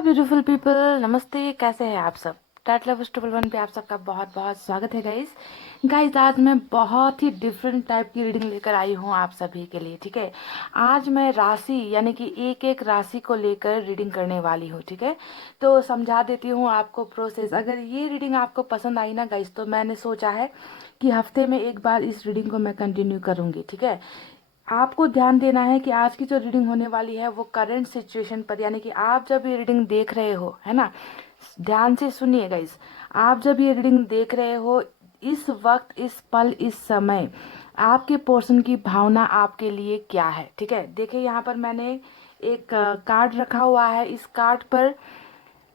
Beautiful people, नमस्ते। कैसे हैं आप सब? टैट लव ट्रिपल वन पे आप सबका बहुत बहुत स्वागत है गाइस। गाइस आज मैं बहुत ही डिफरेंट टाइप की रीडिंग लेकर आई हूँ आप सभी के लिए। ठीक है, आज मैं राशि यानी कि एक एक राशि को लेकर रीडिंग करने वाली हूँ। ठीक है, तो समझा देती हूँ आपको प्रोसेस। अगर ये रीडिंग आपको पसंद आई ना गाइस, तो मैंने सोचा है कि हफ्ते में एक बार इस रीडिंग को मैं कंटिन्यू करूँगी। ठीक है, आपको ध्यान देना है कि आज की जो रीडिंग होने वाली है वो करंट सिचुएशन पर, यानी कि आप जब ये रीडिंग देख रहे हो, है ना, ध्यान से सुनिए गाइस। आप जब ये रीडिंग देख रहे हो, इस वक्त, इस पल, इस समय आपके पोर्शन की भावना आपके लिए क्या है। ठीक है, देखिए यहाँ पर मैंने एक कार्ड रखा हुआ है। इस कार्ड पर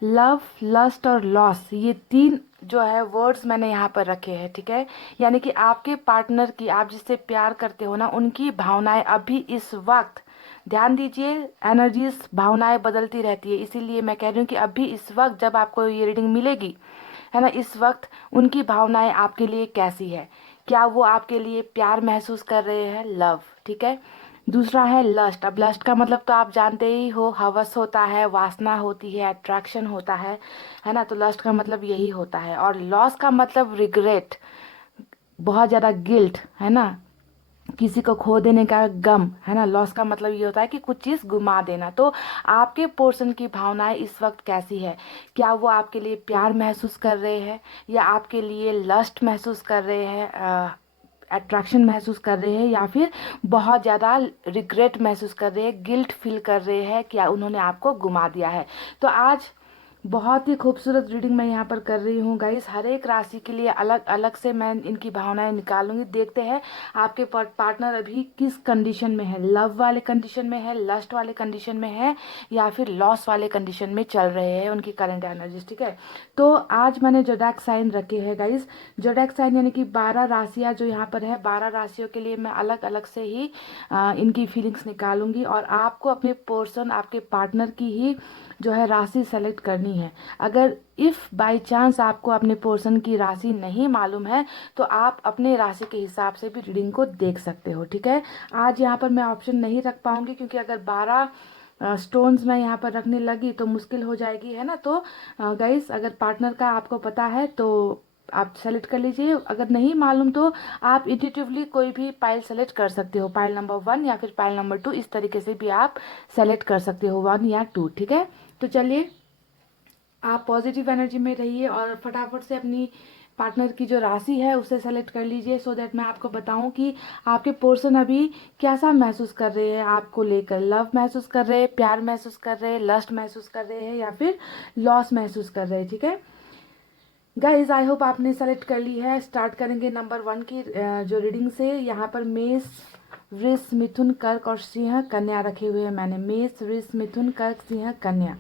लव, लस्ट और लॉस, ये तीन जो है वर्ड्स मैंने यहाँ पर रखे हैं। ठीक है, यानी कि आपके पार्टनर की, आप जिससे प्यार करते हो ना, उनकी भावनाएं अभी इस वक्त, ध्यान दीजिए, एनर्जीज, भावनाएं बदलती रहती है। इसीलिए मैं कह रही हूँ कि अभी इस वक्त जब आपको ये रीडिंग मिलेगी, है ना, इस वक्त उनकी भावनाएं आपके लिए कैसी है। क्या वो आपके लिए प्यार महसूस कर रहे हैं, लव। ठीक है, दूसरा है लस्ट। अब लस्ट का मतलब तो आप जानते ही हो, हवस होता है, वासना होती है, अट्रैक्शन होता है ना। तो लस्ट का मतलब यही होता है। और लॉस का मतलब रिग्रेट, बहुत ज़्यादा गिल्ट, है ना, किसी को खो देने का गम, है ना। लॉस का मतलब ये होता है कि कुछ चीज़ गुमा देना। तो आपके पोर्शन की भावनाएं इस वक्त कैसी है? क्या वो आपके लिए प्यार महसूस कर रहे हैं, या आपके लिए लस्ट महसूस कर रहे हैं, अट्रैक्शन महसूस कर रहे हैं, या फिर बहुत ज़्यादा रिग्रेट महसूस कर रहे हैं, गिल्ट फील कर रहे हैं, क्या उन्होंने आपको गुमा दिया है। तो आज बहुत ही खूबसूरत रीडिंग मैं यहाँ पर कर रही हूँ गाइस। हर एक राशि के लिए अलग अलग से मैं इनकी भावनाएं निकालूंगी। देखते हैं आपके पार्टनर अभी किस कंडीशन में है, लव वाले कंडीशन में है, लस्ट वाले कंडीशन में है, या फिर लॉस वाले कंडीशन में चल रहे हैं, उनकी करंट एनर्जीज। ठीक है, तो आज मैंने जोडैक साइन रखे हैं गाइस। जोडैक साइन यानी कि 12 राशियाँ जो यहाँ पर है, 12 राशियों के लिए मैं अलग अलग से ही इनकी फीलिंग्स निकालूंगी। और आपको अपने पर्सन, आपके पार्टनर की ही जो है राशि सेलेक्ट करनी है। अगर इफ़ बाय चांस आपको अपने पर्सन की राशि नहीं मालूम है, तो आप अपने राशि के हिसाब से भी रीडिंग को देख सकते हो। ठीक है, आज यहाँ पर मैं ऑप्शन नहीं रख पाऊंगी, क्योंकि अगर 12 स्टोन्स मैं यहाँ पर रखने लगी तो मुश्किल हो जाएगी, है ना। तो गाइस, अगर पार्टनर का आपको पता है तो आप सेलेक्ट कर लीजिए। अगर नहीं मालूम तो आप इंट्यूटिवली कोई भी पाइल सेलेक्ट कर सकते हो, पाइल नंबर 1 या फिर पाइल नंबर 2, इस तरीके से भी आप सेलेक्ट कर सकते हो, 1 या 2। ठीक है, तो चलिए, आप पॉजिटिव एनर्जी में रहिए और फटाफट से अपनी पार्टनर की जो राशि है उसे सेलेक्ट कर लीजिए, सो दैट मैं आपको बताऊं कि आपके पर्सन अभी कैसा महसूस कर रहे हैं आपको लेकर। लव महसूस कर रहे हैं, प्यार महसूस कर रहे हैं, लस्ट महसूस कर रहे हैं, या फिर लॉस महसूस कर रहे हैं। ठीक है गाइज, आई होप आपने सेलेक्ट कर ली है। स्टार्ट करेंगे नंबर 1 की जो रीडिंग से। यहाँ पर मेष, वृष, मिथुन, कर्क और सिंह, कन्या रखे हुए हैं मैंने। मेष, वृष, मिथुन, कर्क, सिंह, कन्या।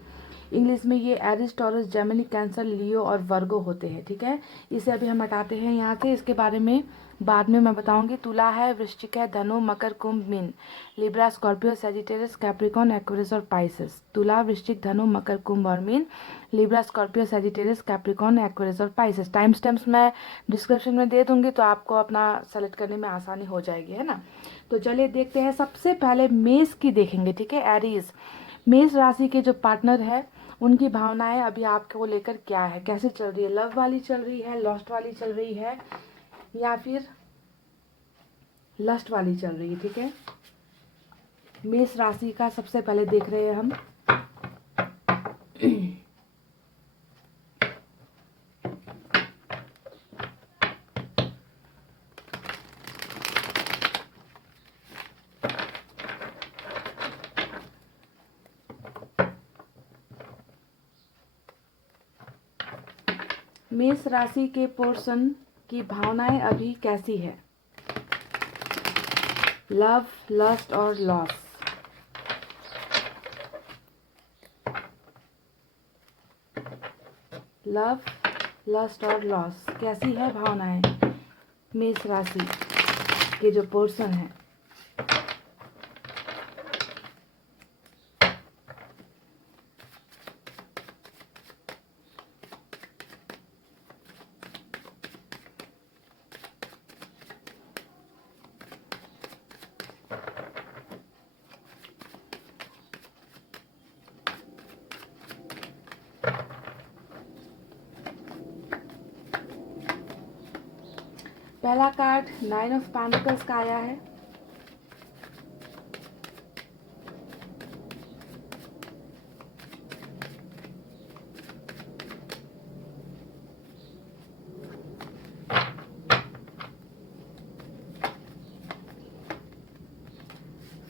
इंग्लिश में ये एरिस, टॉरस, जेमिनी, कैंसर, लियो और वर्गो होते हैं। ठीक है, इसे अभी हम हटाते हैं यहाँ से, इसके बारे में बाद में मैं बताऊंगी। तुला है, वृश्चिक है, धनु, मकर, कुंभ, मीन, Libra, Scorpio, Sagittarius, Capricorn, Aquarius और पाइसेस। तुला, वृश्चिक, धनु, मकर, कुंभ और मीन, Libra, Scorpio, Sagittarius, Capricorn, Aquarius और पाइसेस। टाइम स्टैम्प्स मैं डिस्क्रिप्शन में दे दूंगी, तो आपको अपना सेलेक्ट करने में आसानी हो जाएगी, है ना। तो चलिए देखते हैं। सबसे पहले मेष की देखेंगे। ठीक है, एरीज, मेष राशि के जो पार्टनर है, उनकी भावनाएं अभी आपको लेकर क्या है, कैसे चल रही है। लव वाली चल रही है, लॉस्ट वाली चल रही है, या फिर लस्ट वाली चल रही है। ठीक है, मेष राशि का सबसे पहले देख रहे हैं हम। मेष राशि के पर्सन की भावनाएं अभी कैसी है, लव, लस्ट और लॉस। लव, लस्ट और लॉस, कैसी है भावनाएं मेष राशि के जो पर्सन है। पहला कार्ड 9 ऑफ पेंटिकल्स का आया है।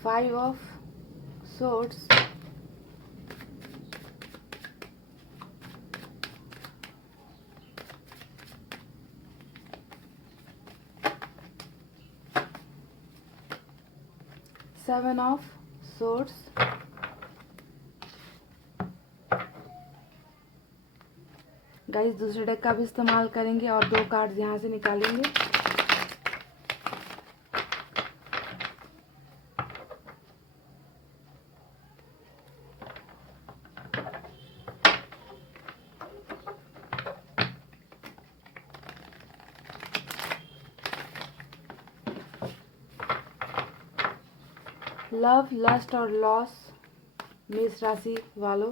Five of swords, seven of swords, guys दूसरे डेक का भी इस्तेमाल करेंगे और 2 कार्ड यहाँ से निकालेंगे। लव, लस्ट और लॉस, मेष राशि वालों।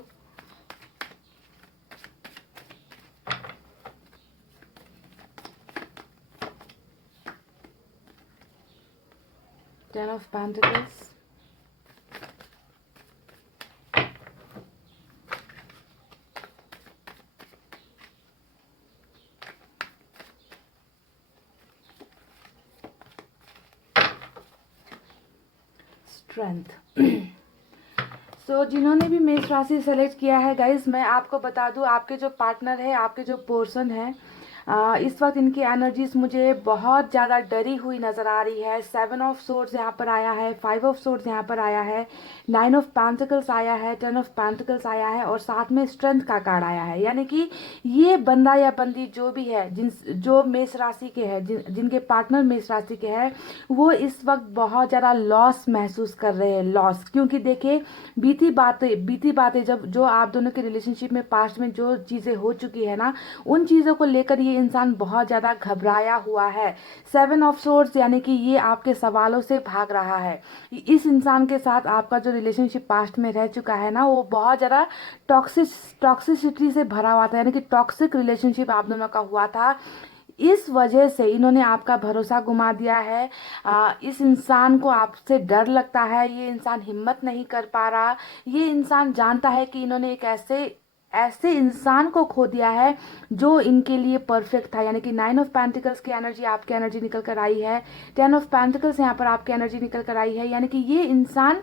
Ten of pentacles, strength. So जिन्होंने भी मेष राशि सेलेक्ट किया है गाइज, मैं आपको बता दूं, आपके जो पार्टनर है, आपके जो पर्सन है, इस वक्त इनकी एनर्जीज मुझे बहुत ज़्यादा डरी हुई नज़र आ रही है। 7 ऑफ सोर्ड्स यहाँ पर आया है, 5 ऑफ सोर्ड्स यहाँ पर आया है, 9 ऑफ पेंटिकल्स आया है, 10 ऑफ पेंटिकल्स आया है और साथ में स्ट्रेंथ का कार्ड आया है। यानी कि ये बंदा या बंदी जो भी है, जो मेष राशि के है, जिनके पार्टनर मेष राशि के हैं, वो इस वक्त बहुत ज़्यादा लॉस महसूस कर रहे हैं। लॉस क्योंकि देखिए, बीती बातें जब जो आप दोनों के रिलेशनशिप में पास्ट में जो चीज़ें हो चुकी है ना, उन चीज़ों को लेकर ये इंसान बहुत ज़्यादा घबराया हुआ है। 7 ऑफ सोर्ड्स यानी कि ये आपके सवालों से भाग रहा है। इस इंसान के साथ आपका जो रिलेशनशिप पास्ट में रह चुका है ना, वो बहुत ज़्यादा टॉक्सिसिटी से भरा हुआ था, यानी कि टॉक्सिक रिलेशनशिप आप दोनों का हुआ था। इस वजह से इन्होंने आपका भरोसा गुमा दिया है। इस इंसान को आपसे डर लगता है, ये इंसान हिम्मत नहीं कर पा रहा। ये इंसान जानता है कि इन्होंने एक ऐसे इंसान को खो दिया है जो इनके लिए परफेक्ट था। यानी कि 9 ऑफ पेंटिकल्स की एनर्जी आपकी एनर्जी निकल कर आई है, 10 ऑफ पेंटिकल्स यहाँ पर आपकी एनर्जी निकल कर आई है। यानी कि ये इंसान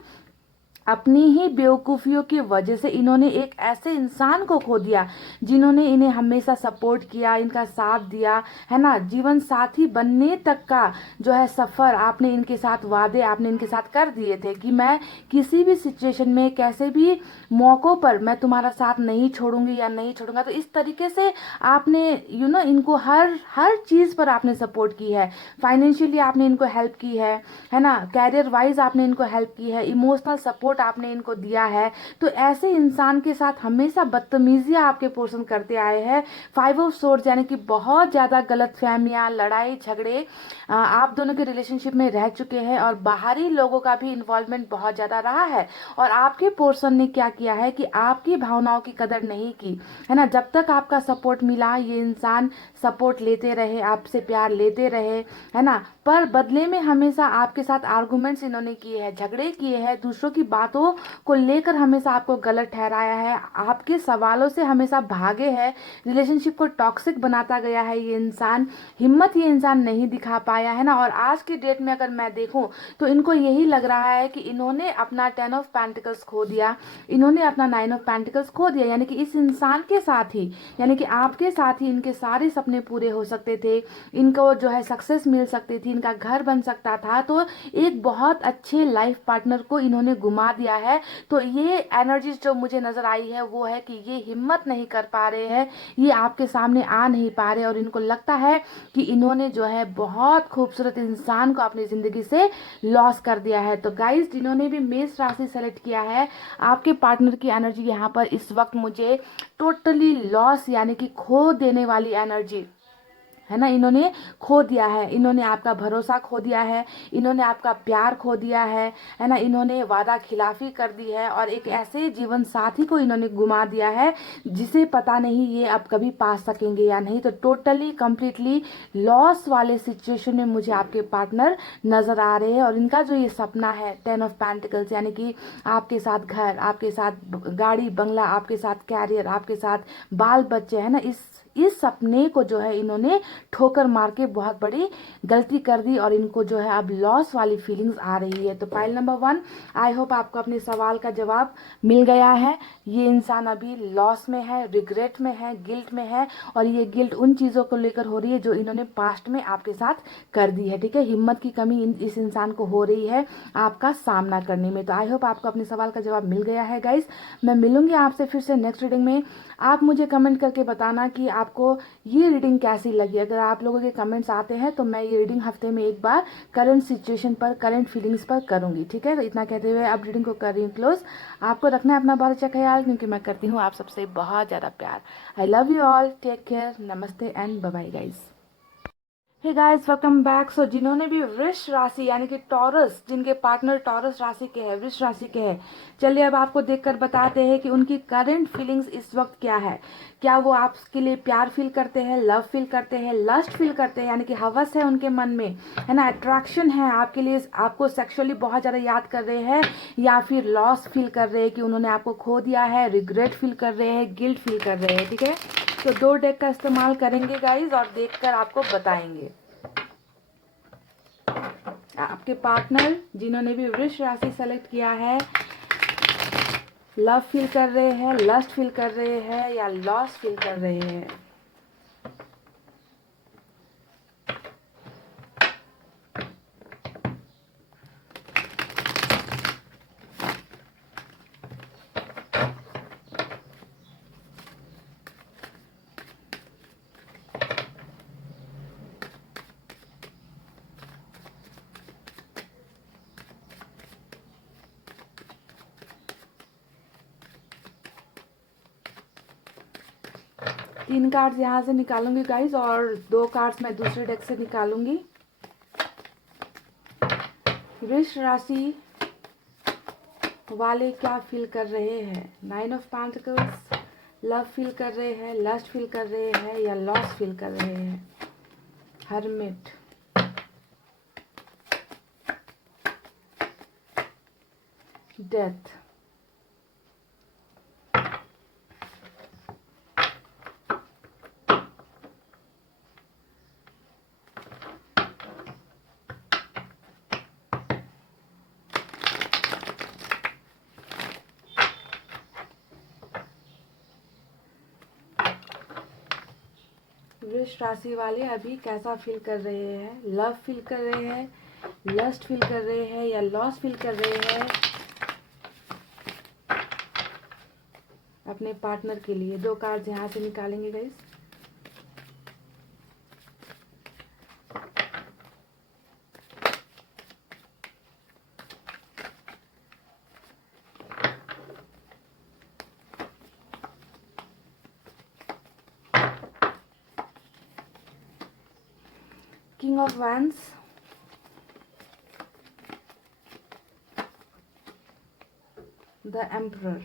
अपनी ही बेवकूफ़ियों की वजह से इन्होंने एक ऐसे इंसान को खो दिया जिन्होंने इन्हें हमेशा सपोर्ट किया, इनका साथ दिया, है ना। जीवन साथी बनने तक का जो है सफ़र आपने इनके साथ, वादे आपने इनके साथ कर दिए थे कि मैं किसी भी सिचुएशन में, कैसे भी मौक़ों पर मैं तुम्हारा साथ नहीं छोड़ूंगी या नहीं छोड़ूंगा। तो इस तरीके से आपने इनको हर चीज़ पर आपने सपोर्ट की है। फाइनेंशियली आपने इनको हेल्प की है ना। कैरियर वाइज आपने इनको हेल्प की है, इमोशनल सपोर्ट आपने इनको दिया है। तो ऐसे इंसान के साथ हमेशा बदतमीजियां आपके पोर्सन करते आए हैं। 5 ऑफ सोर्ड्स यानी कि बहुत ज़्यादा गलतफहमियां, लड़ाई झगड़े आप दोनों के रिलेशनशिप में रह चुके हैं और बाहरी लोगों का भी इन्वॉल्वमेंट बहुत ज़्यादा रहा है। और आपके पोर्सन ने क्या किया है कि आपकी भावनाओं की कदर नहीं की, है ना। जब तक आपका सपोर्ट मिला, ये इंसान सपोर्ट लेते रहे, आपसे प्यार लेते रहे, है ना। पर बदले में हमेशा आपके साथ आर्गुमेंट्स इन्होंने किए हैं, झगड़े किए हैं, दूसरों की बातों को लेकर हमेशा आपको गलत ठहराया है, आपके सवालों से हमेशा भागे हैं, रिलेशनशिप को टॉक्सिक बनाता गया है। ये इंसान हिम्मत ये इंसान नहीं दिखा पाया, है ना। और आज की डेट में अगर मैं देखूं तो इनको यही लग रहा है कि इन्होंने अपना 10 ऑफ पेंटिकल्स खो दिया, इन्होंने अपना 9 ऑफ पेंटिकल्स खो दिया। यानी कि इस इंसान के साथ ही, यानी कि आपके साथ ही इनके सारे सपने पूरे हो सकते थे, इनको जो है सक्सेस मिल सकती थी, इनका घर बन सकता था। तो एक बहुत अच्छे लाइफ पार्टनर को इन्होंने गुमा दिया है। तो ये एनर्जीज जो मुझे नजर आई है वो है कि ये हिम्मत नहीं कर पा रहे हैं, ये आपके सामने आ नहीं पा रहे और इनको लगता है कि इन्होंने जो है बहुत खूबसूरत इंसान को अपनी जिंदगी से लॉस कर दिया है। तो गाइस, जिन्होंने भी मेष राशि सेलेक्ट किया है, आपके पार्टनर की एनर्जी यहाँ पर इस वक्त मुझे टोटली लॉस यानी कि खो देने वाली एनर्जी है ना, इन्होंने खो दिया है, इन्होंने आपका भरोसा खो दिया है, इन्होंने आपका प्यार खो दिया है ना, इन्होंने वादा खिलाफी कर दी है और एक ऐसे जीवन साथी को इन्होंने गुमा दिया है जिसे पता नहीं ये अब कभी पा सकेंगे या नहीं। तो टोटली कंप्लीटली लॉस वाले सिचुएशन में मुझे आपके पार्टनर नजर आ रहे हैं। और इनका जो ये सपना है 10 ऑफ पेंटिकल्स, यानी कि आपके साथ घर, आपके साथ गाड़ी बंगला, आपके साथ कैरियर, आपके साथ बाल बच्चे, है ना, इस सपने को जो है इन्होंने ठोकर मार के बहुत बड़ी गलती कर दी और इनको जो है अब लॉस वाली फीलिंग्स आ रही है। तो पाइल नंबर 1, आई होप आपको अपने सवाल का जवाब मिल गया है। ये इंसान अभी लॉस में है, रिग्रेट में है, गिल्ट में है और ये गिल्ट उन चीज़ों को लेकर हो रही है जो इन्होंने पास्ट में आपके साथ कर दी है। ठीक है, हिम्मत की कमी इस इंसान को हो रही है आपका सामना करने में। तो आई होप आपको अपने सवाल का जवाब मिल गया है गाइस। मैं मिलूंगी आपसे फिर से नेक्स्ट रीडिंग में। आप मुझे कमेंट करके बताना कि आपको ये रीडिंग कैसी लगी। अगर आप लोगों के कमेंट्स आते हैं तो मैं ये रीडिंग हफ्ते में एक बार करंट सिचुएशन पर, करंट फीलिंग्स पर करूंगी। ठीक है, तो इतना कहते हुए अब रीडिंग को कर रही हूँ क्लोज। आपको रखना है अपना बहुत अच्छा ख्याल, क्योंकि मैं करती हूँ आप सबसे बहुत ज़्यादा प्यार। I love you all, take care, नमस्ते and bye bye guys. Hey guys, welcome back. So जिन्होंने भी वृष राशि यानी कि टॉरस, जिनके पार्टनर टॉरस राशि के हैं, वृष राशि के हैं, चलिए अब आपको देखकर बताते हैं कि उनकी करंट फीलिंग्स इस वक्त क्या है। क्या वो आपके लिए प्यार फील करते हैं, लव फील करते हैं, लस्ट फील करते हैं, यानी कि हवस है उनके मन में, है ना, अट्रैक्शन है आपके लिए, आपको सेक्सुअली बहुत ज़्यादा याद कर रहे हैं, या फिर लॉस फील कर रहे हैं कि उन्होंने आपको खो दिया है, रिग्रेट फील कर रहे हैं, गिल्ट फील कर रहे हैं। ठीक है, तो 2 डेक का इस्तेमाल करेंगे गाइज और देखकर आपको बताएंगे। आपके पार्टनर जिन्होंने भी वृष राशि सेलेक्ट किया है, लव फील कर रहे हैं, लस्ट फील कर रहे हैं या लॉस फील कर रहे हैं। तीन कार्ड्स यहाँ से निकालूंगी गाइस और 2 कार्ड्स मैं दूसरे डेक से निकालूंगी। वृष राशि वाले क्या फील कर रहे हैं? 9 ऑफ पेंटिकल्स, लव फील कर रहे हैं, लस्ट फील कर रहे हैं या लॉस फील कर रहे हैं। हर्मिट, डेथ, वृष राशि वाले अभी कैसा फील कर रहे हैं? लव फील कर रहे हैं, लस्ट फील कर रहे हैं या लॉस फील कर रहे हैं अपने पार्टनर के लिए। 2 कार्ड यहाँ से निकालेंगे guys. King of Wands, the Emperor।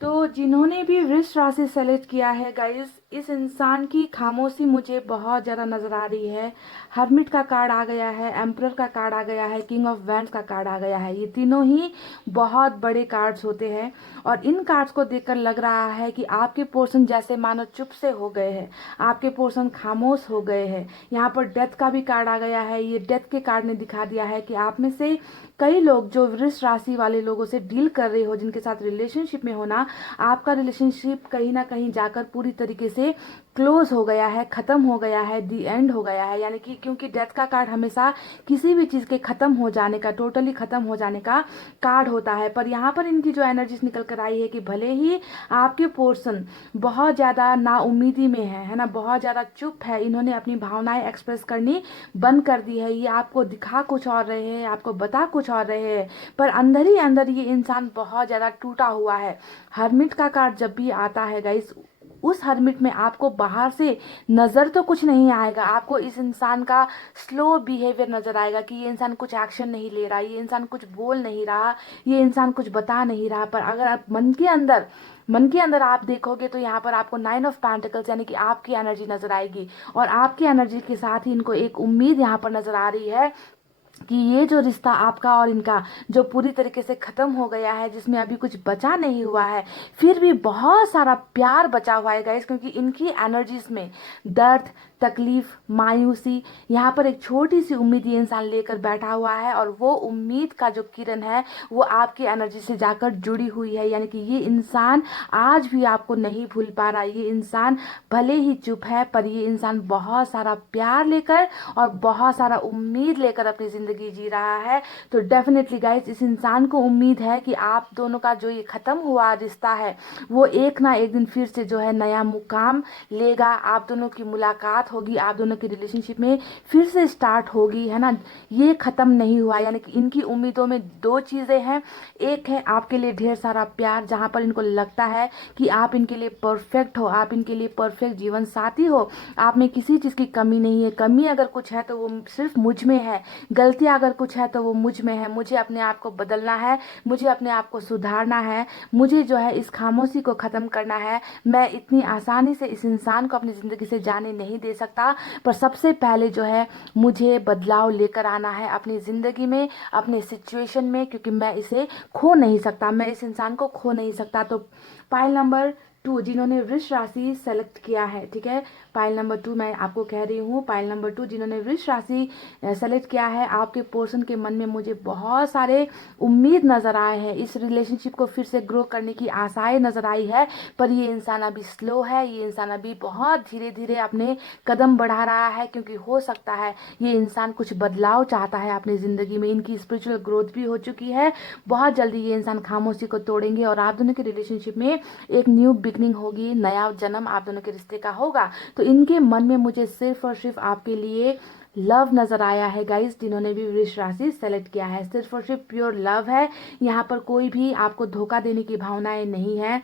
तो जिन्होंने भी वृष राशि सेलेक्ट किया है गाइस, इस इंसान की खामोशी मुझे बहुत ज़्यादा नज़र आ रही है। हर्मिट का कार्ड आ गया है, एम्परर का कार्ड आ गया है, किंग ऑफ वैंड्स का कार्ड आ गया है। ये तीनों ही बहुत बड़े कार्ड्स होते हैं और इन कार्ड्स को देखकर लग रहा है कि आपके पोर्शन जैसे मानो चुप से हो गए हैं, आपके पोर्शन खामोश हो गए हैं। यहाँ पर डेथ का भी कार्ड आ गया है। ये डेथ के कार्ड ने दिखा दिया है कि आप में से कई लोग जो वृष राशि वाले लोगों से डील कर रहे हो, जिनके साथ रिलेशनशिप में होना, आपका रिलेशनशिप कहीं ना कहीं जाकर पूरी तरीके से क्लोज हो गया है, खत्म हो गया है, दी एंड हो गया है। यानी कि क्योंकि डेथ का कार्ड हमेशा किसी भी चीज़ के खत्म हो जाने का, टोटली खत्म हो जाने का कार्ड होता है। पर यहाँ पर इनकी जो एनर्जीज निकल कर आई है कि भले ही आपके पोर्शन बहुत ज़्यादा नाउम्मीदी में है ना, बहुत ज़्यादा चुप है, इन्होंने अपनी भावनाएं एक्सप्रेस करनी बंद कर दी है। ये आपको दिखा कुछ और रहे हैं, आपको बता कुछ और रहे हैं, पर अंदर ही अंदर ये इंसान बहुत ज़्यादा टूटा हुआ है। हर्मिट का कार्ड जब भी आता है गाइस, उस हर्मिट में आपको बाहर से नज़र तो कुछ नहीं आएगा, आपको इस इंसान का स्लो बिहेवियर नज़र आएगा कि ये इंसान कुछ एक्शन नहीं ले रहा, ये इंसान कुछ बोल नहीं रहा, ये इंसान कुछ बता नहीं रहा। पर अगर आप मन के अंदर आप देखोगे तो यहाँ पर आपको 9 ऑफ पेंटिकल्स यानी कि आपकी एनर्जी नजर आएगी, और आपकी एनर्जी के साथ ही इनको एक उम्मीद यहाँ पर नजर आ रही है कि ये जो रिश्ता आपका और इनका जो पूरी तरीके से ख़त्म हो गया है, जिसमें अभी कुछ बचा नहीं हुआ है, फिर भी बहुत सारा प्यार बचा हुआ है गाइस, क्योंकि इनकी एनर्जीज में दर्द, तकलीफ, मायूसी, यहाँ पर एक छोटी सी उम्मीद ये इंसान लेकर बैठा हुआ है, और वो उम्मीद का जो किरण है वो आपकी एनर्जी से जाकर जुड़ी हुई है। यानी कि ये इंसान आज भी आपको नहीं भूल पा रहा। ये इंसान भले ही चुप है, पर ये इंसान बहुत सारा प्यार लेकर और बहुत सारा उम्मीद लेकर अपनी ज़िंदगी जी रहा है। तो डेफिनेटली गाइस, इस इंसान को उम्मीद है कि आप दोनों का जो ये ख़त्म हुआ रिश्ता है वो एक ना एक दिन फिर से जो है नया मुकाम लेगा, आप दोनों की मुलाकात होगी, आप दोनों की रिलेशनशिप में फिर से स्टार्ट होगी, है ना। ये ख़त्म नहीं हुआ। यानी कि इनकी उम्मीदों में दो चीज़ें हैं। एक है आपके लिए ढेर सारा प्यार, जहाँ पर इनको लगता है कि आप इनके लिए परफेक्ट हो, आप इनके लिए परफेक्ट जीवन साथी हो, आप में किसी चीज़ की कमी नहीं है। कमी अगर कुछ है तो वो सिर्फ मुझ में है, गलती अगर कुछ है तो वो मुझ में है। मुझे अपने आप को बदलना है, मुझे अपने आप को सुधारना है, मुझे जो है इस खामोशी को ख़त्म करना है। मैं इतनी आसानी से इस इंसान को अपनी ज़िंदगी से जाने नहीं दे सकता, पर सबसे पहले जो है मुझे बदलाव लेकर आना है अपनी ज़िंदगी में, अपने सिचुएशन में, क्योंकि मैं इसे खो नहीं सकता, मैं इस इंसान को खो नहीं सकता। तो पाइल नंबर 2 जिन्होंने वृष राशि सेलेक्ट किया है, ठीक है, पाइल नंबर 2 मैं आपको कह रही हूँ, पाइल नंबर 2 जिन्होंने वृष राशि सेलेक्ट किया है, आपके पर्सन के मन में मुझे बहुत सारे उम्मीद नज़र आए हैं, इस रिलेशनशिप को फिर से ग्रो करने की आशाएं नज़र आई है। पर ये इंसान अभी स्लो है, ये इंसान अभी बहुत धीरे धीरे अपने कदम बढ़ा रहा है, क्योंकि हो सकता है ये इंसान कुछ बदलाव चाहता है अपनी ज़िंदगी में। इनकी स्पिरिचुअल ग्रोथ भी हो चुकी है, बहुत जल्दी ये इंसान खामोशी को तोड़ेंगे और आप दोनों के रिलेशनशिप में एक न्यू बिगनिंग होगी, नया जन्म आप दोनों के रिश्ते का होगा। तो इनके मन में मुझे सिर्फ और सिर्फ आपके लिए लव नजर आया है गाइस, जिन्होंने भी वृष राशि सेलेक्ट किया है, सिर्फ और सिर्फ प्योर लव है। यहाँ पर कोई भी आपको धोखा देने की भावनाएं नहीं है।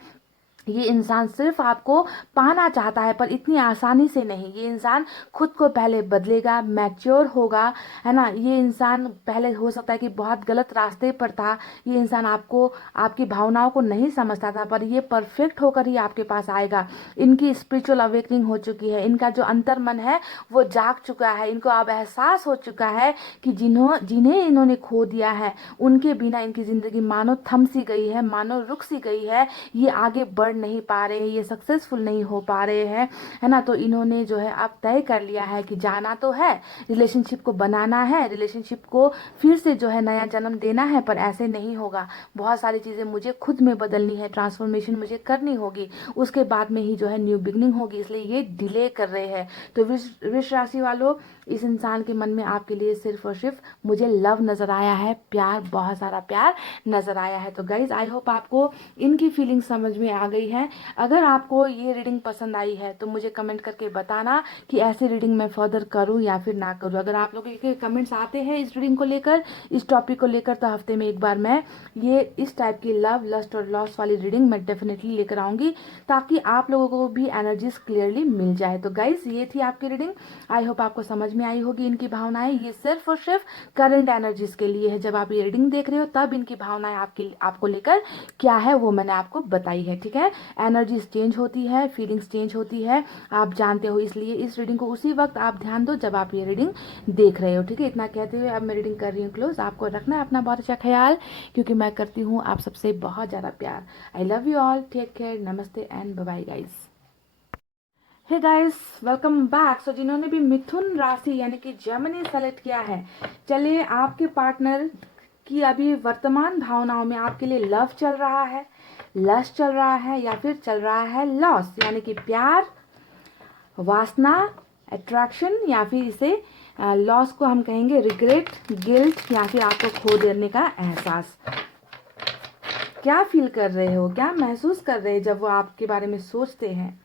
ये इंसान सिर्फ आपको पाना चाहता है, पर इतनी आसानी से नहीं। ये इंसान खुद को पहले बदलेगा, मैच्योर होगा, है ना। ये इंसान पहले हो सकता है कि बहुत गलत रास्ते पर था, ये इंसान आपको, आपकी भावनाओं को नहीं समझता था, पर ये परफेक्ट होकर ही आपके पास आएगा। इनकी स्पिरिचुअल अवेकनिंग हो चुकी है, इनका जो अंतर मन है वो जाग चुका है, इनको अब एहसास हो चुका है कि जिन्हें इन्होंने खो दिया है उनके बिना इनकी ज़िंदगी मानो थम सी गई है, मानो रुक सी गई है, ये आगे बढ़ नहीं पा रहे हैं, ये सक्सेसफुल नहीं हो पा रहे हैं, है ना। तो इन्होंने जो है अब तय कर लिया है कि जाना तो है, रिलेशनशिप को बनाना है, रिलेशनशिप को फिर से जो है नया जन्म देना है, पर ऐसे नहीं होगा। बहुत सारी चीज़ें मुझे खुद में बदलनी है, ट्रांसफॉर्मेशन मुझे करनी होगी, उसके बाद में ही जो है न्यू बिगनिंग होगी, इसलिए ये डिले कर रहे हैं। तो वृष राशि वालों, इस इंसान के मन में आपके लिए सिर्फ और सिर्फ मुझे लव नज़र आया है, प्यार, बहुत सारा प्यार नज़र आया है। तो गाइज आई होप आपको इनकी फीलिंग समझ में आ गई है। अगर आपको ये रीडिंग पसंद आई है तो मुझे कमेंट करके बताना कि ऐसी रीडिंग मैं फर्दर करूं या फिर ना करूं। अगर आप लोगों के कमेंट्स आते हैं इस रीडिंग को लेकर, इस टॉपिक को लेकर, तो हफ्ते में एक बार मैं ये इस टाइप की लव, लस्ट और लॉस वाली रीडिंग मैं डेफिनेटली लेकर आऊँगी, ताकि आप लोगों को भी एनर्जीज क्लियरली मिल जाए। तो गाइज ये थी आपकी रीडिंग, आई होप आपको समझ में आई होगी इनकी भावनाएं। ये सिर्फ और सिर्फ करंट एनर्जीज के लिए है, जब आप ये रीडिंग देख रहे हो तब इनकी भावनाएं आपको लेकर क्या है वो मैंने आपको बताई है, ठीक है। एनर्जीज चेंज होती है, फीलिंग्स चेंज होती है, आप जानते हो, इसलिए इस रीडिंग को उसी वक्त आप ध्यान दो जब आप ये रीडिंग देख रहे हो, ठीक है। इतना कहते हुए अब मैं रीडिंग कर रही हूँ क्लोज। आपको रखना है अपना बहुत अच्छा ख्याल, क्योंकि मैं करती हूँ आप सबसे बहुत ज़्यादा प्यार। I love you all, take care, नमस्ते and bye bye guys. Hey guys, welcome back. So जिन्होंने भी मिथुन राशि यानी कि जेमिनी सेलेक्ट किया है, चलिए आपके पार्टनर की अभी वर्तमान भावनाओं में आपके लिए लव चल रहा है, लस्ट चल रहा है, या फिर चल रहा है लॉस, यानी कि प्यार, वासना, अट्रैक्शन, या फिर इसे लॉस को हम कहेंगे रिग्रेट, गिल्ट, या फिर आपको खो देने का एहसास। क्या फील कर रहे हो, क्या महसूस कर रहे हैं जब वो आपके बारे में सोचते हैं।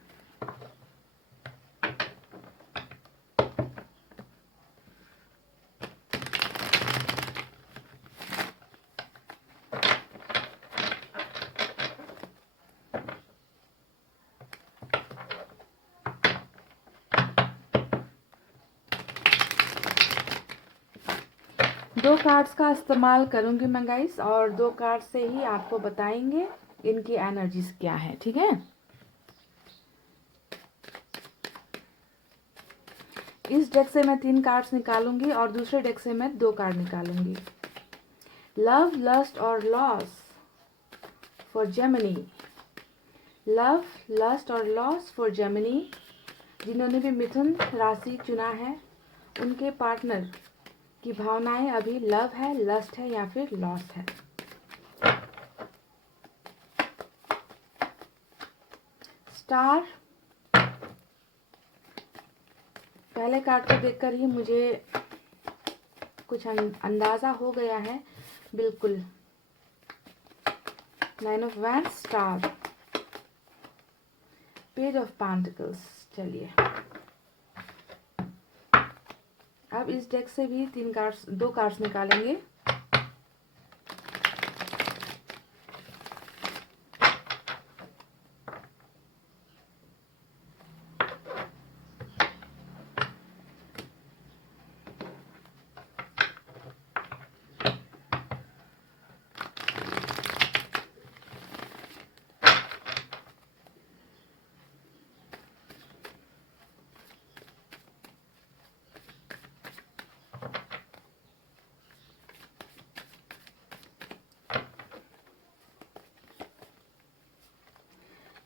दो कार्ड्स का इस्तेमाल करूंगी मैं गाइस, और दो कार्ड से ही आपको बताएंगे इनकी एनर्जीज क्या है, ठीक है। इस डेक से मैं 3 कार्ड्स निकालूंगी और दूसरे डेक से मैं 2 कार्ड निकालूंगी। लव, लस्ट और loss for Gemini. Love, lust और लॉस फॉर जेमिनी। जिन्होंने भी मिथुन राशि चुना है, उनके पार्टनर की भावनाएं अभी लव है, लस्ट है या फिर लॉस है। स्टार। पहले कार्ड को देखकर ही मुझे कुछ अंदाजा हो गया है, बिल्कुल। 9 of wands, star, page of pentacles. चलिए अब इस डेक से भी 2 कार्ड्स निकालेंगे।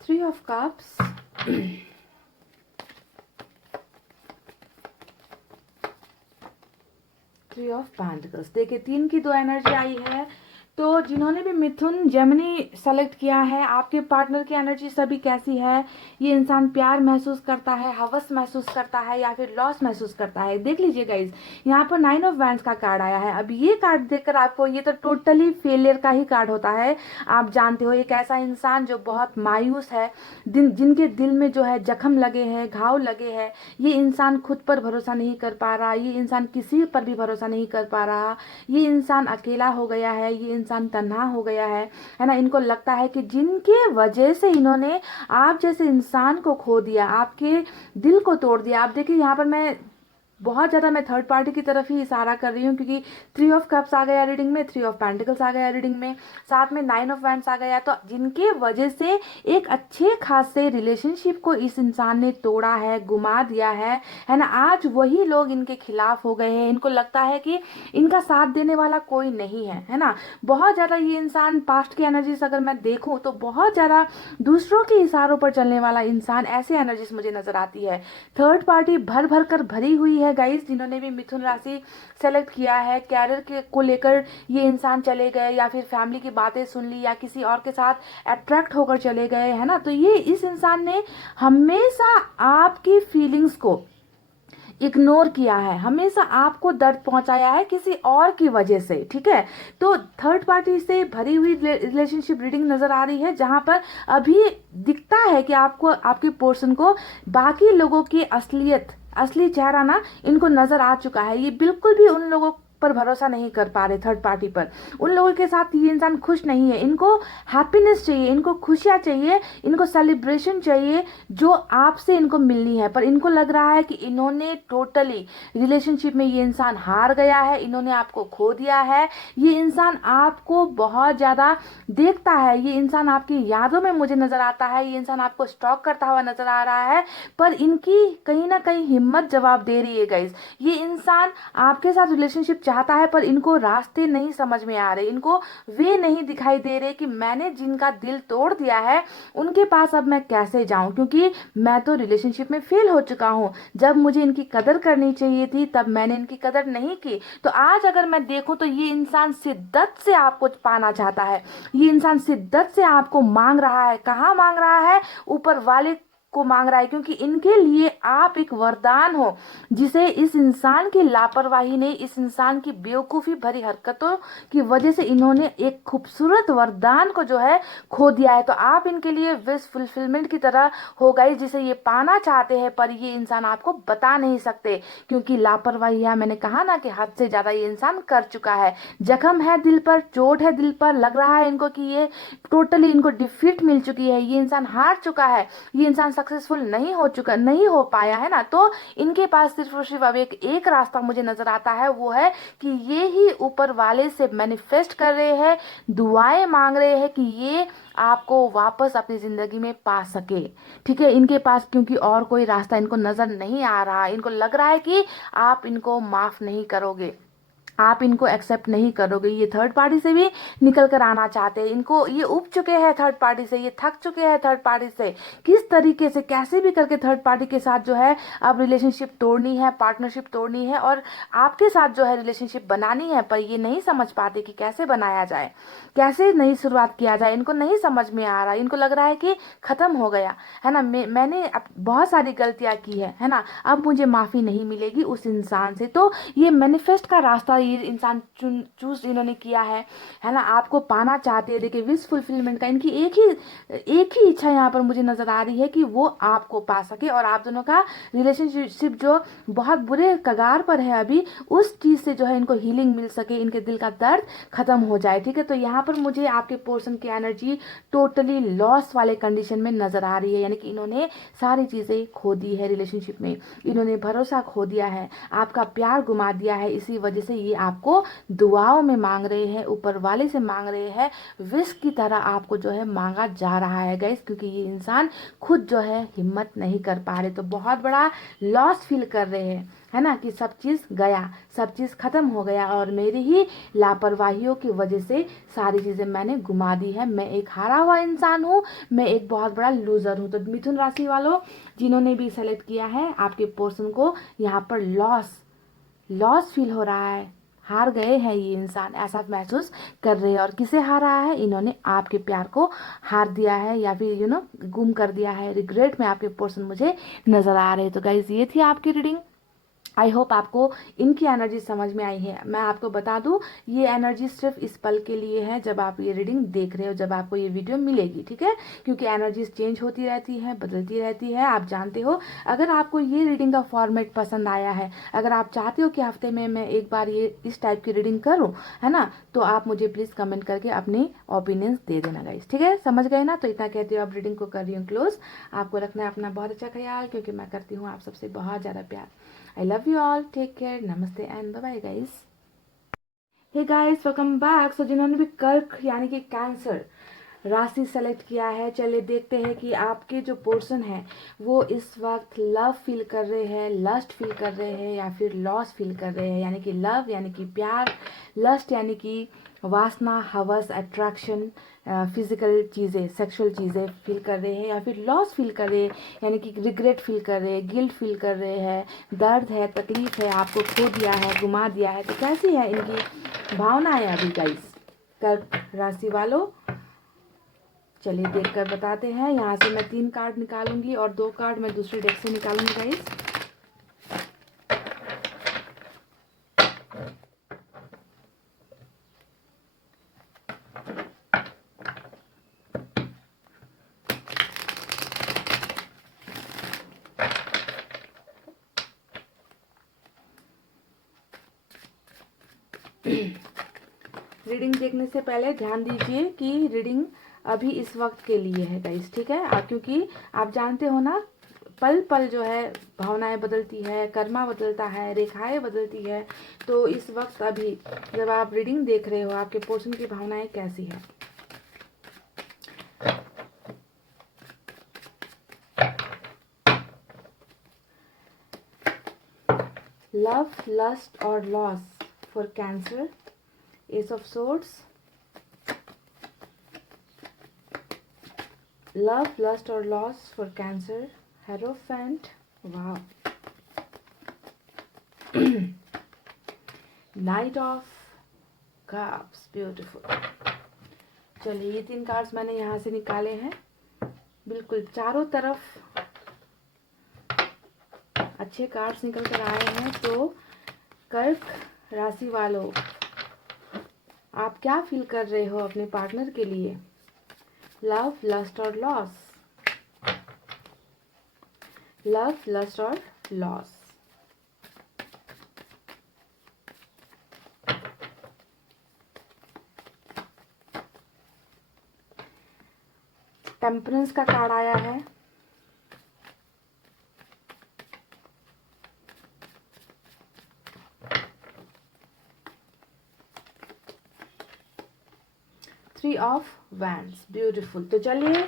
Three of Cups, Three of Pentacles। देखिए 3 की 2 एनर्जी आई है। तो जिन्होंने भी मिथुन जेमिनी सेलेक्ट किया है, आपके पार्टनर की एनर्जी सभी कैसी है? ये इंसान प्यार महसूस करता है, हवस महसूस करता है या फिर लॉस महसूस करता है? देख लीजिए गाइज, यहाँ पर 9 ऑफ वैंड्स का कार्ड आया है। अब ये कार्ड देखकर आपको, ये तो टोटली फेलियर का ही कार्ड होता है। आप जानते हो, एक ऐसा इंसान जो बहुत मायूस है, जिनके दिल में जो है जख्म लगे हैं, घाव लगे हैं। ये इंसान खुद पर भरोसा नहीं कर पा रहा, ये इंसान किसी पर भी भरोसा नहीं कर पा रहा, ये इंसान अकेला हो गया है, ये इंसान तन्हा हो गया है ना। इनको लगता है कि जिनके वजह से इन्होंने आप जैसे इंसान को खो दिया, आपके दिल को तोड़ दिया। आप देखिए यहाँ पर मैं बहुत ज़्यादा मैं थर्ड पार्टी की तरफ ही इशारा कर रही हूँ, क्योंकि 3 ऑफ कप्स आ गया रीडिंग में, 3 ऑफ पेंटिकल्स आ गया रीडिंग में, साथ में 9 ऑफ वैंड्स आ गया। तो जिनके वजह से एक अच्छे खासे रिलेशनशिप को इस इंसान ने तोड़ा है, गुमा दिया है ना। आज वही लोग इनके खिलाफ हो गए हैं। इनको लगता है कि इनका साथ देने वाला कोई नहीं है ना। बहुत ज़्यादा ये इंसान, पास्ट की एनर्जीज अगर मैं देखूँ तो बहुत ज़्यादा दूसरों के इशारों पर चलने वाला इंसान, ऐसी एनर्जीज मुझे नजर आती है। थर्ड पार्टी भर भर कर भरी हुई है गाइस। जिन्होंने भी मिथुन राशि सेलेक्ट किया है, कैरियर के को लेकर ये इंसान चले गए, या फिर फैमिली की बातें सुन ली, या किसी और के साथ अट्रैक्ट होकर चले गए, है ना। तो ये इस इंसान ने हमेशा आपकी फीलिंग्स को इग्नोर किया है, हमेशा आपको दर्द पहुंचाया है किसी और की वजह से, ठीक है। तो थर्ड पार्टी से भरी हुई रिलेशनशिप रीडिंग नजर आ रही है, जहां पर अभी दिखता है कि आपको, आपके पर्सन को बाकी लोगों की असली चेहरा ना इनको नजर आ चुका है। ये बिल्कुल भी उन लोगों पर भरोसा नहीं कर पा रहे, थर्ड पार्टी पर। उन लोगों के साथ ये इंसान खुश नहीं है। इनको हैप्पीनेस चाहिए, इनको खुशियां चाहिए, इनको सेलिब्रेशन चाहिए जो आपसे इनको मिलनी है। पर इनको लग रहा है कि इन्होंने टोटली रिलेशनशिप में, ये इंसान हार गया है, इन्होंने आपको खो दिया है। ये इंसान आपको बहुत ज्यादा देखता है, ये इंसान आपकी यादों में मुझे नजर आता है, ये इंसान आपको स्टॉक करता हुआ नजर आ रहा है। पर इनकी कहीं ना कहीं हिम्मत जवाब दे रही है गाइस। ये इंसान आपके साथ रिलेशनशिप चाहता है, पर इनको रास्ते नहीं समझ में आ रहे, इनको वे नहीं दिखाई दे रहे कि मैंने जिनका दिल तोड़ दिया है उनके पास अब मैं कैसे जाऊं, क्योंकि मैं तो रिलेशनशिप में फेल हो चुका हूं। जब मुझे इनकी कदर करनी चाहिए थी तब मैंने इनकी कदर नहीं की। तो आज अगर मैं देखूं तो ये इंसान शिद्दत से आपको पाना चाहता है, ये इंसान शिद्दत से आपको मांग रहा है। कहाँ मांग रहा है? ऊपर वाले को मांग रहा है, क्योंकि इनके लिए आप एक वरदान हो, जिसे इस इंसान की लापरवाही ने, इस इंसान की बेवकूफ़ी भरी हरकतों की वजह से इन्होंने एक खूबसूरत वरदान को जो है खो दिया है। तो आप इनके लिए विश फुलफिलमेंट की तरह हो गई, जिसे ये पाना चाहते हैं, पर ये इंसान आपको बता नहीं सकते, क्योंकि लापरवाही है। मैंने कहा ना कि हद से ज़्यादा ये इंसान कर चुका है। जख्म है दिल पर, चोट है दिल पर, लग रहा है इनको कि ये टोटली इनको डिफीट मिल चुकी है, ये इंसान हार चुका है, ये इंसान सक्सेसफुल नहीं हो पाया है ना, तो इनके पास सिर्फ और सिर्फ अब एक रास्ता मुझे नजर आता है, वो है कि ये ही ऊपर वाले से मैनिफेस्ट कर रहे हैं, दुआएं मांग रहे हैं कि ये आपको वापस अपनी जिंदगी में पा सके। ठीक है, इनके पास क्योंकि और कोई रास्ता इनको नजर नहीं आ रहा, इनको लग रहा है कि आप इनको माफ नहीं करोगे, आप इनको एक्सेप्ट नहीं करोगे। ये थर्ड पार्टी से भी निकल कर आना चाहते हैं, इनको ये उब चुके हैं थर्ड पार्टी से, ये थक चुके हैं थर्ड पार्टी से। किस तरीके से कैसे भी करके थर्ड पार्टी के साथ जो है अब रिलेशनशिप तोड़नी है, पार्टनरशिप तोड़नी है और आपके साथ जो है रिलेशनशिप बनानी है, पर ये नहीं समझ पाते कि कैसे बनाया जाए, कैसे नई शुरुआत किया जाए। इनको नहीं समझ में आ रहा, इनको लग रहा है कि खत्म हो गया है ना, मैंने बहुत सारी गलतियां की है ना, अब मुझे माफी नहीं मिलेगी उस इंसान से। तो ये मैनिफेस्ट का रास्ता ये इंसान चूज इन्होंने किया है ना, आपको पाना चाहते हैं। देखिए विश फुलफिलमेंट का इनकी एक ही इच्छा यहाँ पर मुझे नजर आ रही है कि वो आपको पा सके और आप दोनों का रिलेशनशिप जो बहुत बुरे कगार पर है अभी, उस चीज से जो है इनको हीलिंग मिल सके, इनके दिल का दर्द खत्म हो जाए। ठीक है, तो यहाँ पर मुझे आपके पोर्शन की एनर्जी टोटली लॉस वाले कंडीशन में नजर आ रही है, यानी कि इन्होंने सारी चीजें खो दी है रिलेशनशिप में, इन्होंने भरोसा खो दिया है, आपका प्यार गुमा दिया है। इसी वजह से ये आपको दुआओं में मांग रहे हैं, ऊपर वाले से मांग रहे हैं, विश की तरह आपको जो है मांगा जा रहा है गाइस, क्योंकि ये इंसान खुद जो है हिम्मत नहीं कर पा रहे, तो बहुत बड़ा लॉस फील कर रहे हैं, है ना, कि सब चीज गया, सब चीज खत्म हो गया और मेरी ही लापरवाहियों की वजह से सारी चीजें मैंने गुमा दी है, मैं एक हारा हुआ इंसान हूँ, मैं एक बहुत बड़ा लूजर हूँ। तो मिथुन राशि वालों जिन्होंने भी सेलेक्ट किया है आपके पोर्शन को, यहाँ पर लॉस फील हो रहा है, हार गए हैं ये इंसान, ऐसा महसूस कर रहे हैं। और किसे हारा है, इन्होंने आपके प्यार को हार दिया है या फिर गुम कर दिया है, रिग्रेट में आपके पोर्शन मुझे नजर आ रहे हैं। तो गाइज ये थी आपकी रीडिंग, आई होप आपको इनकी एनर्जी समझ में आई है। मैं आपको बता दूं ये एनर्जी सिर्फ इस पल के लिए है जब आप ये रीडिंग देख रहे हो, जब आपको ये वीडियो मिलेगी, ठीक है, क्योंकि एनर्जीज चेंज होती रहती है, बदलती रहती है, आप जानते हो। अगर आपको ये रीडिंग का फॉर्मेट पसंद आया है, अगर आप चाहते हो कि हफ्ते में मैं एक बार ये इस टाइप की रीडिंग करूँ, है ना, तो आप मुझे प्लीज़ कमेंट करके अपनी ओपिनियंस दे देना गाइस, ठीक है, समझ गए ना। तो इतना कहती हूँ, अब रीडिंग को कर रही हूँ क्लोज। आपको रखना है अपना बहुत अच्छा ख्याल, क्योंकि मैं करती हूँ आप सबसे बहुत ज़्यादा प्यार। I love you all. Take care. Namaste and bye bye guys. Hey guys, welcome back. So जिन्होंने भी कर्क यानी कि कैंसर राशि सेलेक्ट किया है, चलिए देखते हैं कि आपके जो पोर्शन है वो इस वक्त लव फील कर रहे हैं, लस्ट फील कर रहे हैं या फिर लॉस फील कर रहे हैं। यानी कि लव यानी कि प्यार, लस्ट यानी कि वासना, हवस, अट्रैक्शन, फिजिकल चीज़ें, सेक्सुअल चीज़ें फील कर रहे हैं या फिर लॉस फील कर रहे हैं, यानी कि रिग्रेट फील कर रहे हैं, गिल्ट फील कर रहे हैं, दर्द है, तकलीफ है, आपको खो दिया है, गुमा दिया है। तो कैसी है इनकी भावनाएं अभी गाइस कर्क राशि वालों, चलिए देखकर बताते हैं। यहाँ से मैं 3 कार्ड निकालूंगी और 2 कार्ड मैं दूसरे डेक से निकालूंगी गाइस। रीडिंग देखने से पहले ध्यान दीजिए कि रीडिंग अभी इस वक्त के लिए है गाइस, ठीक है, क्योंकि आप जानते हो ना पल पल जो है भावनाएं बदलती है, कर्मा बदलता है, रेखाएं बदलती है। तो इस वक्त अभी जब आप रीडिंग देख रहे हो आपके पोर्शन की भावनाएं कैसी है। लव, लस्ट और loss for cancer, ace of swords, love, lust और लॉस फॉर कैंसर, हेरोफेंट, वाह, नाइट ऑफ कप्स, ब्यूटीफुल। चलिए ये 3 कार्ड्स मैंने यहाँ से निकाले हैं, बिल्कुल चारों तरफ अच्छे कार्ड्स निकल कर आए हैं। तो कर्क राशि वालों आप क्या फील कर रहे हो अपने पार्टनर के लिए, लव, लस्ट और लॉस, लव, लस्ट और लॉस। टेम्परेंस का कार्ड आया है, 3 ऑफ वैंड्स, ब्यूटीफुल। तो चलिए,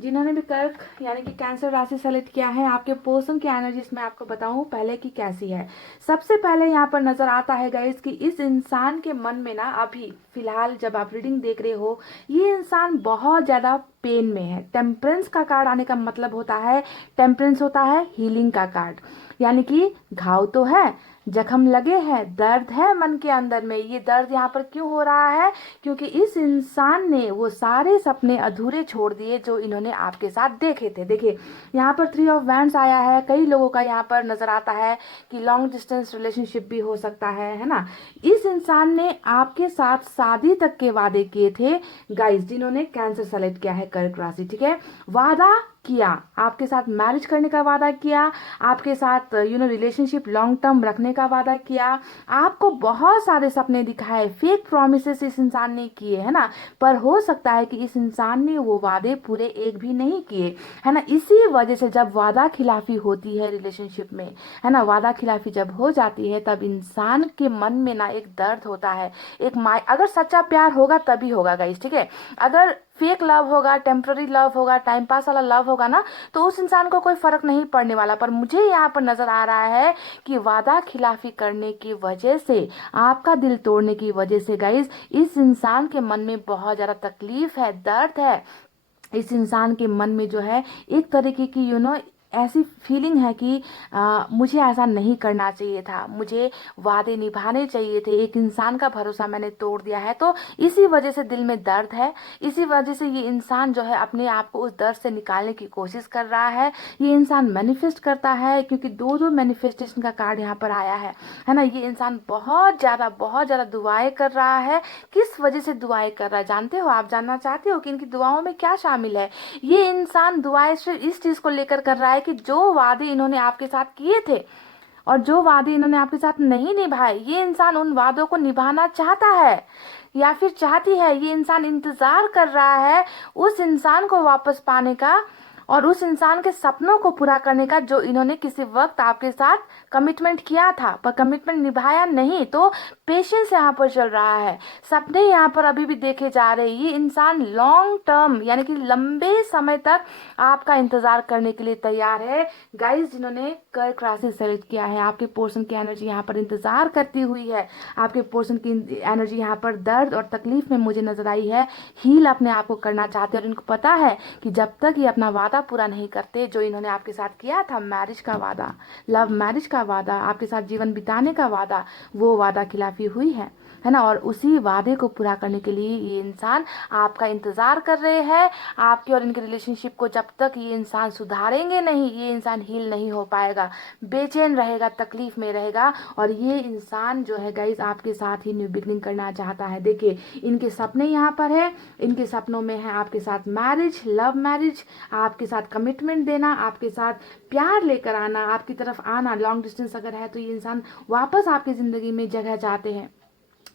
जिन्होंने भी कर्क यानी कि कैंसर राशि सेलेक्ट किया है, आपके पर्सन की एनर्जीज मैं आपको बताऊं पहले की कैसी है। सबसे पहले यहाँ पर नजर आता है गाइस कि इस इंसान के मन में ना अभी फिलहाल जब आप रीडिंग देख रहे हो, ये इंसान बहुत ज्यादा पेन में है। टेम्परेंस का कार्ड आने का मतलब होता है, टेम्परेंस होता है हीलिंग का कार्ड, यानी कि घाव तो है, जख्म लगे हैं, दर्द है मन के अंदर में। ये दर्द यहाँ पर क्यों हो रहा है? क्योंकि इस इंसान ने वो सारे सपने अधूरे छोड़ दिए जो इन्होंने आपके साथ देखे थे। देखिए, यहाँ पर 3 ऑफ वैंड्स आया है। कई लोगों का यहाँ पर नजर आता है कि लॉन्ग डिस्टेंस रिलेशनशिप भी हो सकता है ना। इस इंसान ने आपके साथ शादी तक के वादे किए थे गाइस, जिन्होंने कैंसर सेलेक्ट किया है, कर्क राशि, ठीक है। वादा किया, आपके साथ मैरिज करने का वादा किया, आपके साथ रिलेशनशिप लॉन्ग टर्म रखने का वादा किया, आपको बहुत सारे सपने दिखाए, फेक प्रॉमिसेस इस इंसान ने किए, है ना। पर हो सकता है कि इस इंसान ने वो वादे पूरे एक भी नहीं किए, है ना। इसी वजह से जब वादा खिलाफी होती है रिलेशनशिप में, है ना, वादा खिलाफी जब हो जाती है, तब इंसान के मन में ना एक दर्द होता है, एक अगर सच्चा प्यार होगा तभी होगा गाइस, ठीक है। अगर फेक लव होगा, टेम्पररी लव होगा, टाइम पास वाला लव होगा ना, तो उस इंसान को कोई फर्क नहीं पड़ने वाला। पर मुझे यहाँ पर नजर आ रहा है कि वादा खिलाफी करने की वजह से, आपका दिल तोड़ने की वजह से गाइस, इस इंसान के मन में बहुत ज्यादा तकलीफ है, दर्द है। इस इंसान के मन में जो है एक तरीके की ऐसी फीलिंग है कि मुझे ऐसा नहीं करना चाहिए था, मुझे वादे निभाने चाहिए थे, एक इंसान का भरोसा मैंने तोड़ दिया है। तो इसी वजह से दिल में दर्द है, इसी वजह से ये इंसान जो है अपने आप को उस दर्द से निकालने की कोशिश कर रहा है। ये इंसान मैनिफेस्ट करता है, क्योंकि दो मैनिफेस्टेशन का कार्ड यहाँ पर आया है ना। ये इंसान बहुत ज्यादा दुआएं कर रहा है। किस वजह से दुआएं कर रहा है जानते हो? आप जानना चाहते हो कि इनकी दुआओं में क्या शामिल है? ये इंसान दुआएं सिर्फ इस चीज को लेकर कर रहा है कि जो वादे इन्होंने आपके साथ किए थे और जो वादे इन्होंने आपके साथ नहीं निभाए, ये इंसान उन वादों को निभाना चाहता है या फिर चाहती है। ये इंसान इंतजार कर रहा है उस इंसान को वापस पाने का और उस इंसान के सपनों को पूरा करने का, जो इन्होंने किसी वक्त आपके साथ कमिटमेंट किया था पर कमिटमेंट निभाया नहीं। तो पेशेंस यहाँ पर चल रहा है, सपने यहाँ पर अभी भी देखे जा रहे हैं। ये इंसान लॉन्ग टर्म यानी कि लंबे समय तक आपका इंतजार करने के लिए तैयार है गाइस। जिन्होंने कर्क राशि सेलेक्ट किया है, आपके पोर्शन की एनर्जी यहाँ पर इंतजार करती हुई है। आपके पोर्शन की एनर्जी यहाँ पर दर्द और तकलीफ में मुझे नजर आई है, हील अपने आप को करना चाहते हैं। और इनको पता है कि जब तक ये अपना वादा पूरा नहीं करते जो इन्होंने आपके साथ किया था, मैरिज का वादा, लव मैरिज का वादा, आपके साथ जीवन बिताने का वादा, वो वादा खिलाफी हुई है ना। और उसी वादे को पूरा करने के लिए ये इंसान आपका इंतजार कर रहे हैं। आपके और इनके रिलेशनशिप को जब तक ये इंसान सुधारेंगे नहीं, ये इंसान हील नहीं हो पाएगा, बेचैन रहेगा, तकलीफ में रहेगा। और ये इंसान जो है गाइस आपके साथ ही न्यू बिगनिंग करना चाहता है। देखिए, इनके सपने यहाँ पर है, इनके सपनों में है आपके साथ मैरिज, लव मैरिज, आपके साथ कमिटमेंट देना, आपके साथ प्यार लेकर आना, आपकी तरफ आना। लॉन्ग डिस्टेंस अगर है तो ये इंसान वापस आपकी जिंदगी में जगह चाहते हैं,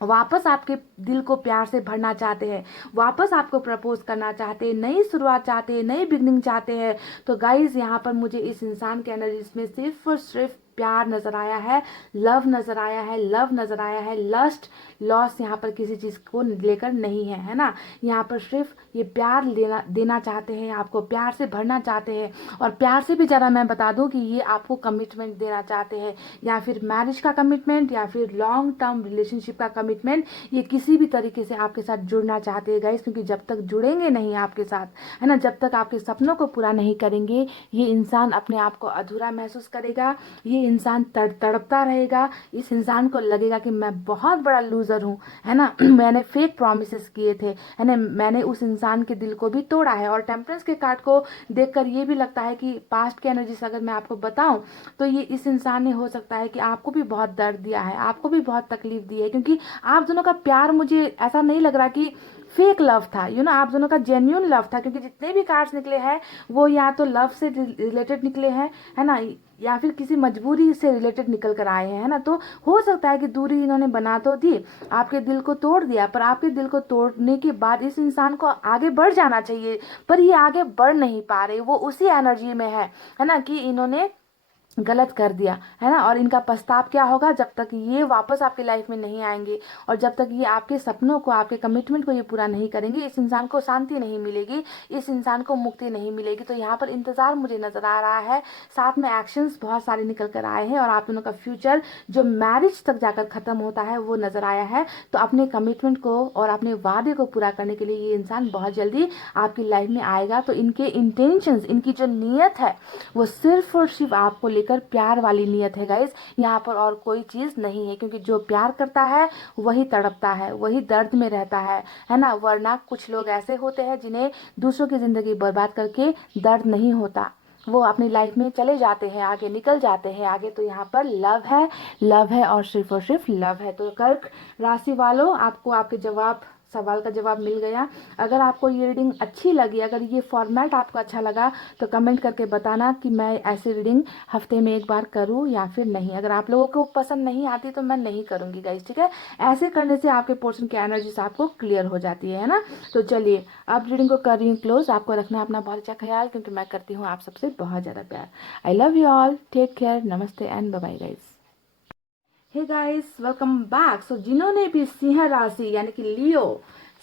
वापस आपके दिल को प्यार से भरना चाहते हैं, वापस आपको प्रपोज करना चाहते हैं, नई शुरुआत चाहते हैं, नई बिगनिंग चाहते हैं। तो गाइज यहाँ पर मुझे इस इंसान के एनर्जी में सिर्फ और सिर्फ प्यार नजर आया है, लव नजर आया है, लव नजर आया है। लस्ट लॉस यहाँ पर किसी चीज को लेकर नहीं है ना। यहाँ पर सिर्फ ये प्यार देना चाहते हैं, आपको प्यार से भरना चाहते हैं। और प्यार से भी ज़्यादा मैं बता दूं कि ये आपको कमिटमेंट देना चाहते हैं, या फिर मैरिज का कमिटमेंट या फिर लॉन्ग टर्म रिलेशनशिप का कमिटमेंट। ये किसी भी तरीके से आपके साथ जुड़ना चाहते हैं गाइस, क्योंकि जब तक जुड़ेंगे नहीं आपके साथ, है ना, जब तक आपके सपनों को पूरा नहीं करेंगे, ये इंसान अपने आप को अधूरा महसूस करेगा। ये इंसान तड़पता रहेगा। इस इंसान को लगेगा कि मैं बहुत बड़ा लूजर हूँ, है ना, मैंने फेक प्रॉमिसेस किए थे, है ना, मैंने उस इंसान के दिल को भी तोड़ा है। और टेम्परेंस के कार्ड को देखकर ये भी लगता है कि पास्ट की एनर्जी से अगर मैं आपको बताऊं तो ये इस इंसान ने हो सकता है कि आपको भी बहुत दर्द दिया है, आपको भी बहुत तकलीफ दी है, क्योंकि आप दोनों का प्यार मुझे ऐसा नहीं लग रहा कि फेक लव था, आप दोनों का जेन्यून लव था। क्योंकि जितने भी कार्ड्स निकले हैं वो या तो लव से रिलेटेड निकले हैं, है ना, या फिर किसी मजबूरी से रिलेटेड निकल कर आए हैं, है ना। तो हो सकता है कि दूरी इन्होंने बना तो दी, आपके दिल को तोड़ दिया, पर आपके दिल को तोड़ने के बाद इस इंसान को आगे बढ़ जाना चाहिए, पर ये आगे बढ़ नहीं पा रहे। वो उसी एनर्जी में है ना, कि इन्होंने गलत कर दिया है ना। और इनका पछताव क्या होगा, जब तक ये वापस आपकी लाइफ में नहीं आएंगे और जब तक ये आपके सपनों को, आपके कमिटमेंट को ये पूरा नहीं करेंगे, इस इंसान को शांति नहीं मिलेगी, इस इंसान को मुक्ति नहीं मिलेगी। तो यहाँ पर इंतजार मुझे नजर आ रहा है, साथ में एक्शंस बहुत सारे निकल कर आए हैं और आप दोनों का फ्यूचर जो मैरिज तक जाकर खत्म होता है वो नजर आया है। तो अपने कमिटमेंट को और अपने वादे को पूरा करने के लिए ये इंसान बहुत जल्दी आपकी लाइफ में आएगा। तो इनके इंटेंशंस, इनकी जो नीयत है वो सिर्फ और सिर्फ आपको लेकर प्यार वाली नीयत है गाइस, यहाँ पर और कोई चीज नहीं है। क्योंकि जो प्यार करता है वही तड़पता है, वही दर्द में रहता है ना। वरना कुछ लोग ऐसे होते हैं जिन्हें दूसरों की जिंदगी बर्बाद करके दर्द नहीं होता, वो अपनी लाइफ में चले जाते हैं, आगे निकल जाते हैं आगे। तो यहाँ पर लव है और सिर्फ लव है। तो कर्क राशि वालों, आपको आपके सवाल का जवाब मिल गया। अगर आपको ये रीडिंग अच्छी लगी, अगर ये फॉर्मेट आपको अच्छा लगा, तो कमेंट करके बताना कि मैं ऐसी रीडिंग हफ्ते में एक बार करूं या फिर नहीं। अगर आप लोगों को पसंद नहीं आती तो मैं नहीं करूंगी गाइस, ठीक है। ऐसे करने से आपके पोर्शन की एनर्जीज आपको क्लियर हो जाती है ना। तो चलिए अब रीडिंग को कर रही हूँ क्लोज। आपको रखना है अपना बहुत अच्छा ख्याल, क्योंकि मैं करती हूँ आप सबसे बहुत ज़्यादा प्यार। I love you all, take care, नमस्ते and bye bye guys. Hey guys, welcome back. So जिन्होंने भी सिंह राशि यानी कि लियो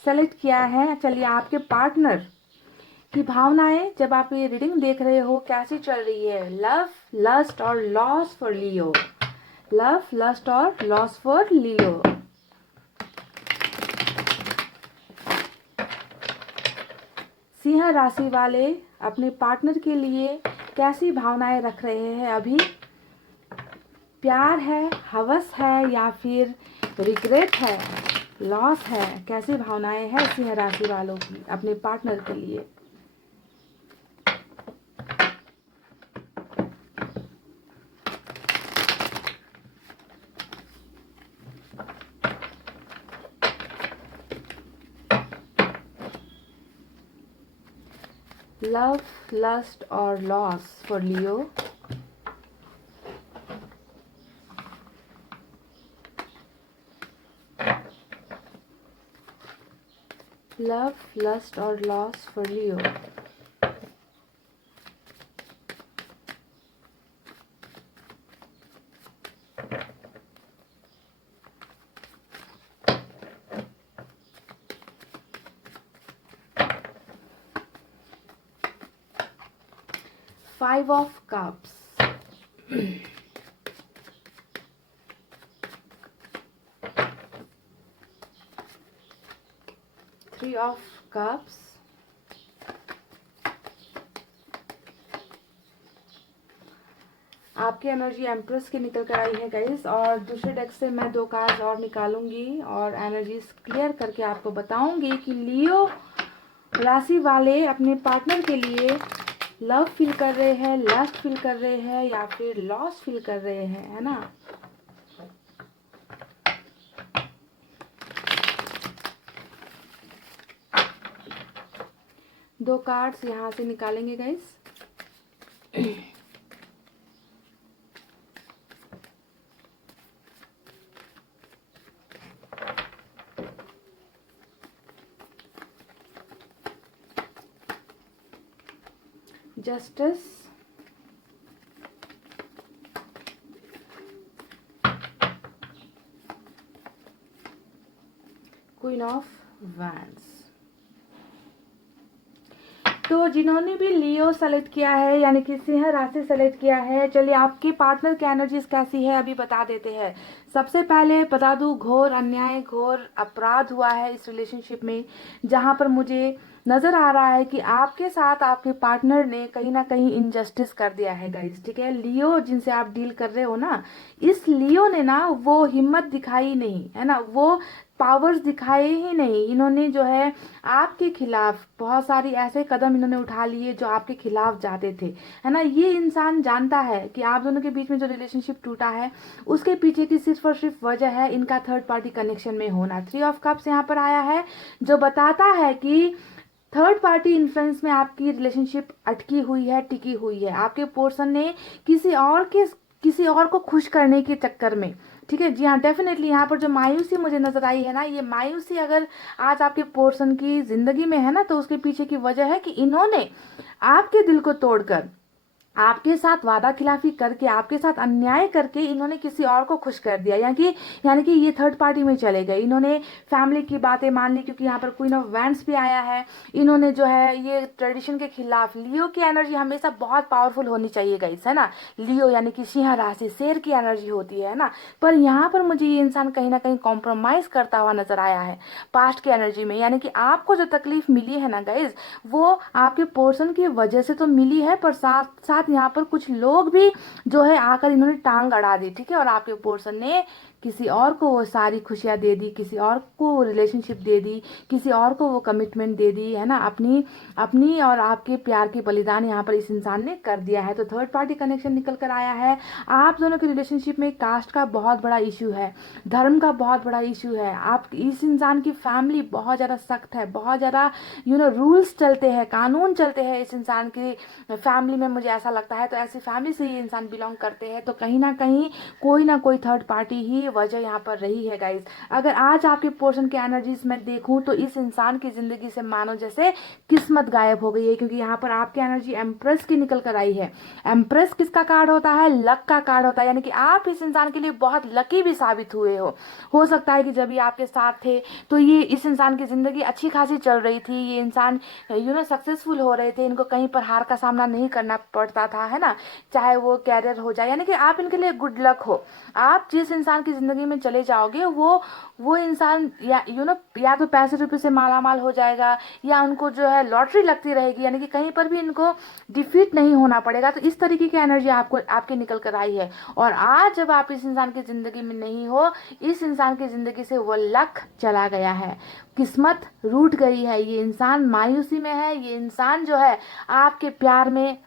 सेलेक्ट किया है, चलिए आपके पार्टनर की भावनाएं जब आप ये रीडिंग देख रहे हो कैसी चल रही है। लव, लस्ट और loss for Leo. Love, lust और लॉस फॉर लियो। सिंह राशि वाले अपने पार्टनर के लिए कैसी भावनाएं रख रहे हैं अभी। प्यार है, हवस है या फिर रिग्रेट है, लॉस है, कैसी भावनाएं हैं सिंह राशि वालों की अपने पार्टनर के लिए। लव, लस्ट और loss for Leo. Love, lust और loss for Leo. Five of Cups. Three of Cups. आपकी एनर्जी एम्प्रेस की निकल कर आई है गाइस। और दूसरे डेक से मैं 2 कार्ड और निकालूंगी और एनर्जीज क्लियर करके आपको बताऊंगी कि लियो राशि वाले अपने पार्टनर के लिए लव फील कर रहे हैं, लस्ट फील कर रहे हैं या फिर लॉस फील कर रहे हैं, है ना। दो कार्ड्स यहाँ से निकालेंगे guys. Justice, queen of wands. तो जिन्होंने भी लियो सेलेक्ट किया है यानी कि सिंह राशि सेलेक्ट किया है, चलिए आपके पार्टनर की एनर्जीज कैसी है अभी बता देते हैं। सबसे पहले बता दूं, घोर अन्याय, घोर अपराध हुआ है इस रिलेशनशिप में, जहां पर मुझे नजर आ रहा है कि आपके साथ आपके पार्टनर ने कहीं ना कहीं इनजस्टिस कर दिया है गाइस, ठीक है। लियो जिनसे आप डील कर रहे हो ना, इस लियो ने ना वो हिम्मत दिखाई नहीं, है ना, वो पावर्स दिखाए ही नहीं। इन्होंने जो है आपके खिलाफ बहुत सारी ऐसे कदम इन्होंने उठा लिए जो आपके खिलाफ जाते थे, है ना। ये इंसान जानता है कि आप दोनों के बीच में जो रिलेशनशिप टूटा है उसके पीछे की सिर्फ और सिर्फ वजह है इनका थर्ड पार्टी कनेक्शन में होना। 3 ऑफ कप्स यहाँ पर आया है जो बताता है कि थर्ड पार्टी इन्फ्लुएंस में आपकी रिलेशनशिप अटकी हुई है, टिकी हुई है। आपके पर्सन ने किसी और को खुश करने के चक्कर में, ठीक है। जी हाँ, डेफिनेटली यहाँ पर जो मायूसी मुझे नजर आई है ना, ये मायूसी अगर आज आपके पर्सन की जिंदगी में है ना, तो उसके पीछे की वजह है कि इन्होंने आपके दिल को तोड़कर आपके साथ वादा खिलाफी करके, आपके साथ अन्याय करके इन्होंने किसी और को खुश कर दिया, यानी कि ये थर्ड पार्टी में चले गए। इन्होंने फैमिली की बातें मान ली, क्योंकि यहाँ पर क्वीन ऑफ वैंड्स भी आया है। इन्होंने जो है ये ट्रेडिशन के खिलाफ, लियो की एनर्जी हमेशा बहुत पावरफुल होनी चाहिए गाइस, है ना। लियो यानी कि सिंह राशि, शेर की एनर्जी होती है ना। पर यहाँ पर मुझे ये इंसान कहीं ना कहीं कॉम्प्रोमाइज करता हुआ नजर आया है पास्ट की एनर्जी में। यानी कि आपको जो तकलीफ मिली है ना गाइज, वो आपके पोर्शन की वजह से तो मिली है, पर साथ साथ यहाँ पर कुछ लोग भी जो है आकर इन्होंने टांग अड़ा दी, ठीक है। और आपके पोर्शन ने किसी और को वो सारी खुशियां दे दी, किसी और को वो रिलेशनशिप दे दी, किसी और को वो कमिटमेंट दे दी, है ना। अपनी अपनी और आपके प्यार की बलिदान यहाँ पर इस इंसान ने कर दिया है। तो थर्ड पार्टी कनेक्शन निकल कर आया है। आप दोनों के रिलेशनशिप में कास्ट का बहुत बड़ा इश्यू है, धर्म का बहुत बड़ा इश्यू है। आप इस इंसान की फैमिली बहुत ज़्यादा सख्त है, बहुत ज़्यादा रूल्स चलते हैं, कानून चलते हैं इस इंसान की फैमिली में, मुझे ऐसा लगता है। तो ऐसी फैमिली से ये इंसान बिलोंग करते हैं। तो कहीं ना कोई थर्ड पार्टी ही वजह यहाँ पर रही है गाइज। अगर आज आपके पोर्शन की एनर्जीज में देखूं तो इस इंसान की जिंदगी से मानो जैसे किस्मत गायब हो गई है, क्योंकि यहाँ पर आपकी एनर्जी एम्प्रेस की निकल कर आई है। एम्प्रेस किसका कार्ड होता है? लक का कार्ड होता है। यानी कि आप इस इंसान के लिए बहुत लकी भी साबित हुए हो सकता है कि जब ये आपके साथ थे तो ये इस इंसान की जिंदगी अच्छी खासी चल रही थी, ये इंसान सक्सेसफुल हो रहे थे, इनको कहीं पर हार का सामना नहीं करना पड़ता था, है ना। चाहे वो कैरियर हो जाए, यानी कि आप इनके लिए गुड लक हो। आप जिस इंसान की जिंदगी में चले जाओगे वो इंसान या तो पैसे रुपए से माला माल हो जाएगा, या उनको जो है लॉटरी लगती रहेगी, यानी कि कहीं पर भी इनको डिफीट नहीं होना पड़ेगा। तो इस तरीके की एनर्जी आपको आपके निकल कर आई है। और आज जब आप इस इंसान की जिंदगी में नहीं हो, इस इंसान की जिंदगी से वो लक चला गया है, किस्मत रूठ गई है, ये इंसान मायूसी में है, ये इंसान जो है आपके प्यार में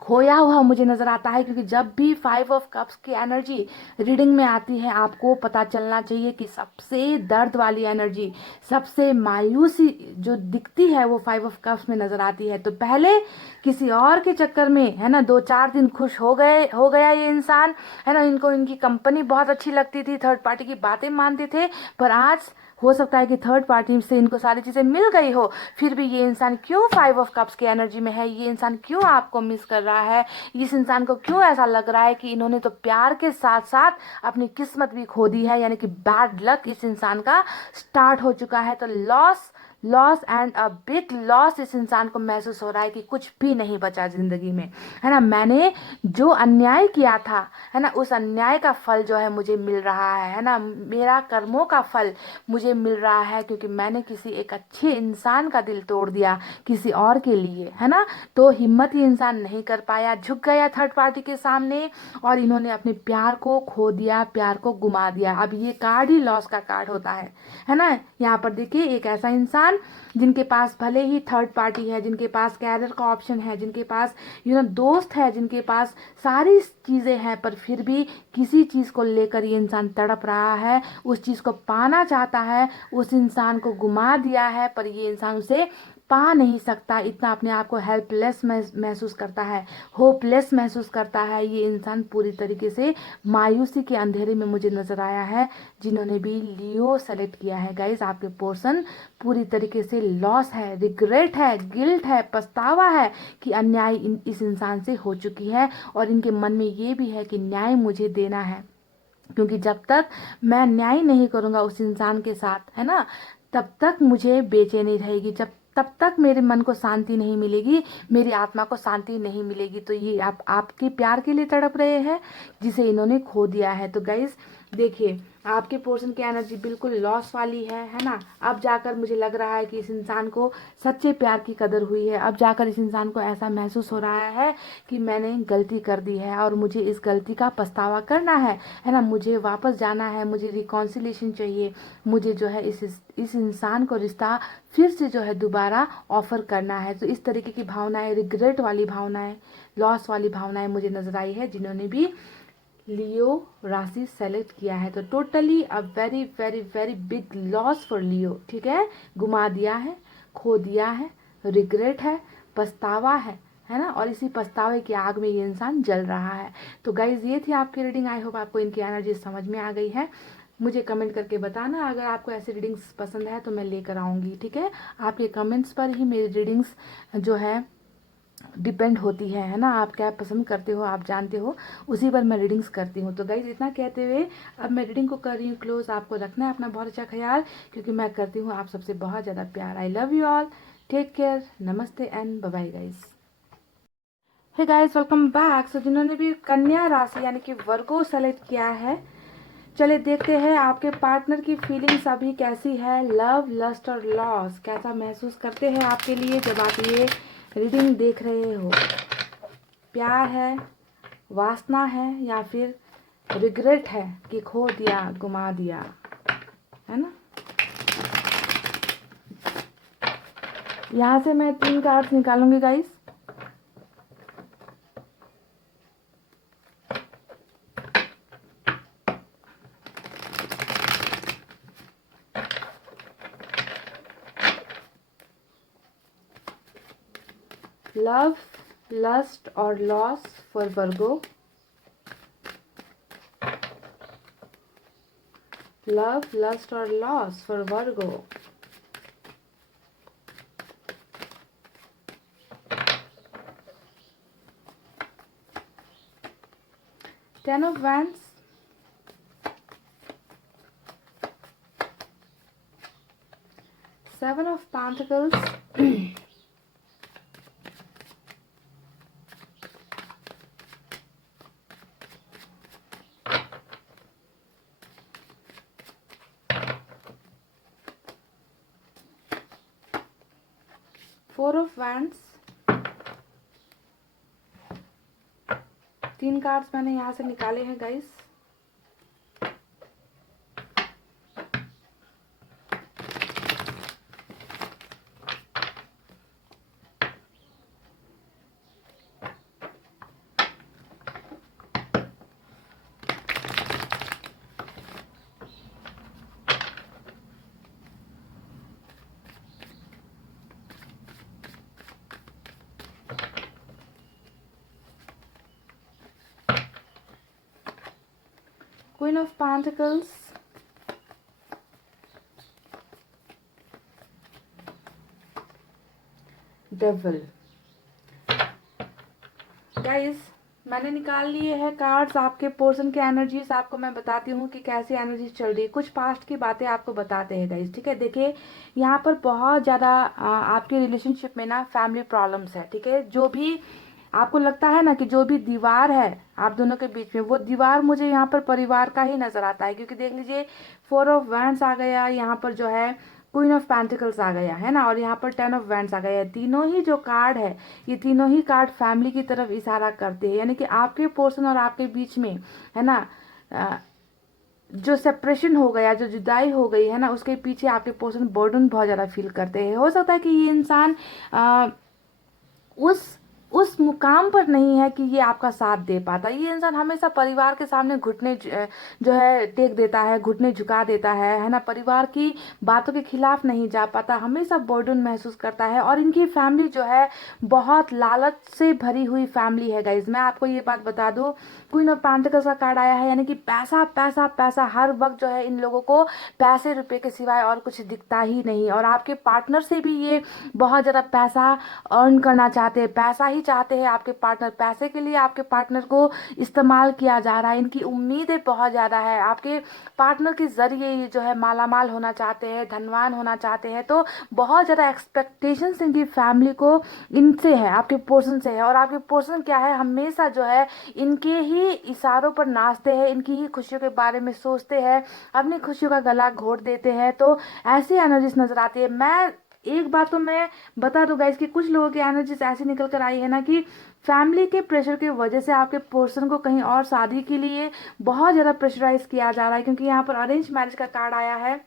खोया हुआ मुझे नजर आता है। क्योंकि जब भी 5 ऑफ कप्स की एनर्जी रीडिंग में आती है, आपको पता चलना चाहिए कि सबसे दर्द वाली एनर्जी, सबसे मायूसी जो दिखती है वो 5 ऑफ कप्स में नजर आती है। तो पहले किसी और के चक्कर में, है ना, 2-4 दिन खुश हो गया ये इंसान, है ना। इनको इनकी कंपनी बहुत अच्छी लगती थी, थर्ड पार्टी की बातें मानते थे। पर आज हो सकता है कि थर्ड पार्टी से इनको सारी चीजें मिल गई हो, फिर भी ये इंसान क्यों 5 ऑफ कप्स की एनर्जी में है, ये इंसान क्यों आपको मिस कर रहा है, इस इंसान को क्यों ऐसा लग रहा है कि इन्होंने तो प्यार के साथ साथ अपनी किस्मत भी खो दी है। यानी कि बैड लक इस इंसान का स्टार्ट हो चुका है। तो loss loss and a big loss इस इंसान को महसूस हो रहा है कि कुछ भी नहीं बचा जिंदगी में, है ना। मैंने जो अन्याय किया था, है ना, उस अन्याय का फल जो है मुझे मिल रहा है ना। मेरा कर्मों का फल मुझे मिल रहा है, क्योंकि मैंने किसी एक अच्छे इंसान का दिल तोड़ दिया किसी और के लिए, है ना। तो हिम्मत ये इंसान नहीं कर पाया, झुक गया थर्ड पार्टी के सामने, और इन्होंने अपने प्यार को खो दिया, प्यार को गुमा दिया। अब ये कार्ड ही लॉस का कार्ड होता है ना। यहाँ पर देखिए एक ऐसा इंसान जिनके पास भले ही थर्ड पार्टी है, जिनके पास कैरियर का ऑप्शन है, जिनके पास दोस्त है, जिनके पास सारी चीजें हैं, पर फिर भी किसी चीज को लेकर ये इंसान तड़प रहा है, उस चीज को पाना चाहता है, उस इंसान को गुमा दिया है, पर ये इंसान उसे पा नहीं सकता। इतना अपने आप को हेल्पलेस महसूस करता है, होपलेस महसूस करता है। ये इंसान पूरी तरीके से मायूसी के अंधेरे में मुझे नजर आया है। जिन्होंने भी लियो सेलेक्ट किया है गाइज, आपके पोर्शन पूरी तरीके से लॉस है, रिग्रेट है, गिल्ट है, पछतावा है कि अन्याय इस इंसान से हो चुकी है। और इनके मन में ये भी है कि न्याय मुझे देना है, क्योंकि जब तक मैं न्याय नहीं करूंगा उस इंसान के साथ, है ना, तब तक मुझे बेचैनी रहेगी, जब तब तक मेरे मन को शांति नहीं मिलेगी, मेरी आत्मा को शांति नहीं मिलेगी। तो ये आपके प्यार के लिए तड़प रहे हैं जिसे इन्होंने खो दिया है। तो गाइज देखिए, आपके पोर्शन की एनर्जी बिल्कुल लॉस वाली है ना। अब जाकर मुझे लग रहा है कि इस इंसान को सच्चे प्यार की कदर हुई है। अब जाकर इस इंसान को ऐसा महसूस हो रहा है कि मैंने गलती कर दी है और मुझे इस गलती का पछतावा करना है ना। मुझे वापस जाना है, मुझे रिकॉन्सिलेशन चाहिए, मुझे जो है इस इंसान को रिश्ता फिर से जो है दोबारा ऑफर करना है। तो इस तरीके की भावनाएं, रिग्रेट वाली भावनाएं, लॉस वाली भावनाएं मुझे नजर आई है जिन्होंने भी लियो राशि सेलेक्ट किया है। तो totally a very very very big loss for Leo, ठीक है। गुमा दिया है, खो दिया है, रिग्रेट है, पछतावा है ना। और इसी पछतावे की आग में ये इंसान जल रहा है। तो गाइज ये थी आपकी रीडिंग। आई होप आपको इनकी एनर्जी समझ में आ गई है। मुझे कमेंट करके बताना, अगर आपको ऐसी रीडिंग्स पसंद है तो मैं लेकर आऊँगी, ठीक है। आपके कमेंट्स पर ही मेरी रीडिंग्स जो है डिपेंड होती है ना, आप क्या पसंद करते हो आप जानते हो, उसी पर मैं रीडिंग्स करती हूँ। तो गाइज इतना कहते हुए अब मैं रीडिंग को कर रही हूँ क्लोज। आपको रखना है अपना बहुत अच्छा ख्याल, क्योंकि मैं करती हूँ आप सबसे बहुत ज़्यादा प्यार। I love you all, take care, नमस्ते and bye bye guys. Hey guys, welcome back. So जिन्होंने भी कन्या राशि यानी कि वर्गो सेलेक्ट किया है, चले देखते हैं आपके पार्टनर की फीलिंग्स अभी कैसी है। लव, लस्ट और लॉस कैसा महसूस करते हैं आपके लिए जब आप ये रीडिंग देख रहे हो। प्यार है, वासना है, या फिर रिग्रेट है कि खो दिया, गुमा दिया, है ना। यहाँ से मैं 3 कार्ड्स निकालूंगी गाइस। लव, लस्ट और loss for Virgo. Love, lust और loss for Virgo. Ten of wands, seven of pentacles, 4 of wands. 3 cards मैंने यहाँ से निकाले हैं guys. Queen of Pentacles, Devil। Guys मैंने निकाल लिए हैं कार्ड्स, आपके पोर्शन के एनर्जीज आपको मैं बताती हूँ कि कैसी एनर्जी चल रही है। कुछ पास्ट की बातें आपको बताते हैं गाइस, ठीक है। देखिए यहाँ पर बहुत ज़्यादा आपके रिलेशनशिप में ना फैमिली प्रॉब्लम्स है, ठीक है। जो भी आपको लगता है ना कि जो भी दीवार है आप दोनों के बीच में, वो दीवार मुझे यहाँ पर परिवार का ही नजर आता है, क्योंकि देख लीजिए 4 ऑफ वैंड्स आ गया, यहाँ पर जो है क्वीन ऑफ पेंटिकल्स आ गया है ना, और यहाँ पर 10 ऑफ वैंड्स आ गया है। तीनों ही जो कार्ड है, ये तीनों ही कार्ड फैमिली की तरफ इशारा करते हैं, यानी कि आपके पर्सन और आपके बीच में, है ना, जो सेपरेशन हो गया, जो जुदाई हो गई है ना, उसके पीछे आपके पर्सन बर्डन बहुत ज़्यादा फील करते हैं। हो सकता है कि ये इंसान उस मुकाम पर नहीं है कि ये आपका साथ दे पाता। ये इंसान हमेशा परिवार के सामने घुटने जो है टेक देता है, घुटने झुका देता है ना, परिवार की बातों के खिलाफ नहीं जा पाता, हमेशा बर्डन महसूस करता है। और इनकी फैमिली जो है बहुत लालच से भरी हुई फैमिली है गाइज। मैं आपको ये बात बता दूं, क्वीन ऑफ पेंटिकल्स का कार्ड आया है, यानी कि पैसा पैसा पैसा। हर वक्त जो है इन लोगों को पैसे रुपए के सिवाय और कुछ दिखता ही नहीं। और आपके पार्टनर से भी ये बहुत ज़्यादा पैसा अर्न करना चाहते हैं, पैसा ही चाहते हैं आपके पार्टनर। पैसे के लिए आपके पार्टनर को इस्तेमाल किया जा रहा है। इनकी उम्मीदें बहुत ज़्यादा है आपके पार्टनर के जरिए, ये जो है मालामाल होना चाहते हैं, धनवान होना चाहते हैं। तो बहुत ज़्यादा एक्सपेक्टेशंस इनकी फैमिली को इनसे है, आपके पोर्सन से है। और आपके पोर्सन क्या है, हमेशा जो है इनके ही इशारों पर नाचते हैं, इनकी ही खुशियों के बारे में सोचते हैं, अपनी खुशियों का गला घोट देते हैं। तो ऐसी एनर्जीज नजर आती है। मैं एक बात तो मैं बता दूं गाइस कि कुछ लोगों की एनर्जीज ऐसी निकल कर आई है ना कि फैमिली के प्रेशर की वजह से आपके पर्सन को कहीं और शादी के लिए बहुत ज़्यादा प्रेशराइज किया जा रहा है, क्योंकि यहाँ पर अरेंज मैरिज का कार्ड आया है।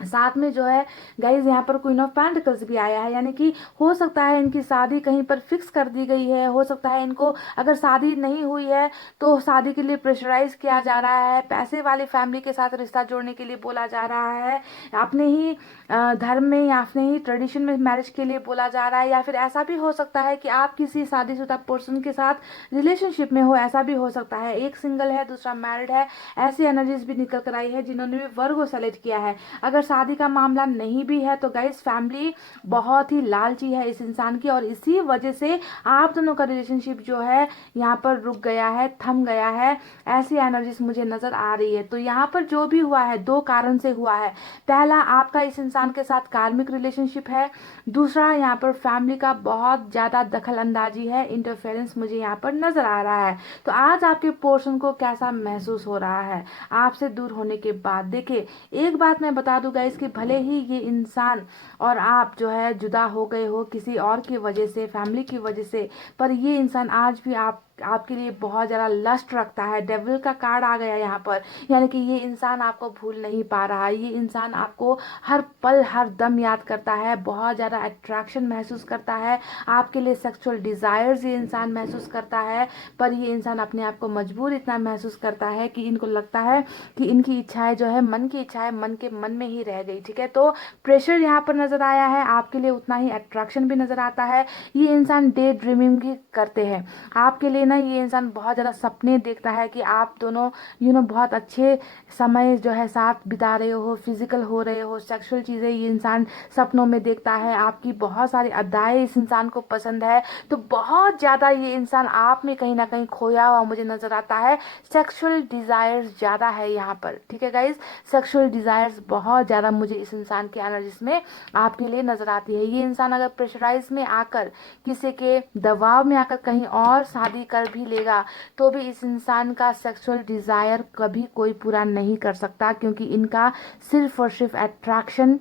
साथ में जो है गाइज यहाँ पर क्वीन ऑफ पेंटिकल्स भी आया है, यानी कि हो सकता है इनकी शादी कहीं पर फिक्स कर दी गई है। हो सकता है इनको अगर शादी नहीं हुई है तो शादी के लिए प्रेशराइज किया जा रहा है, पैसे वाली फैमिली के साथ रिश्ता जोड़ने के लिए बोला जा रहा है, अपने ही धर्म में या अपने ही ट्रेडिशन में मैरिज के लिए बोला जा रहा है। या फिर ऐसा भी हो सकता है कि आप किसी शादीशुदा पर्सन के साथ रिलेशनशिप में हो, ऐसा भी हो सकता है। एक सिंगल है, दूसरा मैरिड है, ऐसी एनर्जीज भी निकल कर आई है जिन्होंने भी वर्ग को सेलेक्ट किया है। अगर शादी का मामला नहीं भी है तो गाइस फैमिली बहुत ही लालची है इस इंसान की, और इसी वजह से आप दोनों का रिलेशनशिप जो है यहाँ पर रुक गया है, थम गया है। ऐसी एनर्जीज मुझे नजर आ रही है। तो यहाँ पर जो भी हुआ है 2 कारण से हुआ है। पहला, आपका इस इंसान के साथ कार्मिक रिलेशनशिप है। दूसरा, यहाँ पर फैमिली का बहुत ज्यादा दखल अंदाजी है, इंटरफेरेंस मुझे यहाँ पर नजर आ रहा है। तो आज आपके पोर्शन को कैसा महसूस हो रहा है आपसे दूर होने के बाद? देखिए, एक बात मैं बता दूंगा, इसकी भले ही ये इंसान और आप जो है जुदा हो गए हो किसी और की वजह से, फैमिली की वजह से, पर ये इंसान आज भी आपके लिए बहुत ज़्यादा लस्ट रखता है। डेविल का कार्ड आ गया यहाँ पर, यानी कि ये इंसान आपको भूल नहीं पा रहा है। ये इंसान आपको हर पल हर दम याद करता है, बहुत ज़्यादा अट्रैक्शन महसूस करता है, आपके लिए सेक्सुअल डिज़ायर्स ये इंसान महसूस करता है। पर ये इंसान अपने आप को मजबूर इतना महसूस करता है कि इनको लगता है कि इनकी इच्छाएं जो है, मन की इच्छाएं मन के मन में ही रह गई। ठीक है, तो प्रेशर यहाँ पर नजर आया है, आपके लिए उतना ही अट्रैक्शन भी नजर आता है। ये इंसान डे ड्रीमिंग भी करते हैं आपके लिए ना। ये इंसान बहुत ज़्यादा सपने देखता है कि आप दोनों बहुत अच्छे समय जो है साथ बिता रहे हो, फिजिकल हो रहे हो, सेक्सुअल चीज़ें ये इंसान सपनों में देखता है। आपकी बहुत सारी अदाएं इस इंसान को पसंद है। तो बहुत ज़्यादा ये इंसान आप में कहीं ना कहीं खोया हुआ मुझे नजर आता है। सेक्सुअल डिजायर्स ज़्यादा है यहाँ पर। ठीक है गाइज, सेक्सुअल डिजायर्स बहुत ज़्यादा मुझे इस इंसान की एनर्जीज में आपके लिए नजर आती है। ये इंसान अगर प्रेशराइज में आकर, किसी के दबाव में आकर कहीं और शादी कर भी लेगा तो भी इस इंसान का सेक्सुअल डिजायर कभी कोई पूरा नहीं कर सकता, क्योंकि इनका सिर्फ और सिर्फ अट्रैक्शन,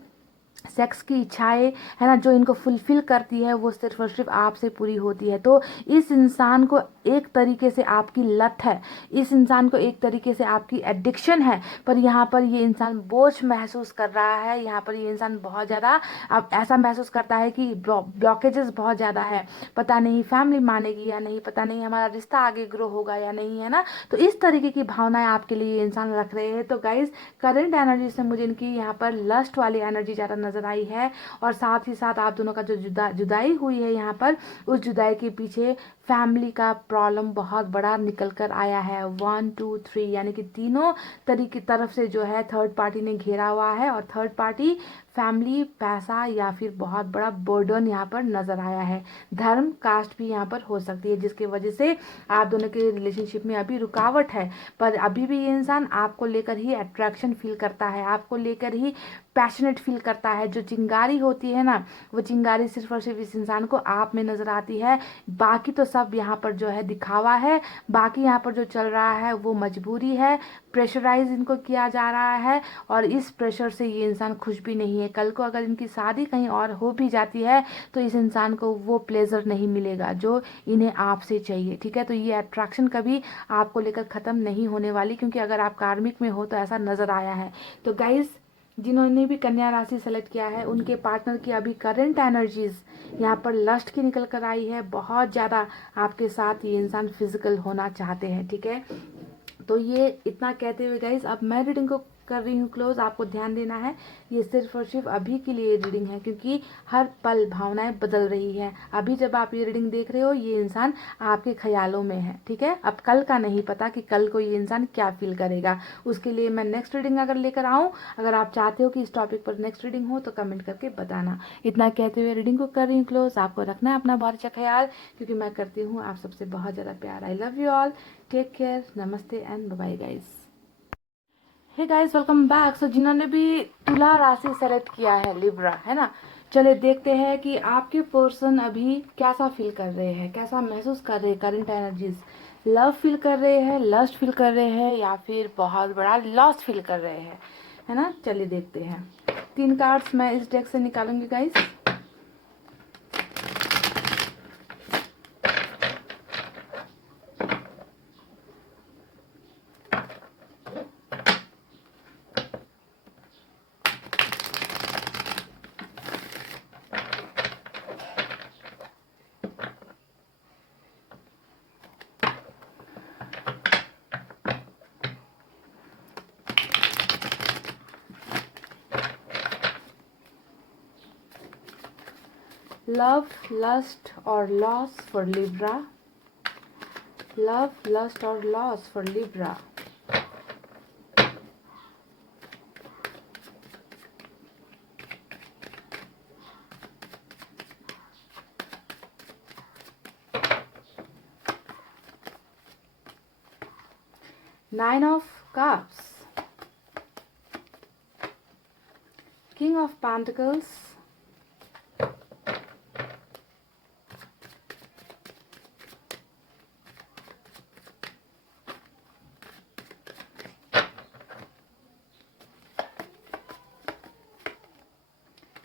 सेक्स की इच्छाएं है ना, जो इनको फुलफिल करती है वो सिर्फ और सिर्फ आपसे पूरी होती है। तो इस इंसान को एक तरीके से आपकी लत है, इस इंसान को एक तरीके से आपकी एडिक्शन है। पर यहाँ पर ये इंसान बोझ महसूस कर रहा है। यहाँ पर ये इंसान बहुत ज़्यादा अब ऐसा महसूस करता है कि ब्लॉकेजेस बहुत ज़्यादा है, पता नहीं फैमिली मानेगी या नहीं, पता नहीं हमारा रिश्ता आगे ग्रो होगा या नहीं, है ना। तो इस तरीके की भावनाएं आपके लिए ये इंसान रख रहे हैं। तो गाइज, करंट एनर्जी से मुझे इनकी यहाँ पर लस्ट वाली एनर्जी ज़्यादा नजर आई है। और साथ ही साथ आप दोनों का जो जुदाई हुई है यहाँ पर, उस जुदाई के पीछे फैमिली का प्रॉब्लम बहुत बड़ा निकल कर आया है। 1 2 3 यानी कि तीनों तरीके तरफ से जो है थर्ड पार्टी ने घेरा हुआ है, और थर्ड पार्टी फैमिली, पैसा या फिर बहुत बड़ा बर्डन यहाँ पर नजर आया है। धर्म, कास्ट भी यहाँ पर हो सकती है, जिसकी वजह से आप दोनों के रिलेशनशिप में अभी रुकावट है। पर अभी भी ये इंसान आपको लेकर ही अट्रैक्शन फील करता है, आपको लेकर ही पैशनेट फील करता है। जो चिंगारी होती है ना, वो चिंगारी सिर्फ और सिर्फ इस इंसान को आप में नजर आती है। बाकी तो सब यहाँ पर जो है दिखावा है, बाकी यहाँ पर जो चल रहा है वो मजबूरी है, प्रेशराइज इनको किया जा रहा है। और इस प्रेशर से ये इंसान खुश भी नहीं है। कल को अगर इनकी शादी कहीं और हो भी जाती है तो इस इंसान को वो प्लेजर नहीं मिलेगा जो इन्हें आपसे चाहिए। ठीक है, तो ये अट्रैक्शन कभी आपको लेकर ख़त्म नहीं होने वाली, क्योंकि अगर आप कार्मिक में हो तो ऐसा नज़र आया है। तो गाइज, जिन्होंने भी कन्या राशि सेलेक्ट किया है, उनके पार्टनर की अभी करंट एनर्जीज यहाँ पर लस्ट की निकल कर आई है। बहुत ज़्यादा आपके साथ ये इंसान फिजिकल होना चाहते हैं। ठीक है, तो ये इतना कहते हुए गाइज, अब मैं रीडिंग को कर रही हूँ क्लोज। आपको ध्यान देना है, ये सिर्फ और सिर्फ अभी के लिए रीडिंग है, क्योंकि हर पल भावनाएं बदल रही है। अभी जब आप ये रीडिंग देख रहे हो, ये इंसान आपके ख्यालों में है। ठीक है, अब कल का नहीं पता कि कल को ये इंसान क्या फील करेगा। उसके लिए मैं नेक्स्ट रीडिंग अगर लेकर आऊँ, अगर आप चाहते हो कि इस टॉपिक पर नेक्स्ट रीडिंग हो तो कमेंट करके बताना। इतना कहते हुए रीडिंग को कर रही हूँ क्लोज। आपको रखना है अपना बहुत अच्छा ख्याल, क्योंकि मैं करती हूँ आप सबसे बहुत ज़्यादा प्यार। I love you all, take care, नमस्ते and bye guys. Hey guys, welcome back. So जिन्होंने भी तुला राशि सेलेक्ट किया है, लिब्रा, है ना, चले देखते हैं कि आपके पर्सन अभी कैसा फील कर रहे हैं, कैसा महसूस कर रहे हैं। करंट एनर्जीज, लव फील कर रहे हैं, लस्ट फील कर रहे हैं, या फिर बहुत बड़ा लॉस फील कर रहे हैं, है ना। चलिए देखते हैं। 3 कार्ड्स मैं इस डेक से निकालूंगी guys. Love, lust or loss for Libra. Love, lust or loss for Libra. 9 of cups, King of Pentacles,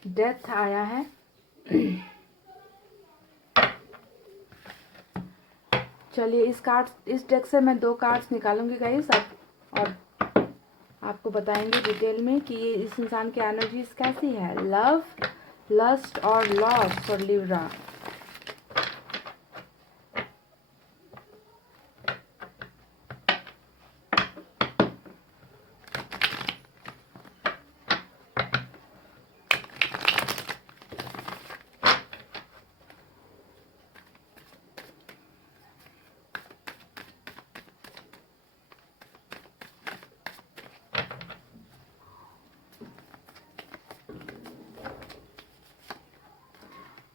death आया है। चलिए इस डेक से मैं 2 कार्ड्स निकालूंगी गाइस अब, और आपको बताएंगे डिटेल में कि ये इस इंसान की एनर्जीज कैसी है। लव, लस्ट और loss for Libra.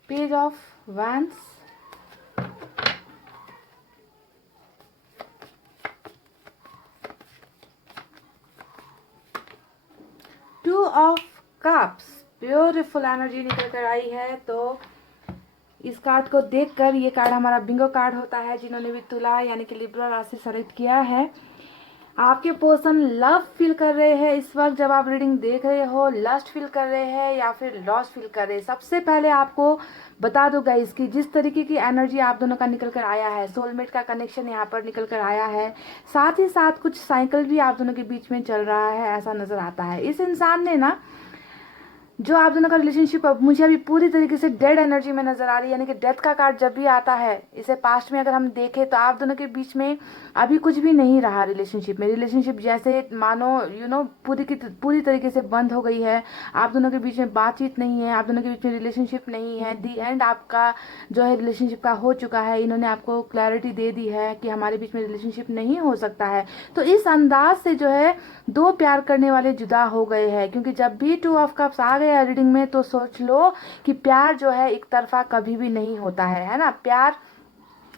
Page of Wands, Two of Cups, beautiful energy निकल कर आई है। तो इस कार्ड को देखकर, ये कार्ड हमारा बिंगो कार्ड होता है जिन्होंने भी तुला यानी कि लिब्रा राशि सेलेक्ट किया है। आपके पर्सन लव फील कर रहे हैं इस वक्त जब आप रीडिंग देख रहे हो, लस्ट फील कर रहे हैं या फिर लॉस फील कर रहे हैं। सबसे पहले आपको बता दो गाइस कि जिस तरीके की एनर्जी आप दोनों का निकल कर आया है, सोलमेट का कनेक्शन यहाँ पर निकल कर आया है, साथ ही साथ कुछ साइकिल भी आप दोनों के बीच में चल रहा है ऐसा नजर आता है। इस इंसान ने ना, जो आप दोनों का रिलेशनशिप अब मुझे अभी पूरी तरीके से डेड एनर्जी में नजर आ रही है, यानी कि डेथ का कार्ड जब भी आता है, इसे पास्ट में अगर हम देखें तो आप दोनों के बीच में अभी कुछ भी नहीं रहा रिलेशनशिप में। रिलेशनशिप जैसे मानो पूरी तरीके से बंद हो गई है। आप दोनों के बीच में बातचीत नहीं है, आप दोनों के बीच में रिलेशनशिप नहीं है। दी एंड आपका जो है रिलेशनशिप का हो चुका है। इन्होंने आपको क्लैरिटी दे दी है कि हमारे बीच में रिलेशनशिप नहीं हो सकता है। तो इस अंदाज से जो है 2 प्यार करने वाले जुदा हो गए हैं, क्योंकि जब भी 2 ऑफ कप्स आ गए रीडिंग में तो सोच लो कि प्यार जो है एक तरफा कभी भी नहीं होता है ना। प्यार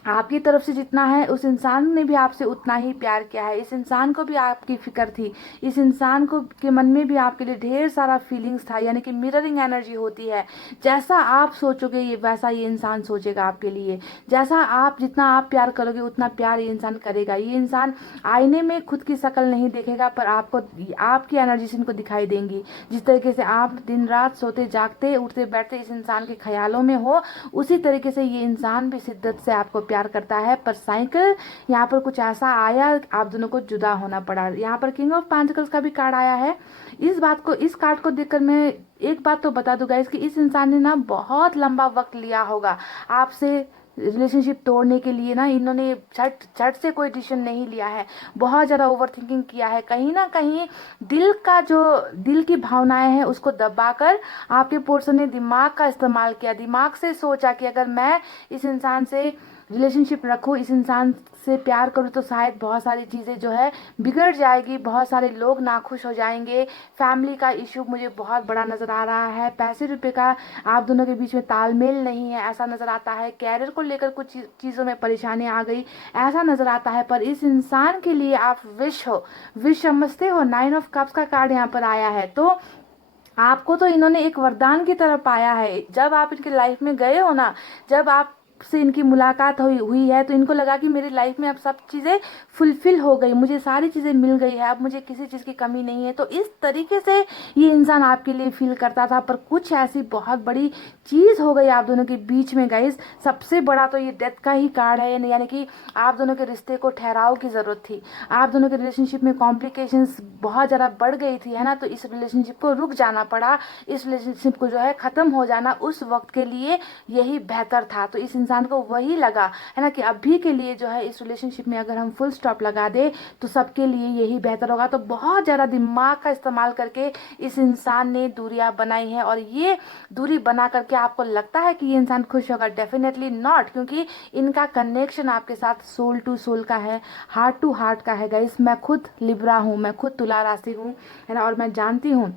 आपकी तरफ से जितना है उस इंसान ने भी आपसे उतना ही प्यार किया है। इस इंसान को भी आपकी फिक्र थी, इस इंसान को के मन में भी आपके लिए ढेर सारा फीलिंग्स था, यानी कि मिररिंग एनर्जी होती है। जैसा आप सोचोगे ये वैसा ये इंसान सोचेगा आपके लिए। जैसा आप जितना आप प्यार करोगे उतना प्यार ये इंसान करेगा। ये इंसान आईने में खुद की शक्ल नहीं देखेगा पर आपको आपकी एनर्जीज इनको दिखाई देंगी। जिस तरीके से आप दिन रात सोते जागते उठते बैठते इस इंसान के ख्यालों में हो, उसी तरीके से ये इंसान भी शिद्दत से आपको प्यार करता है। पर साइकिल यहाँ पर कुछ ऐसा आया, आप दोनों को जुदा होना पड़ा। यहाँ पर किंग ऑफ पेंटिकल्स का भी कार्ड आया है। इस कार्ड को देखकर मैं एक बात तो बता दूं गाइस कि इस इंसान ने ना बहुत लंबा वक्त लिया होगा आपसे रिलेशनशिप तोड़ने के लिए ना। इन्होंने झट से कोई डिसीजन नहीं लिया है, बहुत ज़्यादा ओवर थिंकिंग किया है। कहीं ना कहीं दिल की भावनाएं हैं उसको दबाकर आपके पर्सन ने दिमाग का इस्तेमाल किया, दिमाग से सोचा कि अगर मैं इस इंसान से रिलेशनशिप रखूँ, इस इंसान से प्यार करूँ तो शायद बहुत सारी चीज़ें जो है बिगड़ जाएगी, बहुत सारे लोग नाखुश हो जाएंगे। फैमिली का इशू मुझे बहुत बड़ा नज़र आ रहा है। पैसे रुपए का आप दोनों के बीच में तालमेल नहीं है ऐसा नज़र आता है। कैरियर को लेकर कुछ चीज़ों में परेशानी आ गई ऐसा नज़र आता है। पर इस इंसान के लिए आप विश समझते हो। 9 ऑफ कप्स का कार्ड यहाँ पर आया है। तो आपको तो इन्होंने एक वरदान की तरफ पाया है। जब आप इनकी लाइफ में गए हो ना, जब आप से इनकी मुलाकात हुई है तो इनको लगा कि मेरी लाइफ में अब सब चीज़ें फुलफिल हो गई, मुझे सारी चीज़ें मिल गई है, अब मुझे किसी चीज़ की कमी नहीं है। तो इस तरीके से ये इंसान आपके लिए फील करता था। पर कुछ ऐसी बहुत बड़ी चीज़ हो गई आप दोनों के बीच में गाइस। सबसे बड़ा तो ये डेथ का ही कार्ड है, यानी कि आप दोनों के रिश्ते को ठहराव की ज़रूरत थी। आप दोनों के रिलेशनशिप में कॉम्प्लिकेशंस बहुत ज़्यादा बढ़ गई थी, है ना। तो इस रिलेशनशिप को रुक जाना पड़ा, इस रिलेशनशिप को जो है ख़त्म हो जाना उस वक्त के लिए यही बेहतर था। तो इस इंसान को वही लगा, है ना, कि अभी के लिए जो है इस रिलेशनशिप में अगर हम फुल स्टॉप लगा दे तो सबके लिए यही बेहतर होगा। तो बहुत ज़्यादा दिमाग का इस्तेमाल करके इस इंसान ने दूरियां बनाई हैं। और ये दूरी बना करके आपको लगता है कि ये इंसान खुश होगा? डेफिनेटली नॉट, क्योंकि इनका कनेक्शन आपके साथ सोल टू सोल का है, हार्ट टू हार्ट का है गाइस। मैं खुद लिब्रा हूँ, मैं खुद तुला राशि हूँ, है ना, और मैं जानती हूँ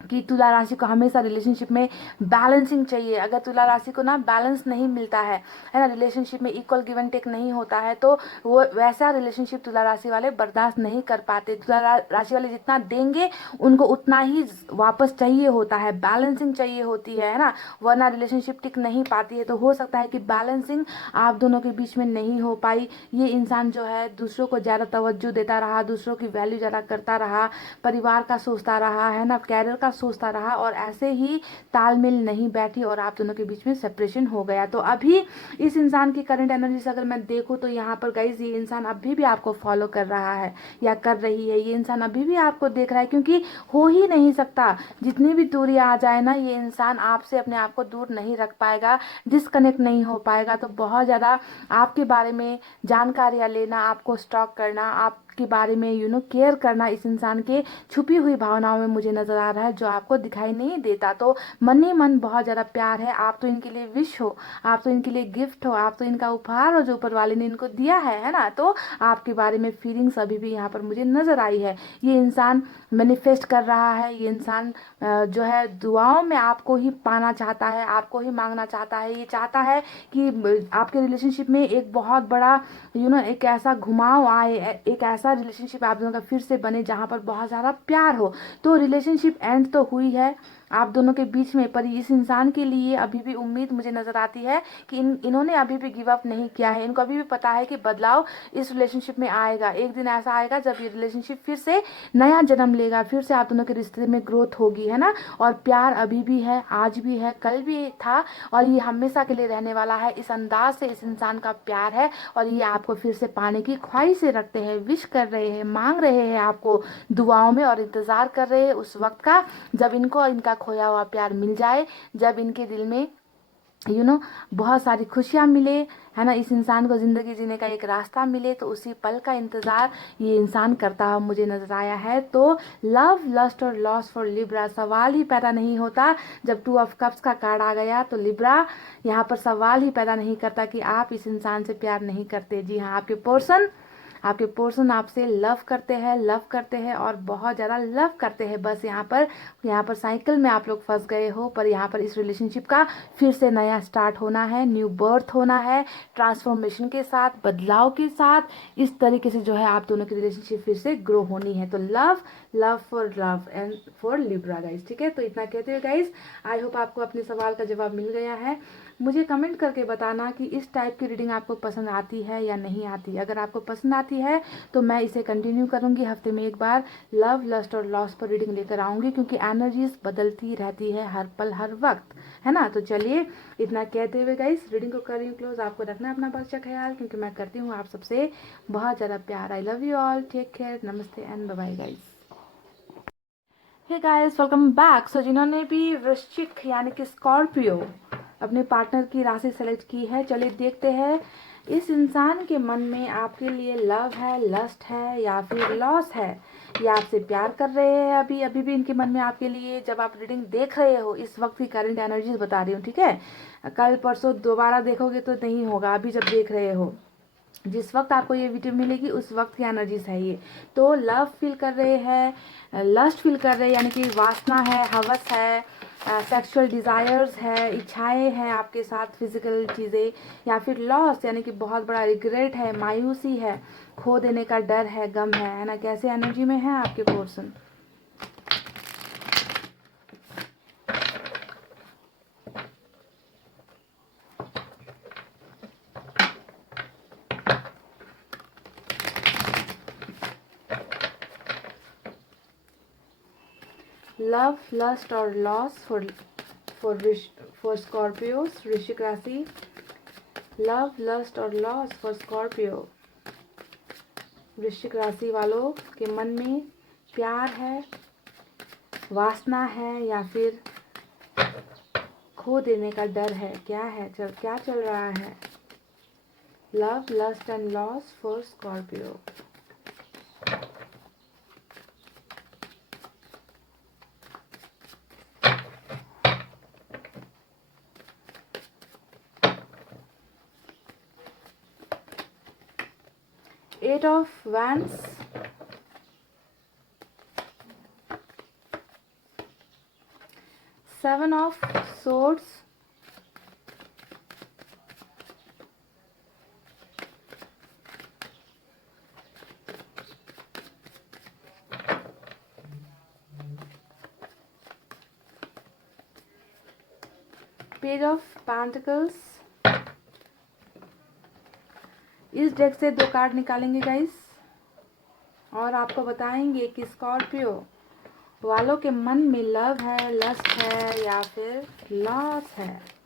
कि तुला राशि को हमेशा रिलेशनशिप में बैलेंसिंग चाहिए। अगर तुला राशि को ना बैलेंस नहीं मिलता है ना, रिलेशनशिप में इक्वल गिव एंड टेक नहीं होता है, तो वो वैसा रिलेशनशिप तुला राशि वाले बर्दाश्त नहीं कर पाते। तुला राशि वाले जितना देंगे उनको उतना ही वापस चाहिए होता है, बैलेंसिंग चाहिए होती है ना, वरना रिलेशनशिप टिक नहीं पाती है। तो हो सकता है कि बैलेंसिंग आप दोनों के बीच में नहीं हो पाई। ये इंसान जो है दूसरों को ज़्यादा तवज्जो देता रहा, दूसरों की वैल्यू ज़्यादा करता रहा, परिवार का सोचता रहा है ना, कैरियर का सोचता रहा, और ऐसे ही तालमेल नहीं बैठी और आप दोनों के बीच में सेपरेशन हो गया। तो अभी इस इंसान की करंट एनर्जी से अगर मैं देखूँ तो यहाँ पर गाइज ये इंसान अभी भी आपको फॉलो कर रहा है या कर रही है। ये इंसान अभी भी आपको देख रहा है, क्योंकि हो ही नहीं सकता, जितनी भी दूरी आ जाए ना, ये इंसान आपसे अपने आप को दूर नहीं रख पाएगा, डिस्कनेक्ट नहीं हो पाएगा। तो बहुत ज़्यादा आपके बारे में जानकारियाँ लेना, आपको स्टॉक करना, आपके बारे में केयर करना इस इंसान के छुपी हुई भावनाओं में मुझे नजर आ रहा है, जो आपको दिखाई नहीं देता। तो मन ही मन बहुत ज़्यादा प्यार है, आप तो इनके लिए विश हो, आप तो इनके लिए गिफ्ट हो, आप तो इनका उपहार हो जो ऊपर वाले ने इनको दिया है ना। तो आपके बारे में फीलिंग्स अभी भी यहाँ पर मुझे नजर आई है। ये इंसान मैनिफेस्ट कर रहा है, ये इंसान जो है दुआओं में आपको ही पाना चाहता है, आपको ही मांगना चाहता है। ये चाहता है कि आपके रिलेशनशिप में एक बहुत बड़ा एक ऐसा घुमाव आए, एक ऐसा रिलेशनशिप आप दोनों का फिर से बने जहाँ पर बहुत ज़्यादा प्यार हो। तो रिलेशनशिप एंड तो हुई है आप दोनों के बीच में, पर इस इंसान के लिए अभी भी उम्मीद मुझे नजर आती है कि इन्होंने अभी भी गिव अप नहीं किया है। इनको अभी भी पता है कि बदलाव इस रिलेशनशिप में आएगा, एक दिन ऐसा आएगा जब ये रिलेशनशिप फिर से नया जन्म लेगा, फिर से आप दोनों के रिश्ते में ग्रोथ होगी, है ना। और प्यार अभी भी है, आज भी है, कल भी था, और ये हमेशा के लिए रहने वाला है। इस अंदाज से इस इंसान का प्यार है, और ये आपको फिर से पाने की ख्वाहिशें रखते हैं, विश कर रहे हैं, मांग रहे हैं आपको दुआओं में, और इंतजार कर रहे हैं उस वक्त का जब इनको इनका खोया हुआ प्यार मिल जाए, जब इनके दिल में बहुत सारी खुशियाँ मिले, है ना, इस इंसान को ज़िंदगी जीने का एक रास्ता मिले। तो उसी पल का इंतज़ार ये इंसान करता हुआ मुझे नज़र आया है। तो लव, लस्ट और लॉस फॉर लिब्रा सवाल ही पैदा नहीं होता। जब 2 ऑफ कप्स का कार्ड आ गया तो लिब्रा यहाँ पर सवाल ही पैदा नहीं करता कि आप इस इंसान से प्यार नहीं करते। जी हाँ, आपके पर्सन आपसे लव करते हैं और बहुत ज़्यादा लव करते हैं। बस यहाँ पर साइकिल में आप लोग फंस गए हो, पर यहाँ पर इस रिलेशनशिप का फिर से नया स्टार्ट होना है, न्यू बर्थ होना है, ट्रांसफॉर्मेशन के साथ, बदलाव के साथ। इस तरीके से जो है आप दोनों की रिलेशनशिप फिर से ग्रो होनी है। तो love for love and for Libra guys, ठीक है। तो इतना कहते हुए गाइज, आई होप आपको अपने सवाल का जवाब मिल गया है। मुझे कमेंट करके बताना कि इस टाइप की रीडिंग आपको पसंद आती है या नहीं आती। अगर आपको पसंद आती है तो मैं इसे कंटिन्यू करूंगी, हफ्ते में एक बार लव, लस्ट और लॉस पर रीडिंग लेकर आऊंगी, क्योंकि एनर्जीज बदलती रहती है हर पल हर वक्त, है ना। तो चलिए इतना कहते हुए गाइस रीडिंग को कर रही हूँ क्लोज। आपको रखना है अपना बच्चा ख्याल, क्योंकि मैं करती हूँ आप सबसे बहुत ज़्यादा प्यार। I love you all, take care, नमस्ते and bye bye guys. Hey guys, welcome back. So जिन्होंने भी वृश्चिक यानी कि स्कॉर्पियो अपने पार्टनर की राशि सेलेक्ट की है, चलिए देखते हैं इस इंसान के मन में आपके लिए लव है, लस्ट है या फिर लॉस है। ये आपसे प्यार कर रहे हैं अभी भी इनके मन में आपके लिए। जब आप रीडिंग देख रहे हो, इस वक्त की करंट एनर्जीज बता रही हूँ, ठीक है। कल परसों दोबारा देखोगे तो नहीं होगा, अभी जब देख रहे हो, जिस वक्त आपको ये वीडियो मिलेगी उस वक्त की एनर्जीज है ये। तो लव फील कर रहे हैं, लस्ट फील कर रहे हैं, यानी कि वासना है, हवस है, सेक्सुअल डिज़ायर्स है, इच्छाएं हैं आपके साथ, फिजिकल चीज़ें, या फिर लॉस यानी कि बहुत बड़ा रिग्रेट है, मायूसी है, खो देने का डर है, गम है ना। कैसे एनर्जी में है आपके पर्सन। लव, लस्ट और लॉस फॉर स्कॉर्पियोस, वृश्चिक राशि। लव, लस्ट और लॉस फॉर स्कॉर्पियो, वृश्चिक राशि वालों के मन में प्यार है, वासना है, या फिर खो देने का डर है। क्या चल रहा है। Love, lust and loss for Scorpio. Eight of wands, 7 of swords, page of pentacles. इस डेक से 2 कार्ड निकालेंगे गाइस और आपको बताएंगे कि स्कॉर्पियो वालों के मन में लव है, लस्ट है या फिर लॉस है।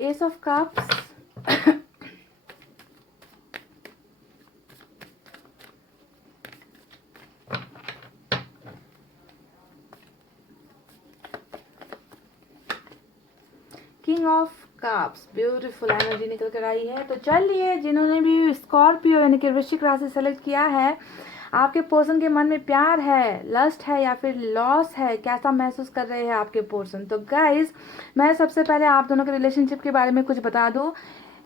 S of cups, king of cups, beautiful energy निकल कर आई है। तो चलिए, जिन्होंने भी स्कॉर्पियो यानी कि वृश्चिक राशि सेलेक्ट किया है, आपके पर्सन के मन में प्यार है, लस्ट है या फिर लॉस है, कैसा महसूस कर रहे हैं आपके पर्सन। तो गाइस, मैं सबसे पहले आप दोनों के रिलेशनशिप के बारे में कुछ बता दूं।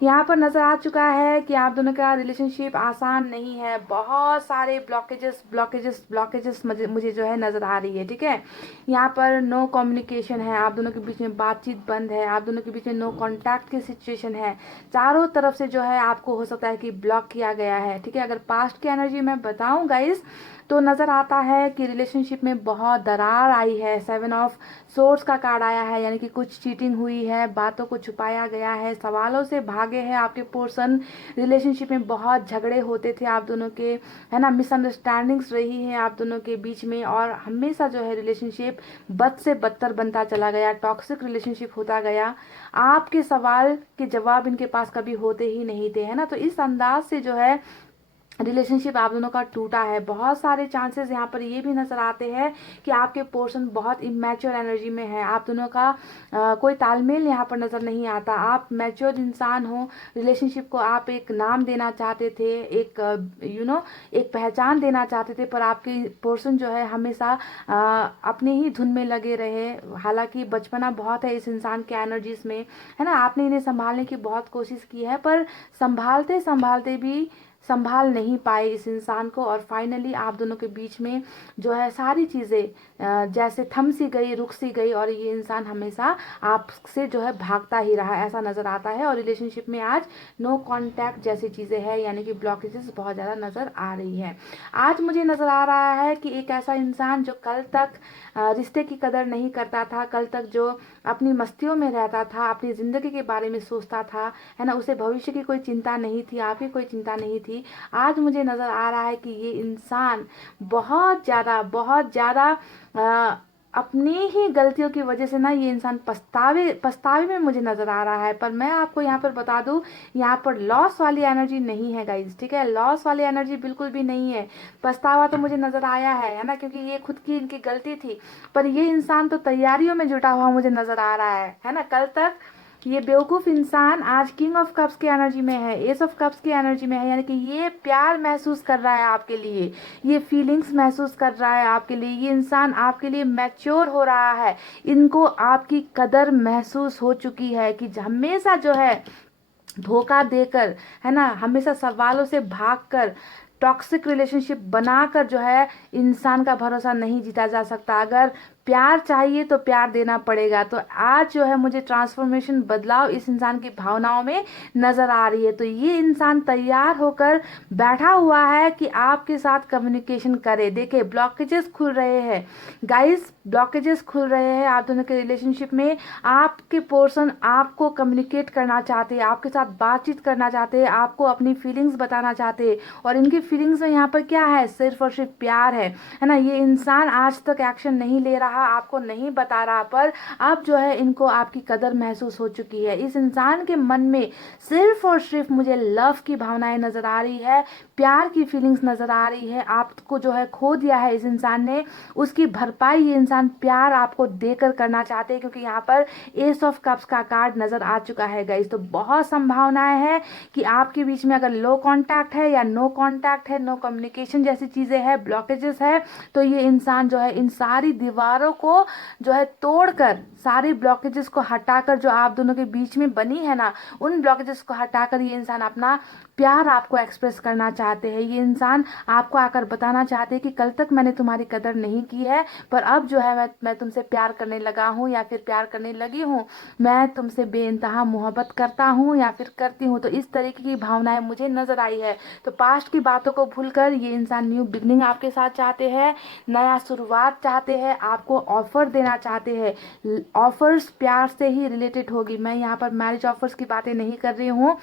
यहाँ पर नजर आ चुका है कि आप दोनों का रिलेशनशिप आसान नहीं है, बहुत सारे ब्लॉकेजेस मुझे जो है नजर आ रही है, ठीक है। यहाँ पर नो कम्युनिकेशन है, आप दोनों के बीच में बातचीत बंद है, आप दोनों के बीच में नो कॉन्टैक्ट की सिचुएशन है, चारों तरफ से जो है आपको हो सकता है कि ब्लॉक किया गया है, ठीक है। अगर पास्ट की एनर्जी मैं बताऊं गाइस, तो नजर आता है कि रिलेशनशिप में बहुत दरार आई है। 7 ऑफ सोर्स का कार्ड आया है, यानी कि कुछ चीटिंग हुई है, बातों को छुपाया गया है, सवालों से भागे हैं आपके पर्सन। रिलेशनशिप में बहुत झगड़े होते थे आप दोनों के, है ना, मिसअंडरस्टैंडिंग्स रही है आप दोनों के बीच में, और हमेशा जो है रिलेशनशिप बद से बदतर बनता चला गया, टॉक्सिक रिलेशनशिप होता गया। आपके सवाल के जवाब इनके पास कभी होते ही नहीं थे, है ना। तो इस अंदाज से जो है रिलेशनशिप आप दोनों का टूटा है। बहुत सारे चांसेस यहाँ पर ये भी नजर आते हैं कि आपके पर्सन बहुत इमेच्योर एनर्जी में है, आप दोनों का कोई तालमेल यहाँ पर नजर नहीं आता। आप मैच्योर इंसान हो, रिलेशनशिप को आप एक नाम देना चाहते थे, एक एक पहचान देना चाहते थे, पर आपके पर्सन जो है हमेशा अपने ही धुन में लगे रहे। हालांकि बचपना बहुत है इस इंसान के एनर्जीज में, है ना, आपने इन्हें संभालने की बहुत कोशिश की है, पर संभालते संभालते भी संभाल नहीं पाए इस इंसान को, और फाइनली आप दोनों के बीच में जो है सारी चीज़ें जैसे थम सी गई, रुक सी गई, और ये इंसान हमेशा आपसे जो है भागता ही रहा, ऐसा नज़र आता है। और रिलेशनशिप में आज नो कांटेक्ट जैसी चीज़ें हैं, यानी कि ब्लॉकेजेस बहुत ज़्यादा नज़र आ रही है। आज मुझे नज़र आ रहा है कि एक ऐसा इंसान जो कल तक रिश्ते की कदर नहीं करता था, कल तक जो अपनी मस्तियों में रहता था, अपनी ज़िंदगी के बारे में सोचता था, है ना, उसे भविष्य की कोई चिंता नहीं थी, आपकी कोई चिंता नहीं थी। आज मुझे नज़र आ रहा है कि ये इंसान बहुत ज़्यादा अपनी ही गलतियों की वजह से ना, ये इंसान पछतावे में मुझे नज़र आ रहा है। पर मैं आपको यहाँ पर बता दूँ, यहाँ पर लॉस वाली एनर्जी नहीं है गाइज, ठीक है, लॉस वाली एनर्जी बिल्कुल भी नहीं है। पछतावा तो मुझे नज़र आया है ना, क्योंकि ये खुद की इनकी गलती थी, पर ये इंसान तो तैयारियों में जुटा हुआ मुझे नज़र आ रहा है ना। कल तक ये बेवकूफ़ इंसान आज किंग ऑफ कप्स की एनर्जी में है, एस ऑफ कप्स की एनर्जी में है, यानी कि ये प्यार महसूस कर रहा है आपके लिए, ये फीलिंग्स महसूस कर रहा है आपके लिए, ये इंसान आपके लिए मैच्योर हो रहा है, इनको आपकी कदर महसूस हो चुकी है कि हमेशा जो है धोखा देकर, है ना, हमेशा सवालों से भागकर, टॉक्सिक रिलेशनशिप बनाकर जो है इंसान का भरोसा नहीं जीता जा सकता। अगर प्यार चाहिए तो प्यार देना पड़ेगा। तो आज जो है मुझे ट्रांसफॉर्मेशन, बदलाव इस इंसान की भावनाओं में नज़र आ रही है। तो ये इंसान तैयार होकर बैठा हुआ है कि आपके साथ कम्युनिकेशन करे। देखिए, ब्लॉकेजेस खुल रहे हैं गाइस, ब्लॉकेजेस खुल रहे हैं आप दोनों के रिलेशनशिप में। आपके पर्सन आपको कम्युनिकेट करना चाहते हैं, आपके साथ बातचीत करना चाहते हैं, आपको अपनी फीलिंग्स बताना चाहते हैं, और इनकी फीलिंग्स में यहाँ पर क्या है, सिर्फ और सिर्फ प्यार है ना। ये इंसान आज तक एक्शन नहीं ले रहा रहा, आपको नहीं बता रहा, पर अब जो है इनको आपकी कदर महसूस हो चुकी है। इस इंसान के मन में सिर्फ और सिर्फ मुझे लव की भावनाएं नजर आ रही है, प्यार की फीलिंग्स नजर आ रही है। आपको जो है खो दिया है इस इंसान ने, उसकी भरपाई ये इंसान प्यार आपको देकर करना चाहते हैं, क्योंकि यहाँ पर एस ऑफ कप्स का कार्ड नजर आ चुका है गाइस। तो बहुत संभावनाएं है कि आपके बीच में अगर लो कांटेक्ट है या नो कांटेक्ट है, नो कम्युनिकेशन जैसी चीजें हैं, ब्लॉकेजेस है, तो ये इंसान जो है इन सारी दीवारों को जो है तोड़कर, सारी ब्लॉकेजेस को हटाकर, जो आप दोनों के बीच में बनी है ना, उन ब्लॉकेजेस को हटाकर ये इंसान अपना प्यार आपको एक्सप्रेस करना चाहते हैं। ये इंसान आपको आकर बताना चाहते हैं कि कल तक मैंने तुम्हारी कदर नहीं की है, पर अब जो है मैं तुमसे प्यार करने लगा हूँ या फिर प्यार करने लगी हूँ, मैं तुमसे बेइंतहा मोहब्बत करता हूँ या फिर करती हूँ। तो इस तरीके की भावनाएं मुझे नजर आई है। तो पास्ट की बातों को भूलकर ये इंसान न्यू बिगनिंग आपके साथ चाहते हैं, नया शुरुआत चाहते हैं, आपको ऑफर देना चाहते हैं। ऑफर्स प्यार से ही रिलेटेड होगी, मैं यहाँ पर मैरिज ऑफर्स की बातें नहीं कर रही हूँ,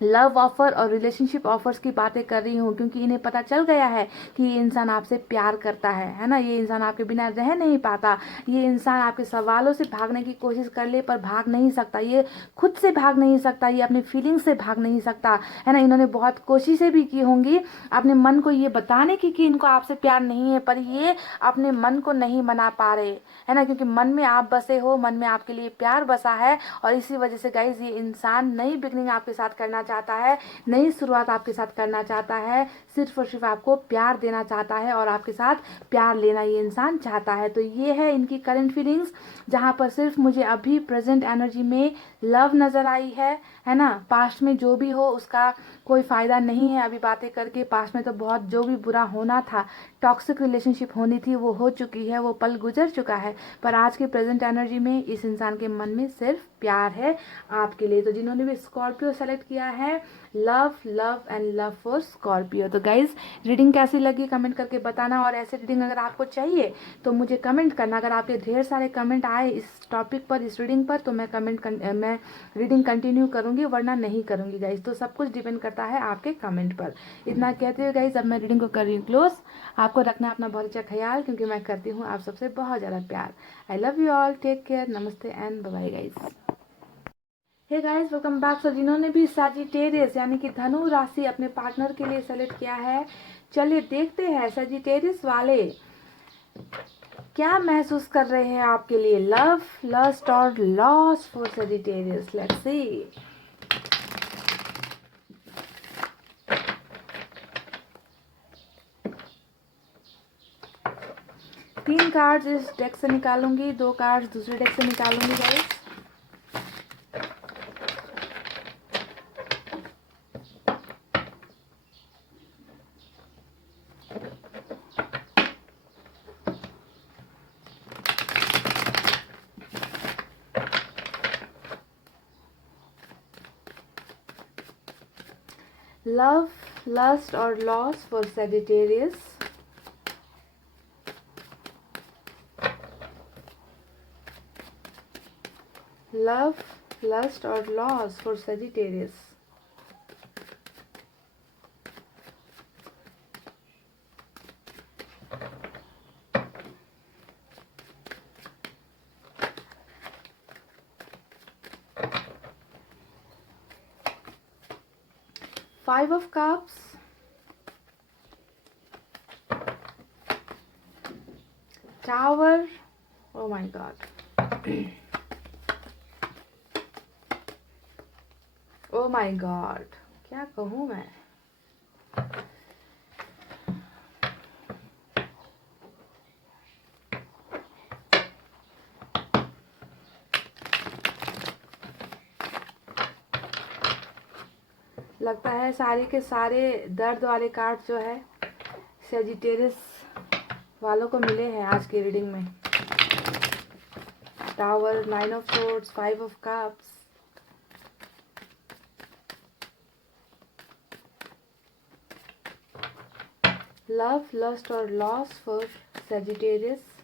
लव ऑफर और रिलेशनशिप ऑफर्स की बातें कर रही हूँ, क्योंकि इन्हें पता चल गया है कि ये इंसान आपसे प्यार करता है ना। ये इंसान आपके बिना रह नहीं पाता। ये इंसान आपके सवालों से भागने की कोशिश कर ले पर भाग नहीं सकता, ये खुद से भाग नहीं सकता, ये अपनी फीलिंग्स से भाग नहीं सकता है ना। इन्होंने बहुत कोशिशें भी की होंगी अपने मन को ये बताने की कि इनको आपसे प्यार नहीं है, पर ये अपने मन को नहीं मना पा रहे है ना, क्योंकि मन में आप बसे हो, मन में आपके लिए प्यार बसा है। और इसी वजह से गाइज ये इंसान नई बिगनिंग आपके साथ करना चाहता है, नई शुरुआत आपके साथ करना चाहता है, सिर्फ और सिर्फ आपको प्यार देना चाहता है और आपके साथ प्यार लेना ये इंसान चाहता है। तो ये है इनकी करंट फीलिंग्स, जहां पर सिर्फ मुझे अभी प्रेजेंट एनर्जी में लव नजर आई है ना। पास्ट में जो भी हो उसका कोई फायदा नहीं है अभी बातें करके। पास्ट में तो बहुत जो भी बुरा होना था, टॉक्सिक रिलेशनशिप होनी थी, वो हो चुकी है, वो पल गुजर चुका है। पर आज के प्रेजेंट एनर्जी में इस इंसान के मन में सिर्फ प्यार है आपके लिए। तो जिन्होंने भी स्कॉर्पियो सेलेक्ट किया है, love love and love for Scorpio. तो गाइज रीडिंग कैसी लगी कमेंट करके बताना, और ऐसे रीडिंग अगर आपको चाहिए तो मुझे कमेंट करना। अगर आपके ढेर सारे कमेंट आए इस टॉपिक पर, इस रीडिंग पर, तो मैं रीडिंग कंटिन्यू करूंगी, वरना नहीं करूंगी गाइज। तो सब कुछ डिपेंड करता है आपके कमेंट पर। इतना कहते हुए गाइज अब मैं रीडिंग को कर रही हूँ क्लोज। आपको रखना अपना बहुत अच्छा ख्याल, क्योंकि मैं करती हूँ आप सबसे बहुत ज़्यादा प्यार। I love you all, take care, नमस्ते and bye bye guys. Hey guys welcome back. So जिन्होंने भी सजिटेरियस यानी कि धनु राशि अपने पार्टनर के लिए सेलेक्ट किया है, चलिए देखते हैं सजिटेरियस वाले क्या महसूस कर रहे हैं आपके लिए। लव, लस्ट और loss for Sagittarius, let's see. तीन कार्ड्स इस डेक से निकालूंगी, दो कार्ड्स दूसरे डेक से निकालूंगी गाइस। लव, लस्ट और loss for Sagittarius. Love, lust और loss for Sagittarius. Five of Cups, Tower, oh my God, oh my God, क्या कहूँ मैं। लगता है सारे के सारे दर्द वाले कार्ड जो है सेजिटेरियस वालों को मिले हैं आज की रीडिंग में। Tower, nine of swords, five of cups, love, lust और loss for Sagittarius.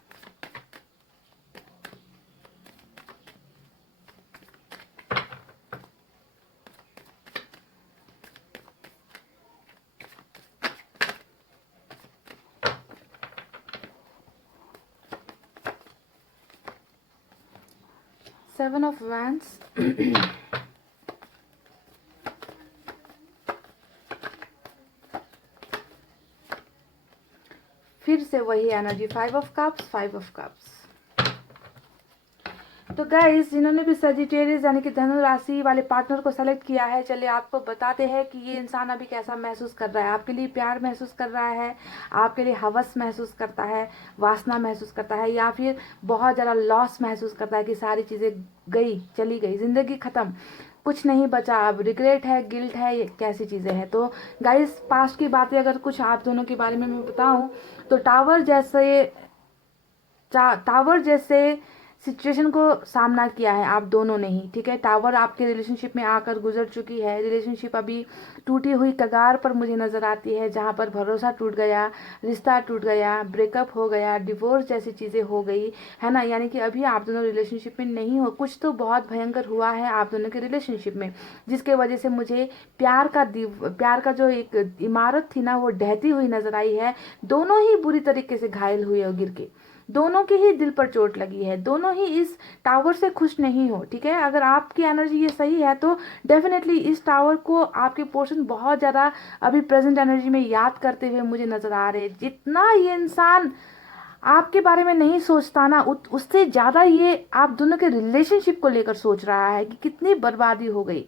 7 of wands, फिर से वही energy, 5 of cups, 5 of cups. तो गाइस, जिन्होंने भी सजिटेरियस यानी कि धनु राशि वाले पार्टनर को सेलेक्ट किया है, चलिए आपको बताते हैं कि ये इंसान अभी कैसा महसूस कर रहा है। आपके लिए प्यार महसूस कर रहा है, आपके लिए हवस महसूस करता है, वासना महसूस करता है, या फिर बहुत ज़्यादा लॉस महसूस करता है कि सारी चीज़ें गई, चली गई, जिंदगी ख़त्म, कुछ नहीं बचा, अब रिग्रेट है, गिल्ट है, ये कैसी चीज़ें हैं। तो गाइस, पास्ट की बातें अगर कुछ आप दोनों के बारे में मैं बताऊँ तो टावर जैसे सिचुएशन को सामना किया है आप दोनों ने ही, ठीक है। टावर आपके रिलेशनशिप में आकर गुजर चुकी है। रिलेशनशिप अभी टूटी हुई कगार पर मुझे नज़र आती है, जहाँ पर भरोसा टूट गया, रिश्ता टूट गया, ब्रेकअप हो गया, डिवोर्स जैसी चीज़ें हो गई है ना। यानी कि अभी आप दोनों रिलेशनशिप में नहीं हो, कुछ तो बहुत भयंकर हुआ है आप दोनों के रिलेशनशिप में, जिसके वजह से मुझे प्यार का जो एक इमारत थी ना, वो ढहती हुई नजर आई है। दोनों ही बुरी तरीके से घायल हुए हो गिर के, दोनों के ही दिल पर चोट लगी है, दोनों ही इस टावर से खुश नहीं हो, ठीक है। अगर आपकी एनर्जी ये सही है तो डेफिनेटली इस टावर को आपके पोर्शन बहुत ज़्यादा अभी प्रेजेंट एनर्जी में याद करते हुए मुझे नज़र आ रहे हैं। जितना ये इंसान आपके बारे में नहीं सोचता ना, उससे ज़्यादा ये आप दोनों के रिलेशनशिप को लेकर सोच रहा है कि कितनी बर्बादी हो गई,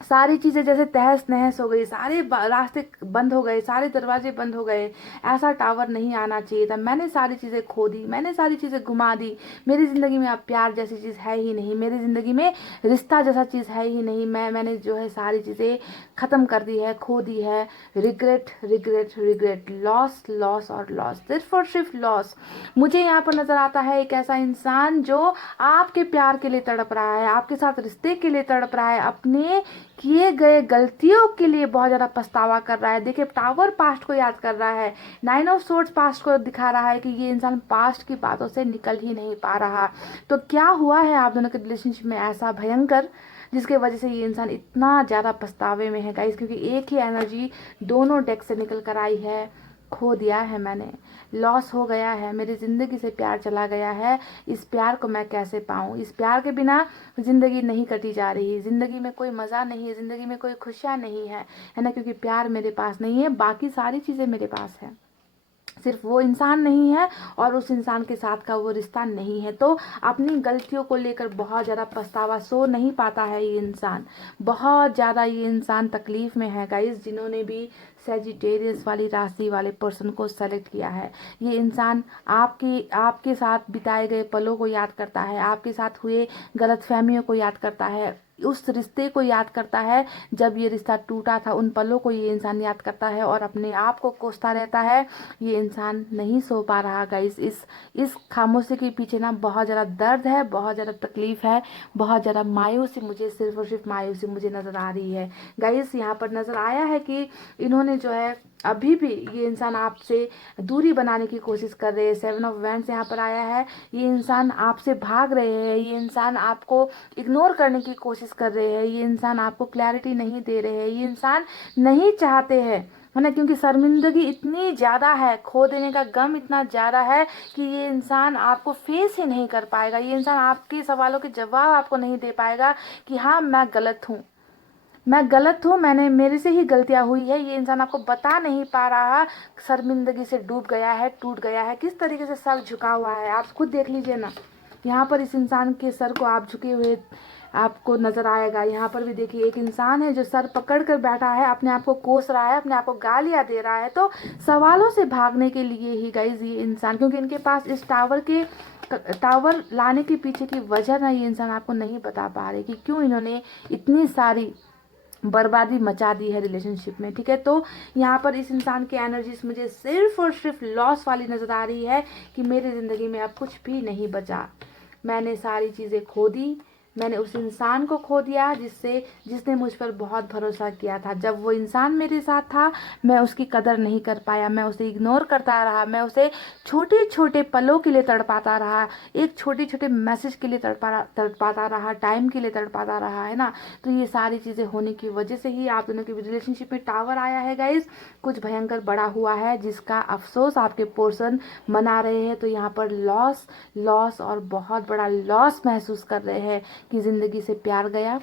सारी चीज़ें जैसे तहस नहस हो गई, सारे रास्ते बंद हो गए, सारे दरवाजे बंद हो गए, ऐसा टावर नहीं आना चाहिए था, मैंने सारी चीज़ें खो दी, मैंने सारी चीज़ें घुमा दी, मेरी ज़िंदगी में अब प्यार जैसी चीज़ है ही नहीं, मेरी ज़िंदगी में रिश्ता जैसा चीज़ है ही नहीं, मैंने जो है सारी चीज़ें ख़त्म कर दी है, खो दी है। Regret regret regret, loss loss और लॉस, सिर्फ और सिर्फ लॉस। मुझे यहाँ पर नज़र आता है एक ऐसा इंसान जो आपके प्यार के लिए तड़प रहा है, आपके साथ रिश्ते के लिए तड़प रहा है, अपने किए गए गलतियों के लिए बहुत ज़्यादा पछतावा कर रहा है। देखिए, टावर पास्ट को याद कर रहा है, 9 ऑफ सोर्ड्स पास्ट को दिखा रहा है कि ये इंसान पास्ट की बातों से निकल ही नहीं पा रहा। तो क्या हुआ है आप दोनों के रिलेशनशिप में ऐसा भयंकर, जिसके वजह से ये इंसान इतना ज़्यादा पछतावे में है गाइस, क्योंकि एक ही एनर्जी दोनों डेक से निकल कर आई है। खो दिया है मैंने, लॉस हो गया है, मेरी ज़िंदगी से प्यार चला गया है, इस प्यार को मैं कैसे पाऊँ, इस प्यार के बिना ज़िंदगी नहीं कटी जा रही, ज़िंदगी में कोई मज़ा नहीं है, ज़िंदगी में कोई खुशियाँ नहीं है ना, क्योंकि प्यार मेरे पास नहीं है, बाकी सारी चीज़ें मेरे पास है, सिर्फ वो इंसान नहीं है और उस इंसान के साथ का वो रिश्ता नहीं है। तो अपनी गलतियों को लेकर बहुत ज़्यादा पछतावा, सो नहीं पाता है ये इंसान, बहुत ज़्यादा ये इंसान तकलीफ में है गाइस। जिन्होंने भी सेजिटेरियस वाली राशि वाले पर्सन को सेलेक्ट किया है, ये इंसान आपके साथ बिताए गए पलों को याद करता है, आपके साथ हुए गलतफहमियों को याद करता है, उस रिश्ते को याद करता है जब ये रिश्ता टूटा था, उन पलों को ये इंसान याद करता है और अपने आप को कोसता रहता है। ये इंसान नहीं सो पा रहा गाइस। इस खामोशी के पीछे ना बहुत ज़्यादा दर्द है, बहुत ज़्यादा तकलीफ है, बहुत ज़्यादा मायूसी, मुझे सिर्फ और सिर्फ मायूसी मुझे नज़र आ रही है गाइस। यहाँ पर नज़र आया है कि इन्होंने जो है अभी भी ये इंसान आपसे दूरी बनाने की कोशिश कर रहे हैं। 7 ऑफ वैंड्स यहाँ पर आया है, ये इंसान आपसे भाग रहे हैं, ये इंसान आपको इग्नोर करने की कोशिश कर रहे हैं, ये इंसान आपको क्लैरिटी नहीं दे रहे हैं, ये इंसान नहीं चाहते हैं, है ना, क्योंकि शर्मिंदगी इतनी ज़्यादा है, खो देने का गम इतना ज़्यादा है कि ये इंसान आपको फेस ही नहीं कर पाएगा, ये इंसान आपके सवालों के जवाब आपको नहीं दे पाएगा कि हाँ मैं गलत हूँ, मैं गलत हूँ, मेरे से ही गलतियाँ हुई है, ये इंसान आपको बता नहीं पा रहा, शर्मिंदगी से डूब गया है, टूट गया है, किस तरीके से सर झुका हुआ है आप खुद देख लीजिए ना। यहाँ पर इस इंसान के सर को आप झुके हुए आपको नजर आएगा। यहाँ पर भी देखिए, एक इंसान है जो सर पकड़ कर बैठा है, अपने आप को कोस रहा है, अपने आप को गालियाँ दे रहा है। तो सवालों से भागने के लिए ही गाइज ये इंसान, क्योंकि इनके पास इस टावर लाने के पीछे की वजह ना ये इंसान आपको नहीं बता पा रहे कि क्यों इन्होंने इतनी सारी बर्बादी मचा दी है रिलेशनशिप में, ठीक है। तो यहाँ पर इस इंसान की एनर्जीज मुझे सिर्फ और सिर्फ लॉस वाली नज़र आ रही है कि मेरी ज़िंदगी में अब कुछ भी नहीं बचा, मैंने सारी चीज़ें खो दी, मैंने उस इंसान को खो दिया जिसने मुझ पर बहुत भरोसा किया था। जब वो इंसान मेरे साथ था मैं उसकी कदर नहीं कर पाया, मैं उसे इग्नोर करता रहा, मैं उसे छोटे छोटे पलों के लिए तड़पाता रहा, एक छोटे छोटे मैसेज के लिए तड़पाता रहा, टाइम के लिए तड़पाता रहा, है ना। तो ये सारी चीज़ें होने की वजह से ही आप दोनों के रिलेशनशिप में टावर आया है गाइज। कुछ भयंकर बड़ा हुआ है जिसका अफसोस आपके पर्सन मना रहे हैं। तो यहाँ पर लॉस लॉस और बहुत बड़ा लॉस महसूस कर रहे हैं कि ज़िंदगी से प्यार गया,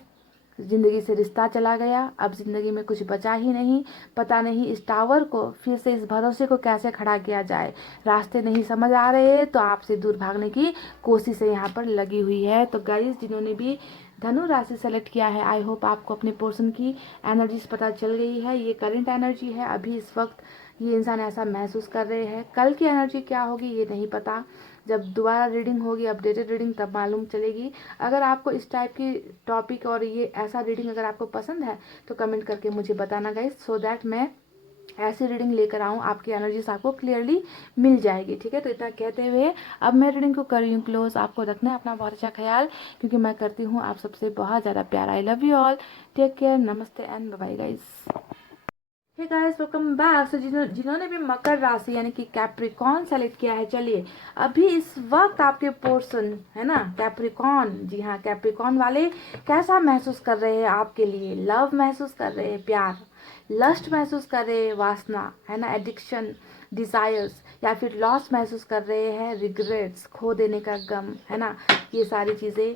ज़िंदगी से रिश्ता चला गया, अब ज़िंदगी में कुछ बचा ही नहीं। पता नहीं इस टावर को फिर से, इस भरोसे को कैसे खड़ा किया जाए। रास्ते नहीं समझ आ रहे तो आपसे दूर भागने की कोशिश यहाँ पर लगी हुई है। तो गाइस, जिन्होंने भी धनु राशि सेलेक्ट किया है, आई होप आपको अपने पर्सन की एनर्जीज पता चल गई है। ये करंट एनर्जी है, अभी इस वक्त ये इंसान ऐसा महसूस कर रहे हैं। कल की एनर्जी क्या होगी ये नहीं पता, जब दोबारा रीडिंग होगी, अपडेटेड रीडिंग, तब मालूम चलेगी। अगर आपको इस टाइप की टॉपिक और ये ऐसा रीडिंग अगर आपको पसंद है तो कमेंट करके मुझे बताना गाइस, सो दैट मैं ऐसी रीडिंग लेकर आऊँ, आपकी एनर्जीज आपको क्लियरली मिल जाएगी। ठीक है, तो इतना कहते हुए अब मैं रीडिंग को कर रही हूँ क्लोज। आपको रखना है अपना बहुत अच्छा ख्याल, क्योंकि मैं करती हूँ आप सबसे बहुत ज़्यादा प्यार। I love you all, take care, नमस्ते and bye bye guys. Hey guys, welcome back. So जिन्होंने भी मकर राशि यानी कि कैप्रिकॉन सेलेक्ट किया है, चलिए अभी इस वक्त आपके पोर्सन है ना कैप्रिकॉन, जी हाँ कैप्रिकॉन वाले कैसा महसूस कर रहे हैं आपके लिए। लव महसूस कर रहे हैं, प्यार, लस्ट महसूस कर रहे हैं, वासना है ना, एडिक्शन, डिजायर्स, या फिर लॉस महसूस कर रहे हैं, रिग्रेट्स, खो देने का गम, है ना। ये सारी चीज़ें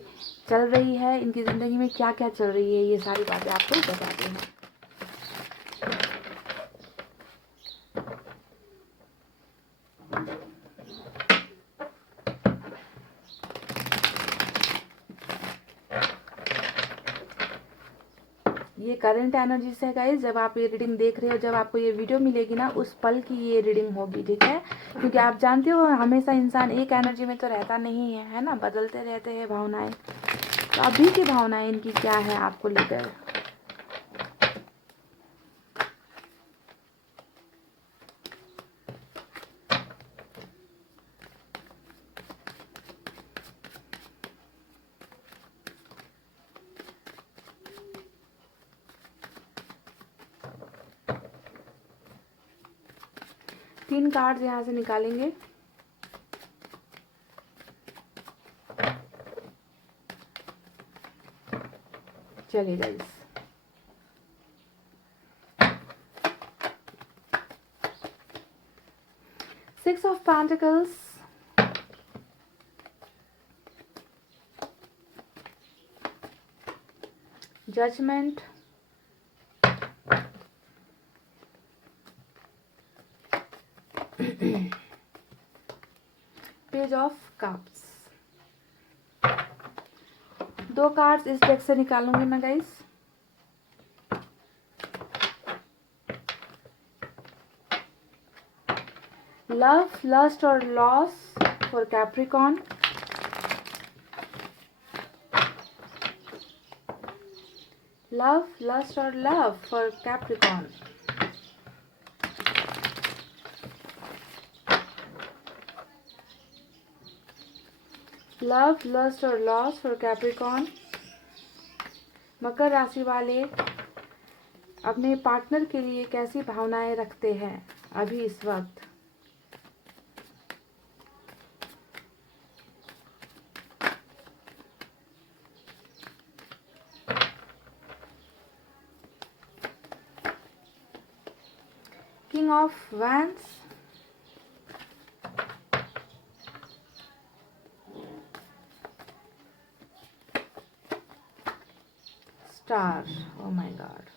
चल रही है इनकी ज़िंदगी में, क्या क्या चल रही है ये सारी बातें आपको बताते हैं। ये करंट एनर्जी से गाइस, जब आप ये रीडिंग देख रहे हो, जब आपको ये वीडियो मिलेगी ना, उस पल की ये रीडिंग होगी। ठीक है, क्योंकि आप जानते हो हमेशा इंसान एक एनर्जी में तो रहता नहीं है ना, बदलते रहते हैं भावनाएं। तो अभी की भावनाएं इनकी क्या है आपको लेकर। तीन कार्ड्स यहाँ से निकालेंगे। चलिए guys, six of pentacles, judgement, page of cups. दो कार्ड्स इस डेक से निकालूंगी मैं गाइस। लव, लस्ट और loss for Capricorn. Love, lust और love for Capricorn. Love, lust और लॉस फॉर कैप्रिकॉन। मकर राशि वाले अपने पार्टनर के लिए कैसी भावनाएं रखते हैं अभी इस वक्त। King of wands, star, oh my God.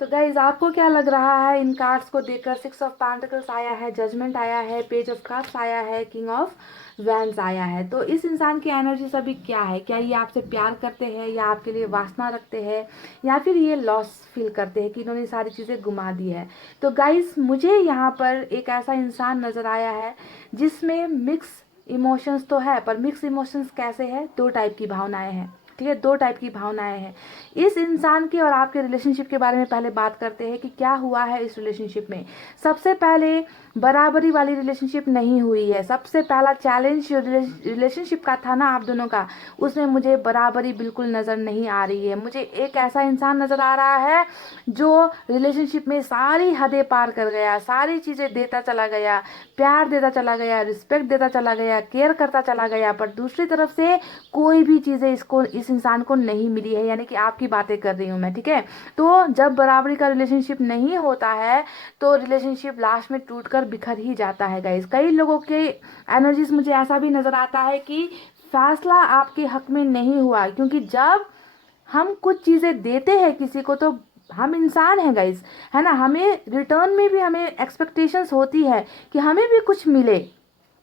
तो गाइज, आपको क्या लग रहा है इन कार्ड्स को देखकर। सिक्स ऑफ पेंटिकल्स आया है, जजमेंट आया है, पेज ऑफ कप्स आया है, किंग ऑफ वैंड्स आया है। तो इस इंसान की एनर्जी सभी क्या है। क्या ये आपसे प्यार करते हैं, या आपके लिए वासना रखते हैं, या फिर ये लॉस फील करते हैं कि इन्होंने सारी चीज़ें गुमा दी है। तो गाइज, मुझे यहाँ पर एक ऐसा इंसान नज़र आया है जिसमें मिक्स इमोशंस तो है, पर मिक्स इमोशंस कैसे है, दो टाइप की भावनाएं हैं। ठीक है, दो टाइप की भावनाएं हैं इस इंसान के और आपके रिलेशनशिप के बारे में। पहले बात करते हैं कि क्या हुआ है इस रिलेशनशिप में। सबसे पहले बराबरी वाली रिलेशनशिप नहीं हुई है। सबसे पहला चैलेंज जो रिलेशनशिप का था ना आप दोनों का, उसमें मुझे बराबरी बिल्कुल नज़र नहीं आ रही है। मुझे एक ऐसा इंसान नज़र आ रहा है जो रिलेशनशिप में सारी हदें पार कर गया, सारी चीज़ें देता चला गया, प्यार देता चला गया, रिस्पेक्ट देता चला गया, केयर करता चला गया, पर दूसरी तरफ से कोई भी चीज़ें इस इंसान को नहीं मिली है। यानी कि आपकी बातें कर रही हूँ मैं, ठीक है। तो जब बराबरी का रिलेशनशिप नहीं होता है तो रिलेशनशिप लास्ट में टूटकर बिखर ही जाता है गाइस। कई लोगों के एनर्जीज मुझे ऐसा भी नज़र आता है कि फैसला आपके हक में नहीं हुआ, क्योंकि जब हम कुछ चीज़ें देते हैं किसी को तो हम इंसान हैं गाइस, है ना। हमें रिटर्न में भी हमें एक्सपेक्टेशंस होती है कि हमें भी कुछ मिले,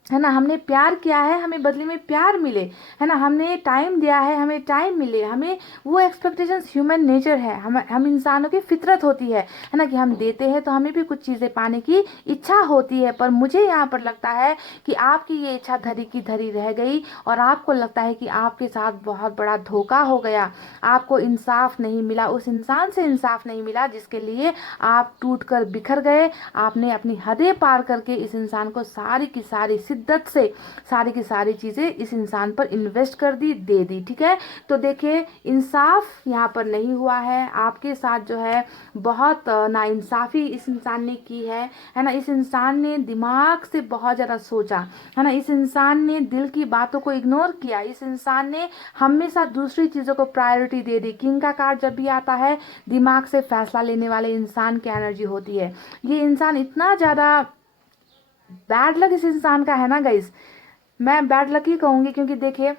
है ना। हमने प्यार किया है, हमें बदले में प्यार मिले, है ना। हमने टाइम दिया है, हमें टाइम मिले, हमें वो एक्सपेक्टेशंस ह्यूमन नेचर है, हम इंसानों की फितरत होती है ना, कि हम देते हैं तो हमें भी कुछ चीज़ें पाने की इच्छा होती है। पर मुझे यहाँ पर लगता है कि आपकी ये इच्छा धरी की धरी रह गई और आपको लगता है कि आपके साथ बहुत बड़ा धोखा हो गया, आपको इंसाफ नहीं मिला, उस इंसान से इंसाफ नहीं मिला जिसके लिए आप टूट कर बिखर गए। आपने अपनी हदें पार करके इस इंसान को सारी की सारी शिद्दत से सारी की सारी चीज़ें इस इंसान पर इन्वेस्ट कर दी, दे दी, ठीक है। तो देखिए इंसाफ यहाँ पर नहीं हुआ है, आपके साथ जो है बहुत नाइंसाफ़ी इस इंसान ने की है ना। इस इंसान ने दिमाग से बहुत ज़्यादा सोचा, है ना। इस इंसान ने दिल की बातों को इग्नोर किया, इस इंसान ने हमेशा दूसरी चीज़ों को प्रायोरिटी दे दी। किंग का कार्ड जब भी आता है दिमाग से फैसला लेने वाले इंसान की एनर्जी होती है। ये इंसान इतना ज़्यादा बैड लक इस इंसान का है ना गाइस, मैं बैड लक ही कहूँगी, क्योंकि देखिए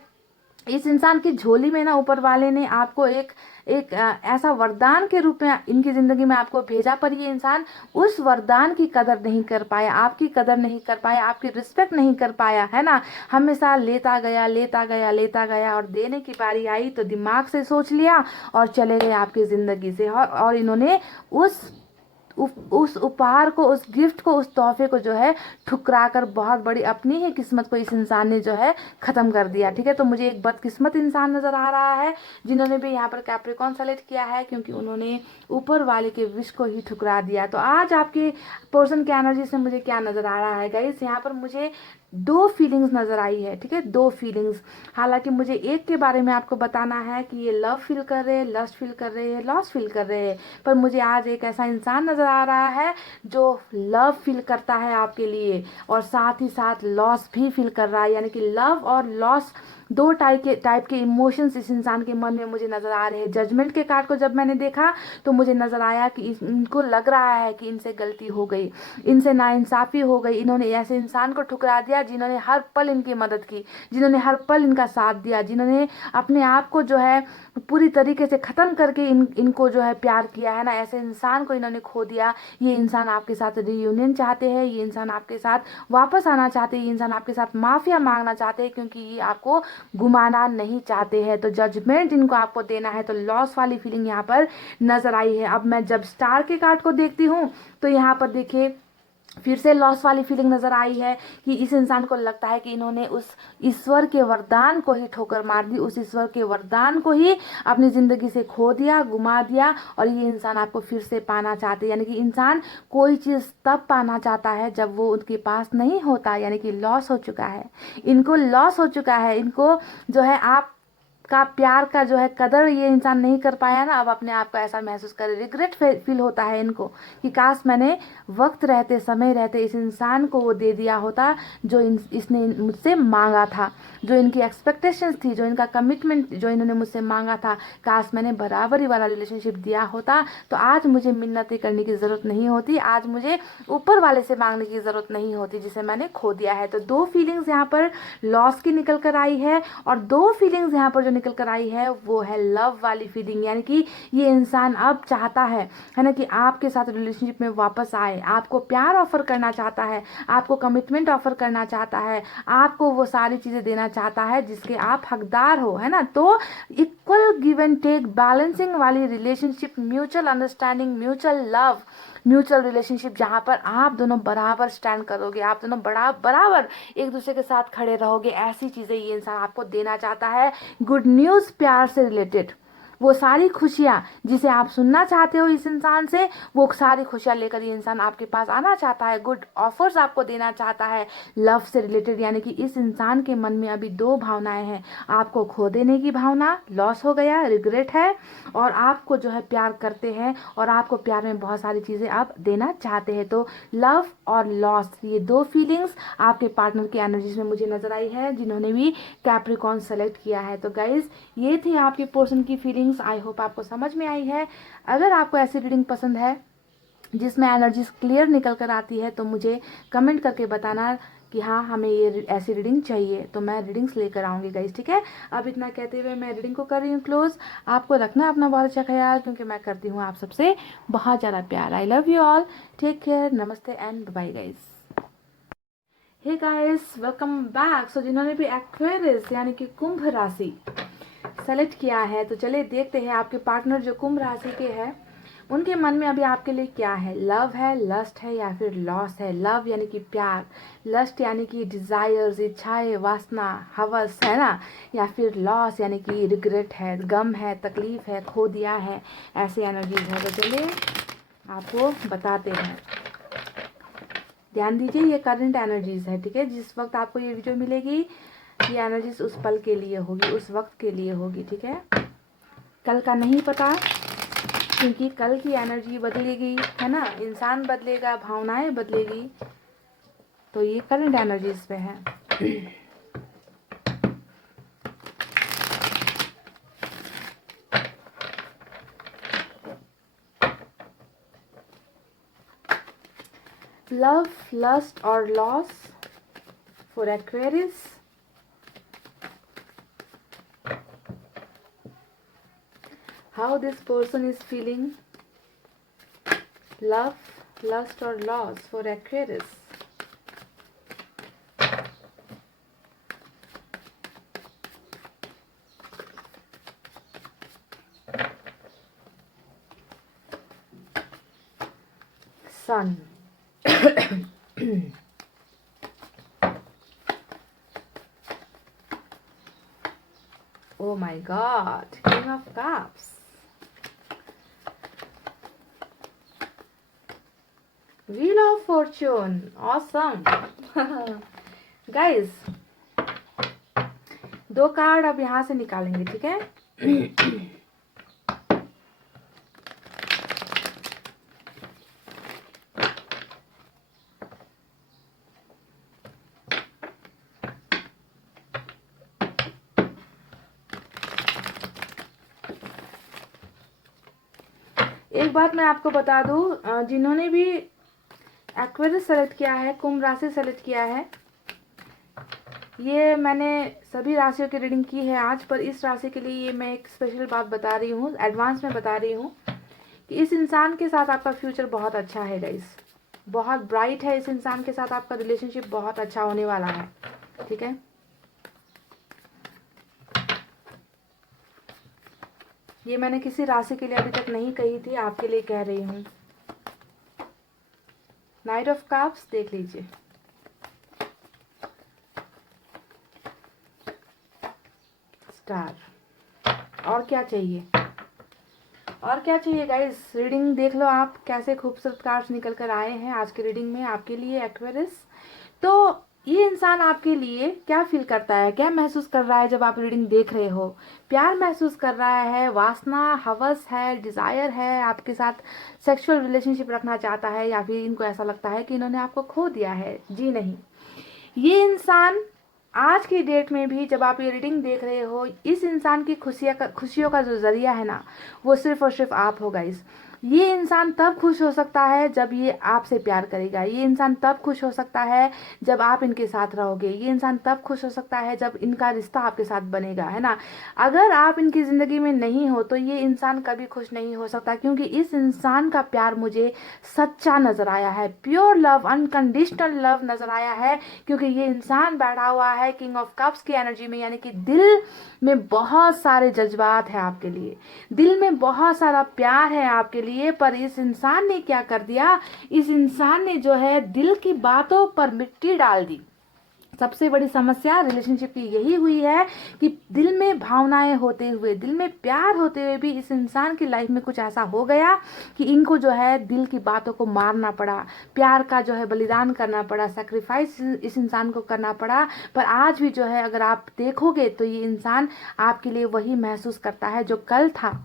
इस इंसान की झोली में ना ऊपर वाले ने आपको एक एक ऐसा वरदान के रूप में इनकी ज़िंदगी में आपको भेजा, पर ये इंसान उस वरदान की कदर नहीं कर पाया, आपकी कदर नहीं कर पाया, आपकी रिस्पेक्ट नहीं कर पाया, है ना। हमेशा लेता गया लेता गया लेता गया और देने की बारी आई तो दिमाग से सोच लिया और चले गए आपकी ज़िंदगी से। और इन्होंने उस उपहार को, उस गिफ्ट को, उस तोहफे को जो है ठुकरा कर बहुत बड़ी अपनी ही किस्मत को इस इंसान ने जो है ख़त्म कर दिया, ठीक है। तो मुझे एक बदकिस्मत इंसान नज़र आ रहा है जिन्होंने भी यहाँ पर कैप्रिकॉर्न सेलेक्ट किया है, क्योंकि उन्होंने ऊपर वाले के विश को ही ठुकरा दिया। तो आज आपके पर्सन की एनर्जी से मुझे क्या नज़र आ रहा है गाइस, यहाँ पर मुझे दो फीलिंग्स नज़र आई है, ठीक है, दो फीलिंग्स। हालांकि मुझे एक के बारे में आपको बताना है कि ये लव फील कर रहे हैं, लस्ट फील कर रहे हैं, लॉस फील कर रहे हैं, पर मुझे आज एक ऐसा इंसान नज़र आ रहा है जो लव फील करता है आपके लिए और साथ ही साथ लॉस भी फील कर रहा है। यानी कि लव और लॉस दो टाइप के इमोशंस इस इंसान के मन में मुझे नज़र आ रहे हैं। जजमेंट के कार्ड को जब मैंने देखा तो मुझे नज़र आया कि इनको लग रहा है कि इनसे गलती हो गई, इनसे नाइंसाफ़ी हो गई, इन्होंने ऐसे इंसान को ठुकरा दिया जिन्होंने हर पल इनकी मदद की, जिन्होंने हर पल इनका साथ दिया, जिन्होंने अपने आप को जो है पूरी तरीके से ख़त्म करके इनको जो है प्यार किया, है ना। ऐसे इंसान को इन्होंने खो दिया। ये इंसान आपके साथ रियूनियन चाहते हैं, ये इंसान आपके साथ वापस आना चाहते हैं, ये इंसान आपके साथ माफ़िया मांगना चाहते हैं, क्योंकि ये आपको घुमाना नहीं चाहते हैं। तो जजमेंट इनको आपको देना है, तो लॉस वाली फीलिंग यहाँ पर नज़र आई है। अब मैं जब स्टार के कार्ड को देखती हूँ तो यहाँ पर देखिए फिर से लॉस वाली फीलिंग नज़र आई है कि इस इंसान को लगता है कि इन्होंने उस ईश्वर के वरदान को ही ठोकर मार दी, उस ईश्वर के वरदान को ही अपनी ज़िंदगी से खो दिया, गुमा दिया, और ये इंसान आपको फिर से पाना चाहते हैं। यानी कि इंसान कोई चीज़ तब पाना चाहता है जब वो उनके पास नहीं होता, यानी कि लॉस हो चुका है, इनको लॉस हो चुका है, इनको जो है आप का प्यार का जो है कदर ये इंसान नहीं कर पाया ना। अब अपने आप को ऐसा महसूस करे, रिग्रेट फील होता है इनको कि काश मैंने वक्त रहते, समय रहते इस इंसान को वो दे दिया होता जो इसने मुझसे मांगा था, जो इनकी एक्सपेक्टेशंस थी, जो इनका कमिटमेंट जो इन्होंने मुझसे मांगा था। काश मैंने बराबरी वाला रिलेशनशिप दिया होता तो आज मुझे मिन्नतें करने की ज़रूरत नहीं होती, आज मुझे ऊपर वाले से मांगने की ज़रूरत नहीं होती जिसे मैंने खो दिया है। तो दो फीलिंग्स यहाँ पर लॉस की निकल कर आई है और दो फीलिंग्स यहाँ पर जो निकल कर आई है वो है लव वाली फीलिंग। यानी कि ये इंसान अब चाहता है ना, कि आपके साथ रिलेशनशिप में वापस आए, आपको प्यार ऑफर करना चाहता है, आपको कमिटमेंट ऑफर करना चाहता है, आपको वो सारी चीज़ें देना चाहता है जिसके आप हकदार हो, है ना। तो equal give and take, balancing वाली relationship, mutual understanding, mutual love, mutual relationship, जहाँ पर आप दोनों बराबर स्टैंड करोगे, आप दोनों बराबर एक दूसरे के साथ खड़े रहोगे, ऐसी चीज़ें ये इंसान आपको देना चाहता है। गुड न्यूज़ प्यार से रिलेटेड, वो सारी खुशियाँ जिसे आप सुनना चाहते हो इस इंसान से, वो सारी खुशियाँ लेकर ये इंसान आपके पास आना चाहता है, गुड ऑफर्स आपको देना चाहता है लव से रिलेटेड। यानी कि इस इंसान के मन में अभी दो भावनाएं हैं, आपको खो देने की भावना, लॉस हो गया, रिग्रेट है, और आपको जो है प्यार करते हैं और आपको प्यार में बहुत सारी चीज़ें आप देना चाहते हैं। तो लव और लॉस, ये दो फीलिंग्स आपके पार्टनर की एनर्जीज में मुझे नजर आई है जिन्होंने भी कैप्रिकॉर्न सेलेक्ट किया है। तो गाइज ये थी आपके पर्सन की फीलिंग्स, आई होप आपको समझ में आई है। अगर आपको ऐसी रीडिंग पसंद है जिसमें एनर्जीज क्लियर निकल कर आती है तो मुझे कमेंट करके बताना कि हाँ हमें ये ऐसी रीडिंग चाहिए, तो मैं रीडिंग्स लेकर आऊँगी गाइज, ठीक है। अब इतना कहते हुए मैं रीडिंग को कर रही हूँ क्लोज। आपको रखना अपना बहुत अच्छा ख्याल, क्योंकि मैं करती हूँ आप सबसे बहुत ज़्यादा प्यार। I love you all, take care, नमस्ते and bye guys. Hey guys, welcome back. So जिन्होंने भी एक्वेरियस यानी कि कुंभ राशि सेलेक्ट किया है, तो चलिए देखते हैं आपके पार्टनर जो कुंभ राशि के हैं उनके मन में अभी आपके लिए क्या है। लव है, लस्ट है, या फिर लॉस है। लव यानी कि प्यार, लस्ट यानी कि डिजायर्स, इच्छाएं, वासना, हवस है ना, या फिर लॉस यानी कि रिग्रेट है, गम है, तकलीफ है, खो दिया है, ऐसी एनर्जीज है। तो चलिए आपको बताते हैं, ध्यान दीजिए ये करंट एनर्जीज है, ठीक है। जिस वक्त आपको ये वीडियो मिलेगी ये एनर्जीज उस पल के लिए होगी, उस वक्त के लिए होगी, ठीक है। कल का नहीं पता, क्योंकि कल की एनर्जी बदलेगी, है ना, इंसान बदलेगा, भावनाएं बदलेगी, तो ये करंट एनर्जीज पे है। लव, लस्ट और loss for Aquarius. How this person is feeling love, lust or loss for Aquarius. Sun. Oh my God, King of Cups. Wheel of Fortune, awesome. Guys, दो कार्ड अब यहाँ से निकालेंगे, ठीक है। एक बात मैं आपको बता दूं, जिन्होंने भी एक्वेरियस सेलेक्ट किया है, कुंभ राशि सेलेक्ट किया है, ये मैंने सभी राशियों की रीडिंग की है आज, पर इस राशि के लिए ये मैं एक स्पेशल बात बता रही हूँ, एडवांस में बता रही हूँ कि इस इंसान के साथ आपका फ्यूचर बहुत अच्छा है गाइस, बहुत ब्राइट है। इस इंसान के साथ आपका रिलेशनशिप बहुत अच्छा होने वाला है, ठीक है। ये मैंने किसी राशि के लिए अभी तक नहीं कही थी, आपके लिए कह रही हूँ। नाइट ऑफ कप्स देख लीजिए, स्टार, और क्या चाहिए, और क्या चाहिए गाइस। रीडिंग देख लो आप, कैसे खूबसूरत कार्ड्स निकल कर आए हैं आज की रीडिंग में आपके लिए एक्वेरियस। तो ये इंसान आपके लिए क्या फील करता है, क्या महसूस कर रहा है जब आप रीडिंग देख रहे हो। प्यार महसूस कर रहा है, वासना, हवस है, डिजायर है, आपके साथ सेक्सुअल रिलेशनशिप रखना चाहता है, या फिर इनको ऐसा लगता है कि इन्होंने आपको खो दिया है। जी नहीं, ये इंसान आज की डेट में भी जब आप ये रीडिंग देख रहे हो, इस इंसान की खुशियों का जो जरिया है ना, वो सिर्फ और सिर्फ आप हो गाइस। ये इंसान तब खुश हो सकता है जब ये आपसे प्यार करेगा, ये इंसान तब खुश हो सकता है जब आप इनके साथ रहोगे, ये इंसान तब खुश हो सकता है जब इनका रिश्ता आपके साथ बनेगा, है ना। अगर आप इनकी ज़िंदगी में नहीं हो तो ये इंसान कभी खुश नहीं हो सकता, क्योंकि इस इंसान का प्यार मुझे सच्चा नज़र आया है, प्योर लव, अनकंडीशनल लव नज़र आया है, क्योंकि ये इंसान बैठा हुआ है किंग ऑफ कप्स की एनर्जी में, यानी कि दिल में बहुत सारे जज्बात है आपके लिए, दिल में बहुत सारा प्यार है आपके लिए। पर इस इंसान ने क्या कर दिया, इस इंसान ने जो है दिल की बातों पर मिट्टी डाल दी, सबसे बड़ी समस्या रिलेशनशिप की यही हुई है कि दिल में भावनाएं होते हुए, दिल में प्यार होते हुए भी इस इंसान की लाइफ में कुछ ऐसा हो गया कि इनको जो है दिल की बातों को मारना पड़ा, प्यार का जो है बलिदान करना पड़ा, सेक्रीफाइस इस इंसान को करना पड़ा। पर आज भी जो है अगर आप देखोगे तो ये इंसान आपके लिए वही महसूस करता है जो कल था।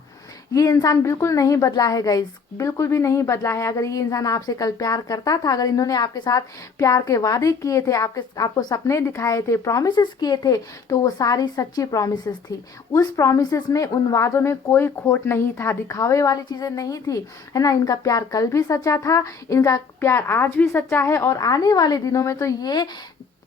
ये इंसान बिल्कुल नहीं बदला है गाइस, बिल्कुल भी नहीं बदला है। अगर ये इंसान आपसे कल प्यार करता था, अगर इन्होंने आपके साथ प्यार के वादे किए थे, आपको सपने दिखाए थे, प्रॉमिसेस किए थे, तो वो सारी सच्ची प्रॉमिसेस थी। उस प्रॉमिसेस में, उन वादों में कोई खोट नहीं था, दिखावे वाली चीज़ें नहीं थी, है ना। इनका प्यार कल भी सच्चा था, इनका प्यार आज भी सच्चा है, और आने वाले दिनों में तो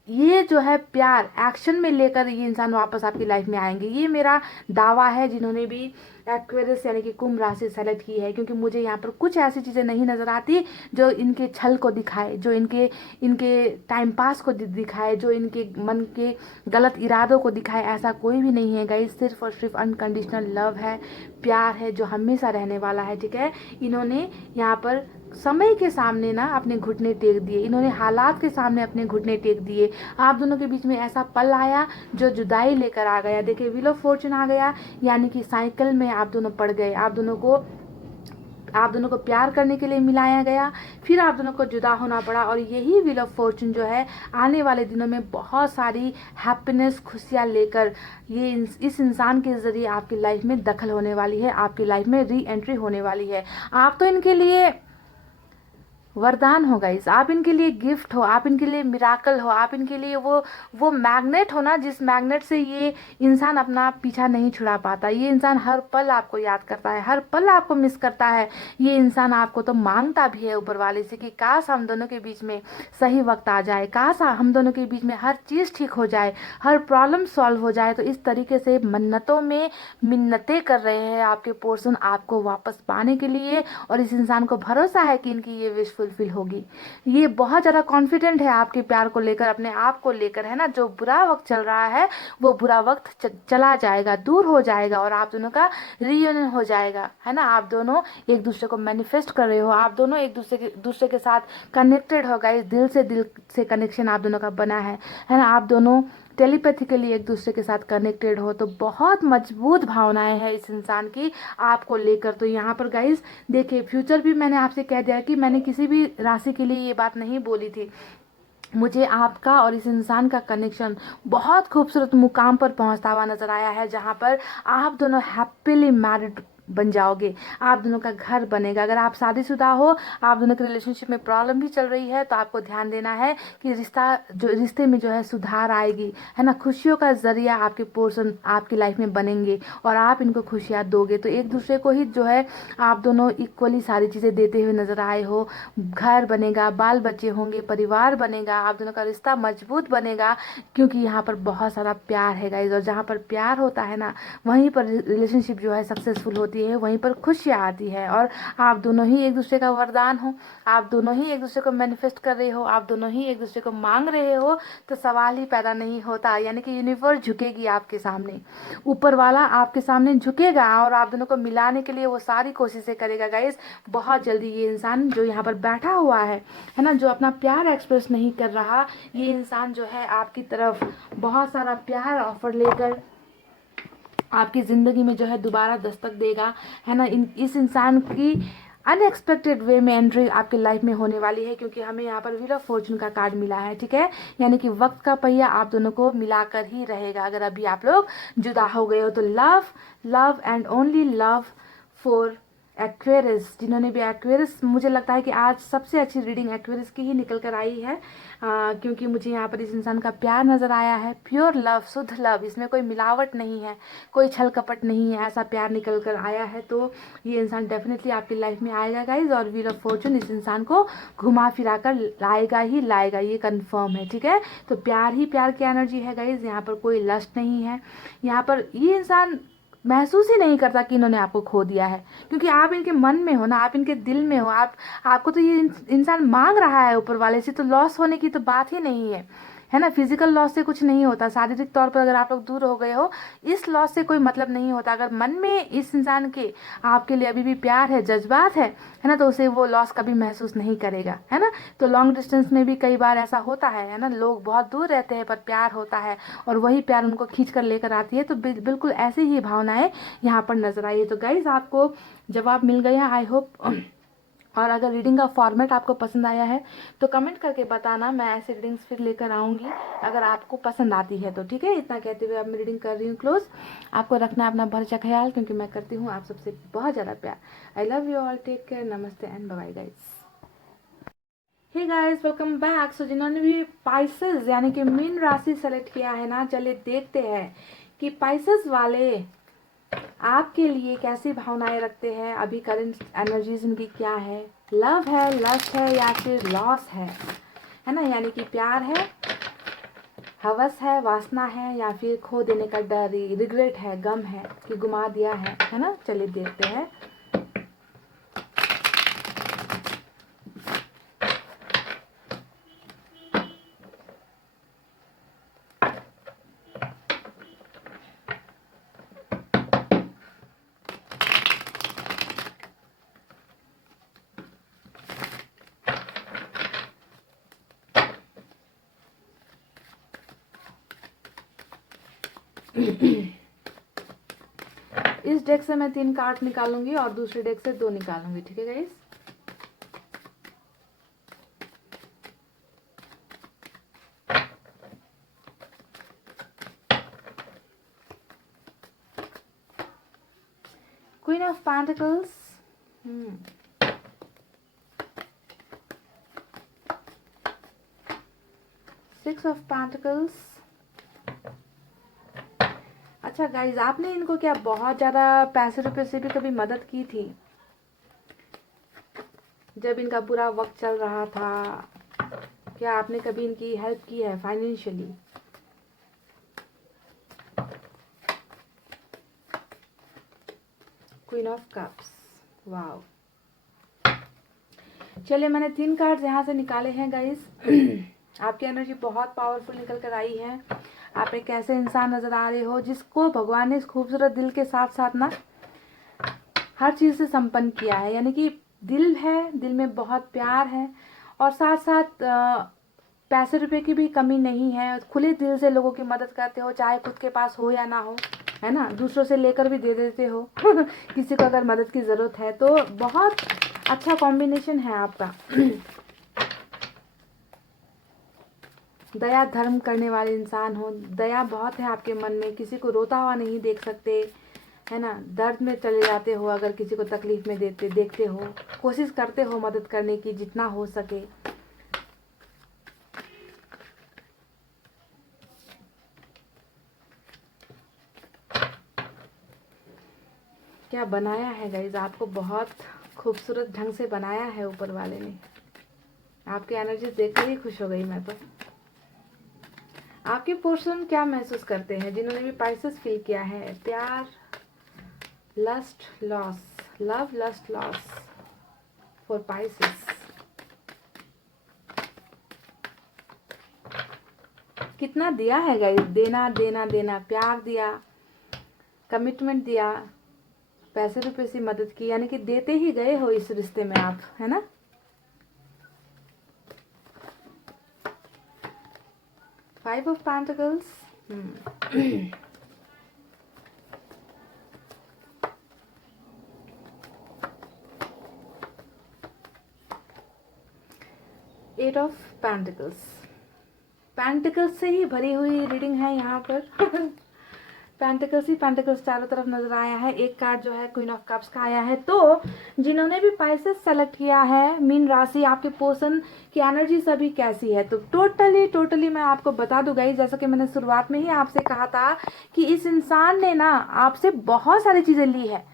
ये जो है प्यार एक्शन में लेकर ये इंसान वापस आपकी लाइफ में आएंगे। ये मेरा दावा है जिन्होंने भी एक्वेरियस यानी कि कुंभ राशि सेलेक्ट की है, क्योंकि मुझे यहाँ पर कुछ ऐसी चीज़ें नहीं नज़र आती जो इनके छल को दिखाए, जो इनके इनके टाइम पास को दिखाए, जो इनके मन के गलत इरादों को दिखाए। ऐसा कोई भी नहीं है गाइस, सिर्फ और सिर्फ अनकंडीशनल लव है, प्यार है जो हमेशा रहने वाला है, ठीक है। इन्होंने यहाँ पर समय के सामने ना अपने घुटने टेक दिए, इन्होंने हालात के सामने अपने घुटने टेक दिए। आप दोनों के बीच में ऐसा पल आया जो जुदाई लेकर आ गया। देखिए व्हील ऑफ फॉर्चून आ गया, यानी कि साइकिल में आप दोनों पड़ गए, आप दोनों को प्यार करने के लिए मिलाया गया, फिर आप दोनों को जुदा होना पड़ा। और यही व्हील ऑफ फॉर्चून जो है आने वाले दिनों में बहुत सारी हैप्पीनेस, खुशियाँ लेकर ये इस इंसान के ज़रिए आपकी लाइफ में दखल होने वाली है, आपकी लाइफ में री एंट्री होने वाली है। आप तो इनके लिए वरदान हो गाइस, आप इनके लिए गिफ्ट हो, आप इनके लिए मिराकल हो, आप इनके लिए वो मैग्नेट हो ना, जिस मैग्नेट से ये इंसान अपना पीछा नहीं छुड़ा पाता। ये इंसान हर पल आपको याद करता है, हर पल आपको मिस करता है। ये इंसान आपको तो मांगता भी है ऊपर वाले से कि काश हम दोनों के बीच में सही वक्त आ जाए, काश हम दोनों के बीच में हर चीज़ ठीक हो जाए, हर प्रॉब्लम सॉल्व हो जाए। तो इस तरीके से मन्नतों में मिन्नतें कर रहे हैं आपके पोर्सन आपको वापस पाने के लिए। और इस इंसान को भरोसा है कि इनकी ये विश फुलफिल होगी। ये बहुत ज़्यादा कॉन्फिडेंट है आपके प्यार को लेकर, अपने आप को लेकर, है ना। जो बुरा वक्त चल रहा है वो बुरा वक्त चला जाएगा, दूर हो जाएगा, और आप दोनों का रियूनियन हो जाएगा, है ना। आप दोनों एक दूसरे को मैनिफेस्ट कर रहे हो, आप दोनों एक दूसरे के साथ कनेक्टेड हो गए, दिल से कनेक्शन आप दोनों का बना है ना। आप दोनों टेलीपैथिकली एक दूसरे के साथ कनेक्टेड हो, तो बहुत मजबूत भावनाएं हैं इस इंसान की आपको लेकर। तो यहाँ पर गाइस देखिए, फ्यूचर भी मैंने आपसे कह दिया कि मैंने किसी भी राशि के लिए ये बात नहीं बोली थी। मुझे आपका और इस इंसान का कनेक्शन बहुत खूबसूरत मुकाम पर पहुंचता हुआ नजर आया है, जहां पर आप दोनों हैप्पीली मैरिड बन जाओगे, आप दोनों का घर बनेगा। अगर आप शादीशुदा हो, आप दोनों के रिलेशनशिप में प्रॉब्लम भी चल रही है, तो आपको ध्यान देना है कि रिश्ते में जो है सुधार आएगी, है ना। खुशियों का जरिया आपके पोर्सन आपकी लाइफ में बनेंगे और आप इनको खुशियाँ दोगे। तो एक दूसरे को ही जो है आप दोनों इक्वली सारी चीज़ें देते हुए नजर आए हो। घर बनेगा, बाल बच्चे होंगे, परिवार बनेगा, आप दोनों का रिश्ता मजबूत बनेगा, क्योंकि यहाँ पर बहुत सारा प्यार है गाइज। और जहाँ पर प्यार होता है ना, वहीं पर रिलेशनशिप जो है सक्सेसफुल होती है, वहीं पर खुशियाँ आती है। और आप दोनों ही एक दूसरे का वरदान हो, आप दोनों ही एक दूसरे को मैनिफेस्ट कर रहे हो, आप दोनों ही एक दूसरे को मांग रहे हो, तो सवाल ही पैदा नहीं होता। यानी कि यूनिवर्स झुकेगी आपके सामने, ऊपर वाला आपके सामने झुकेगा और आप दोनों को मिलाने के लिए वो सारी कोशिशें करेगा गाइस। बहुत जल्दी ये इंसान जो यहाँ पर बैठा हुआ है ना, जो अपना प्यार एक्सप्रेस नहीं कर रहा, ये इंसान जो है आपकी तरफ बहुत सारा प्यार ऑफर लेकर आपकी ज़िंदगी में जो है दोबारा दस्तक देगा, है ना। इस इंसान की अनएक्सपेक्टेड वे में एंट्री आपकी लाइफ में होने वाली है, क्योंकि हमें यहाँ पर व्हील ऑफ फॉर्चून का कार्ड मिला है, ठीक है। यानी कि वक्त का पहिया आप दोनों को मिलाकर ही रहेगा। अगर अभी आप लोग जुदा हो गए हो तो love and only love for Aquarius. जिन्होंने भी एक्वेरियस, मुझे लगता है कि आज सबसे अच्छी रीडिंग एक्वेरियस की ही निकल कर आई है, क्योंकि मुझे यहाँ पर इस इंसान का प्यार नज़र आया है, प्योर लव, शुद्ध लव, इसमें कोई मिलावट नहीं है, कोई छल कपट नहीं है, ऐसा प्यार निकल कर आया है। तो ये इंसान डेफिनेटली आपकी लाइफ में आएगा गाइज, और व्हील ऑफ फॉर्चून इस इंसान को घुमा फिरा कर लाएगा ही लाएगा, ये कन्फर्म है, ठीक है। तो प्यार ही प्यार की एनर्जी है गाइज, यहाँ पर कोई लस्ट नहीं है। यहाँ पर ये इंसान महसूस ही नहीं करता कि इन्होंने आपको खो दिया है, क्योंकि आप इनके मन में हो ना, आप इनके दिल में हो। आपको तो ये इंसान मांग रहा है ऊपर वाले से, तो लॉस होने की तो बात ही नहीं है। है ना। फिजिकल लॉस से कुछ नहीं होता, शारीरिक तौर पर अगर आप लोग दूर हो गए हो, इस लॉस से कोई मतलब नहीं होता। अगर मन में इस इंसान के आपके लिए अभी भी प्यार है, जज्बात है ना, तो उसे वो लॉस कभी महसूस नहीं करेगा, है ना। तो लॉन्ग डिस्टेंस में भी कई बार ऐसा होता है ना, लोग बहुत दूर रहते हैं पर प्यार होता है और वही प्यार उनको खींच कर लेकर आती है। तो बिल्कुल ऐसी ही भावनाएं यहाँ पर नजर आई है। तो गाइज आपको जवाब मिल गया आई होप। और अगर रीडिंग का फॉर्मेट आपको पसंद आया है तो कमेंट करके बताना, मैं ऐसे रीडिंग्स फिर लेकर आऊँगी अगर आपको पसंद आती है तो, ठीक है। इतना कहते हुए अब मैं रीडिंग कर रही हूँ क्लोज। आपको रखना है अपना भरचा ख्याल, क्योंकि मैं करती हूँ आप सबसे बहुत ज़्यादा प्यार। I love you all, take care, नमस्ते and bye guys. Hey guys, welcome back. So जिन्होंने भी पाइसेस यानी कि मीन राशि सेलेक्ट किया है ना, चलिए देखते हैं कि पाइसेस वाले आपके लिए कैसी भावनाएं रखते हैं, अभी करंट एनर्जीज उनकी क्या है। लव है, लस्ट है या फिर लॉस है ना, यानी कि प्यार है, हवस है, वासना है या फिर खो देने का डर, रिग्रेट है, गम है कि गुमा दिया है ना। चलिए देखते हैं। इस डेक से मैं 3 कार्ड निकालूंगी और दूसरे डेक से 2 निकालूंगी, ठीक है guys. Queen of pentacles, 6 of pentacles. अच्छा गाइज, आपने इनको क्या बहुत ज़्यादा पैसे रुपए से भी कभी मदद की थी जब इनका बुरा वक्त चल रहा था? क्या आपने कभी इनकी हेल्प की है financially? Queen of cups, wow. चलिए, मैंने 3 कार्ड यहाँ से निकाले हैं गाइज। आपकी एनर्जी बहुत पावरफुल निकल कर आई है। आप एक ऐसे इंसान नजर आ रहे हो जिसको भगवान ने इस खूबसूरत दिल के साथ साथ ना हर चीज से संपन्न किया है, यानी कि दिल है, दिल में बहुत प्यार है और साथ साथ पैसे रुपए की भी कमी नहीं है। खुले दिल से लोगों की मदद करते हो, चाहे खुद के पास हो या ना हो, है ना। दूसरों से लेकर भी दे देते हो किसी को अगर मदद की जरूरत है तो। बहुत अच्छा कॉम्बिनेशन है आपका। दया धर्म करने वाले इंसान हो, दया बहुत है आपके मन में, किसी को रोता हुआ नहीं देख सकते, है ना। दर्द में चले जाते हो अगर किसी को तकलीफ में देखते हो, कोशिश करते हो मदद करने की जितना हो सके। क्या बनाया है गाइज, आपको बहुत खूबसूरत ढंग से बनाया है ऊपर वाले ने। आपकी एनर्जी देखकर ही खुश हो गई मैं तो। आपके पर्सन क्या महसूस करते हैं जिन्होंने भी पाइसेस फील किया है? प्यार, lust, loss, love, lust, loss for Pisces. कितना दिया है गाइस, देना देना देना, प्यार दिया, कमिटमेंट दिया, पैसे रुपए से मदद की, यानी कि देते ही गए हो इस रिश्ते में आप, है ना। Five of pentacles, eight of pentacles. Pentacles से ही भरी हुई रीडिंग है यहाँ पर। पेंटिकल्स ही पेंटिकल्स चारों तरफ नजर आया है। एक कार्ड जो है क्वीन ऑफ कप्स का आया है। तो जिन्होंने भी पाइसेस सेलेक्ट किया है, मीन राशि, आपके पर्सन की एनर्जी सभी कैसी है? तो टोटली मैं आपको बता दूं गाइस, जैसा कि मैंने शुरुआत में ही आपसे कहा था कि इस इंसान ने ना आपसे बहुत सारी चीजें ली है,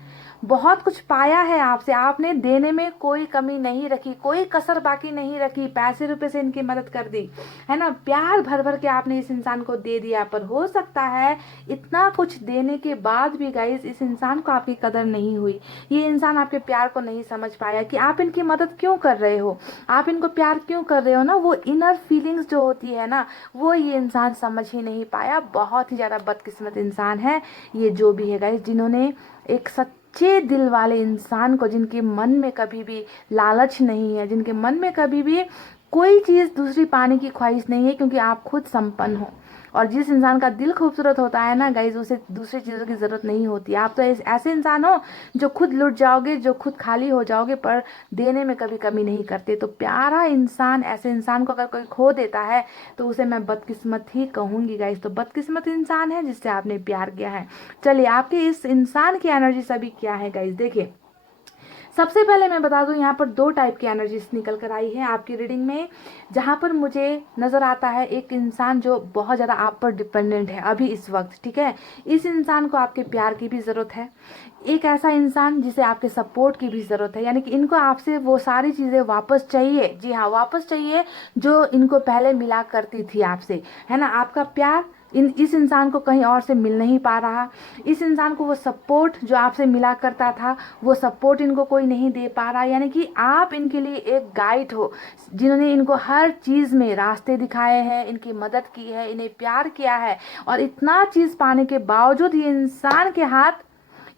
बहुत कुछ पाया है आपसे, आपने देने में कोई कमी नहीं रखी, कोई कसर बाकी नहीं रखी, पैसे रुपए से इनकी मदद कर दी, है ना, प्यार भर भर के आपने इस इंसान को दे दिया। पर हो सकता है इतना कुछ देने के बाद भी गाइस इस इंसान को आपकी कदर नहीं हुई, ये इंसान आपके प्यार को नहीं समझ पाया कि आप इनकी मदद क्यों कर रहे हो, आप इनको प्यार क्यों कर रहे हो ना, वो इनर फीलिंग्स जो होती है ना, वो ये इंसान समझ ही नहीं पाया। बहुत ही ज़्यादा बदकिस्मत इंसान है ये जो भी है गाइस, जिन्होंने एक सच्चे दिल वाले इंसान को, जिनके मन में कभी भी लालच नहीं है, जिनके मन में कभी भी कोई चीज़ दूसरी पाने की ख्वाहिश नहीं है, क्योंकि आप खुद संपन्न हो। और जिस इंसान का दिल खूबसूरत होता है ना गाइज, उसे दूसरी चीज़ों की ज़रूरत नहीं होती। आप तो ऐसे इंसान हो जो खुद लुट जाओगे, जो खुद खाली हो जाओगे, पर देने में कभी कमी नहीं करते। तो प्यारा इंसान, ऐसे इंसान को अगर कोई खो देता है तो उसे मैं बदकिस्मत ही कहूँगी गाइज। तो बदकिस्मत इंसान है जिससे आपने प्यार किया है। चलिए आपके इस इंसान की एनर्जी सभी क्या है गाइज, देखिए। सबसे पहले मैं बता दूं, यहाँ पर दो टाइप की एनर्जीज निकल कर आई है आपकी रीडिंग में, जहाँ पर मुझे नज़र आता है एक इंसान जो बहुत ज़्यादा आप पर डिपेंडेंट है अभी इस वक्त, ठीक है। इस इंसान को आपके प्यार की भी ज़रूरत है। एक ऐसा इंसान जिसे आपके सपोर्ट की भी ज़रूरत है, यानी कि इनको आपसे वो सारी चीज़ें वापस चाहिए, जी हाँ वापस चाहिए, जो इनको पहले मिला करती थी आपसे, है ना। आपका प्यार इस इंसान को कहीं और से मिल नहीं पा रहा, इस इंसान को वो सपोर्ट जो आपसे मिला करता था वो सपोर्ट इनको कोई नहीं दे पा रहा। यानी कि आप इनके लिए एक गाइड हो, जिन्होंने इनको हर चीज़ में रास्ते दिखाए हैं, इनकी मदद की है, इन्हें प्यार किया है। और इतना चीज़ पाने के बावजूद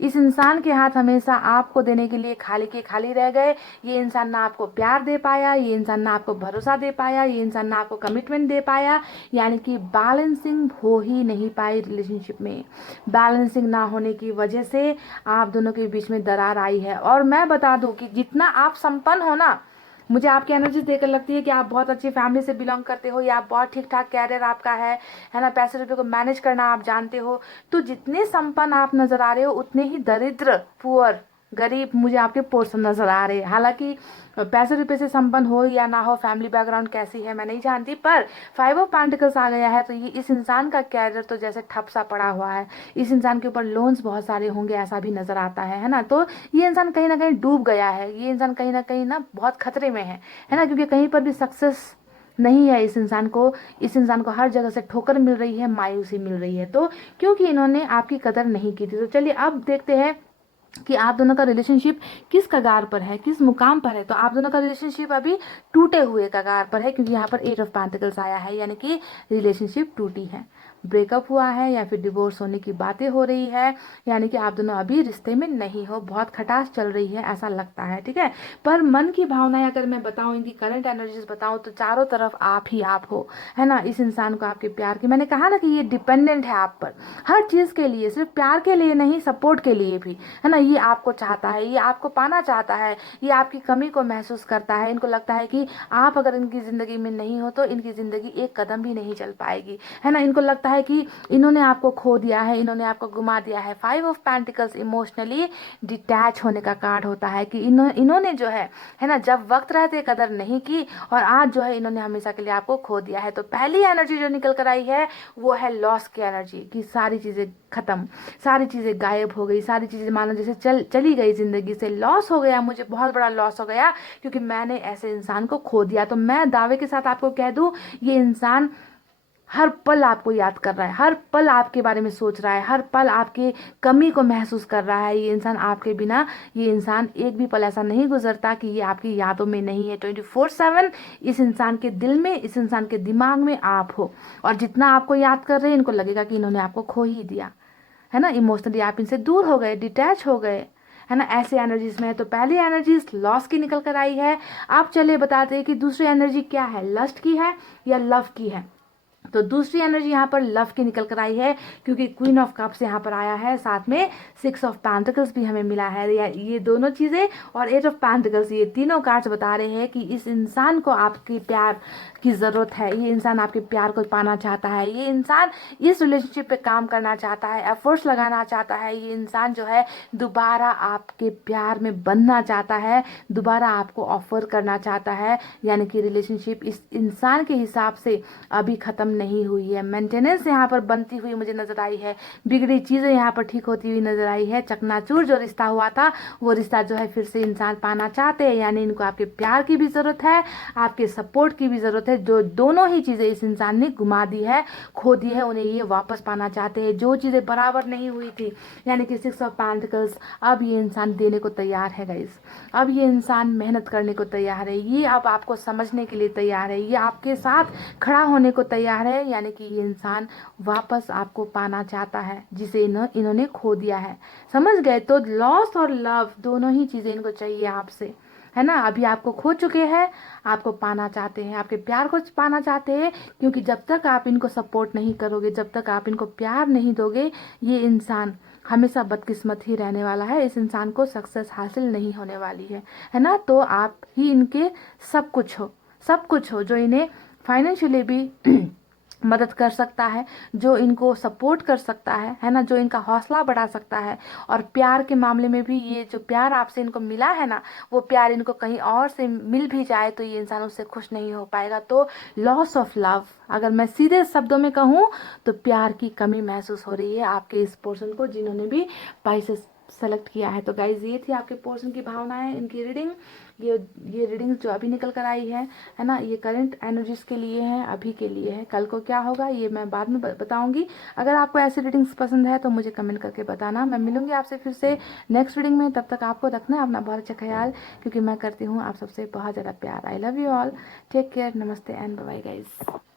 इस इंसान के हाथ हमेशा आपको देने के लिए खाली के खाली रह गए। ये इंसान ना आपको प्यार दे पाया, ये इंसान ना आपको भरोसा दे पाया, ये इंसान ना आपको कमिटमेंट दे पाया। यानी कि बैलेंसिंग हो ही नहीं पाई रिलेशनशिप में। बैलेंसिंग ना होने की वजह से आप दोनों के बीच में दरार आई है। और मैं बता दूं कि जितना आप संपन्न हो ना, मुझे आपकी एनर्जीज देखकर लगती है कि आप बहुत अच्छी फैमिली से बिलोंग करते हो, या आप बहुत ठीक ठाक कैरियर आपका है ना, पैसे रुपए को मैनेज करना आप जानते हो। तो जितने संपन्न आप नजर आ रहे हो उतने ही दरिद्र, पुअर, गरीब मुझे आपके पोर्शन नजर आ रहे हैं। हालांकि पैसे रुपए से संपन्न हो या ना हो, फैमिली बैकग्राउंड कैसी है मैं नहीं जानती, पर 5 ऑफ पेंटिकल्स आ गया है तो ये इस इंसान का कैरियर तो जैसे ठप सा पड़ा हुआ है। इस इंसान के ऊपर लोन्स बहुत सारे होंगे ऐसा भी नजर आता है ना। तो ये इंसान कहीं ना कहीं डूब गया है, ये इंसान कहीं ना बहुत खतरे में है ना, क्योंकि कहीं पर भी सक्सेस नहीं है इस इंसान को। इस इंसान को हर जगह से ठोकर मिल रही है, मायूसी मिल रही है, तो क्योंकि इन्होंने आपकी कदर नहीं की थी। तो चलिए अब देखते हैं कि आप दोनों का रिलेशनशिप किस कगार पर है, किस मुकाम पर है। तो आप दोनों का रिलेशनशिप अभी टूटे हुए कगार पर है, क्योंकि यहाँ पर 8 ऑफ पेंटिकल्स आया है, यानी कि रिलेशनशिप टूटी है, ब्रेकअप हुआ है या फिर डिवोर्स होने की बातें हो रही है। यानी कि आप दोनों अभी रिश्ते में नहीं हो, बहुत खटास चल रही है ऐसा लगता है, ठीक है। पर मन की भावनाएं अगर मैं बताऊं, इनकी करंट एनर्जीज बताऊं, तो चारों तरफ आप ही आप हो, है ना। इस इंसान को आपके प्यार की, मैंने कहा ना कि ये डिपेंडेंट है आप पर हर चीज के लिए, सिर्फ प्यार के लिए नहीं, सपोर्ट के लिए भी, है ना। ये आपको चाहता है, ये आपको पाना चाहता है, ये आपकी कमी को महसूस करता है। इनको लगता है कि आप अगर इनकी जिंदगी में नहीं हो तो इनकी जिंदगी एक कदम भी नहीं चल पाएगी, है ना। इनको लगता है कि इन्होंने आपको खो दिया है, इन्होंने आपको गुमा दिया है। 5 ऑफ पेंटिकल्स इमोशनली डिटैच होने का कार्ड होता है कि इन्होंने जो है ना, जब वक्त रहते कदर नहीं की, और आज जो है इन्होंने हमेशा के लिए आपको खो दिया है। तो पहली एनर्जी जो निकल कर आई है वो है लॉस की एनर्जी, कि सारी चीजें खत्म, सारी चीजें गायब हो गई, सारी चीजें मानो जैसे चली गई जिंदगी से। लॉस हो गया, मुझे बहुत बड़ा लॉस हो गया, क्योंकि मैंने ऐसे इंसान को खो दिया। तो मैं दावे के साथ आपको कह दूं, ये इंसान हर पल आपको याद कर रहा है, हर पल आपके बारे में सोच रहा है, हर पल आपकी कमी को महसूस कर रहा है। ये इंसान आपके बिना, ये इंसान एक भी पल ऐसा नहीं गुजरता कि ये आपकी यादों में नहीं है। 24/7 इस इंसान के दिल में, इस इंसान के दिमाग में आप हो। और जितना आपको याद कर रहे हैं, इनको लगेगा कि इन्होंने आपको खो ही दिया, है ना। इमोशनली आप इनसे दूर हो गए, डिटैच हो गए, है ना। ऐसे एनर्जीज में है। तो पहली एनर्जी लॉस की निकल कर आई है। आप चलिए बताते हैं कि दूसरी एनर्जी क्या है, लस्ट की है या लव की है। तो दूसरी एनर्जी यहाँ पर लव की निकल कर आई है, क्योंकि क्वीन ऑफ कप्स यहाँ पर आया है, साथ में 6 ऑफ पेंटिकल्स भी हमें मिला है। ये दोनों चीजें और 8 ऑफ पेंटिकल्स, ये तीनों कार्ड्स बता रहे हैं कि इस इंसान को आपके प्यार की जरूरत है, ये इंसान आपके प्यार को पाना चाहता है, ये इंसान इस रिलेशनशिप पे काम करना चाहता है, एफर्ट्स लगाना चाहता है। ये इंसान जो है दोबारा आपके प्यार में बनना चाहता है, दोबारा आपको ऑफर करना चाहता है। यानी कि रिलेशनशिप इस इंसान के हिसाब से अभी खत्म नहीं हुई है, मेंटेनेंस यहाँ पर बनती हुई मुझे नजर आई है, बिगड़ी चीज़ें यहाँ पर ठीक होती हुई नजर आई है, चकनाचूर जो रिश्ता हुआ था वो रिश्ता जो है फिर से इंसान पाना चाहते हैं। यानी इनको आपके प्यार की भी ज़रूरत है, आपके सपोर्ट की भी ज़रूरत है। जो दोनों ही चीज़ें इस इंसान ने गुमा दी है, खो दी है, उन्हें ये वापस पाना चाहते हैं। जो चीज़ें बराबर नहीं हुई थी, यानी कि 6 ऑफ पेंटिकल्स, अब ये इंसान देने को तैयार है गाइस। अब ये इंसान मेहनत करने को तैयार है, ये अब आपको समझने के लिए तैयार है, ये आपके साथ खड़ा होने को तैयार है। यानी कि ये इंसान वापस आपको पाना चाहता है जिसे इन्होंने खो दिया है। समझ गए? तो लॉस और लव दोनों ही चीज़ें इनको चाहिए आपसे, है ना। अभी आपको खो चुके हैं, आपको पाना चाहते हैं, आपके प्यार को पाना चाहते हैं, क्योंकि जब तक आप इनको सपोर्ट नहीं करोगे, जब तक आप इनको प्यार नहीं दोगे, ये इंसान हमेशा बदकिस्मत ही रहने वाला है। इस इंसान को सक्सेस हासिल नहीं होने वाली है ना। तो आप ही इनके सब कुछ हो, सब कुछ हो, जो इन्हें फाइनेंशियली भी मदद कर सकता है, जो इनको सपोर्ट कर सकता है ना, जो इनका हौसला बढ़ा सकता है। और प्यार के मामले में भी ये जो प्यार आपसे इनको मिला है ना, वो प्यार इनको कहीं और से मिल भी जाए तो ये इंसान उससे खुश नहीं हो पाएगा। तो लॉस ऑफ लव, अगर मैं सीधे शब्दों में कहूँ तो प्यार की कमी महसूस हो रही है आपके इस पर्सन को, जिन्होंने भी पाइसेस सेलेक्ट किया है। तो गाइज ये थी आपके पर्सन की भावनाएं, इनकी रीडिंग। ये रीडिंग्स जो अभी निकल कर आई है ना, ये करंट एनर्जीज के लिए है, अभी के लिए है। कल को क्या होगा ये मैं बाद में बताऊंगी। अगर आपको ऐसी रीडिंग्स पसंद है तो मुझे कमेंट करके बताना। मैं मिलूंगी आपसे फिर से नेक्स्ट रीडिंग में। तब तक आपको रखना है अपना बहुत अच्छा ख्याल, क्योंकि मैं करती हूँ आप सबसे बहुत ज़्यादा प्यार। I love you all, take care, नमस्ते एंड बाय बाय गाइज।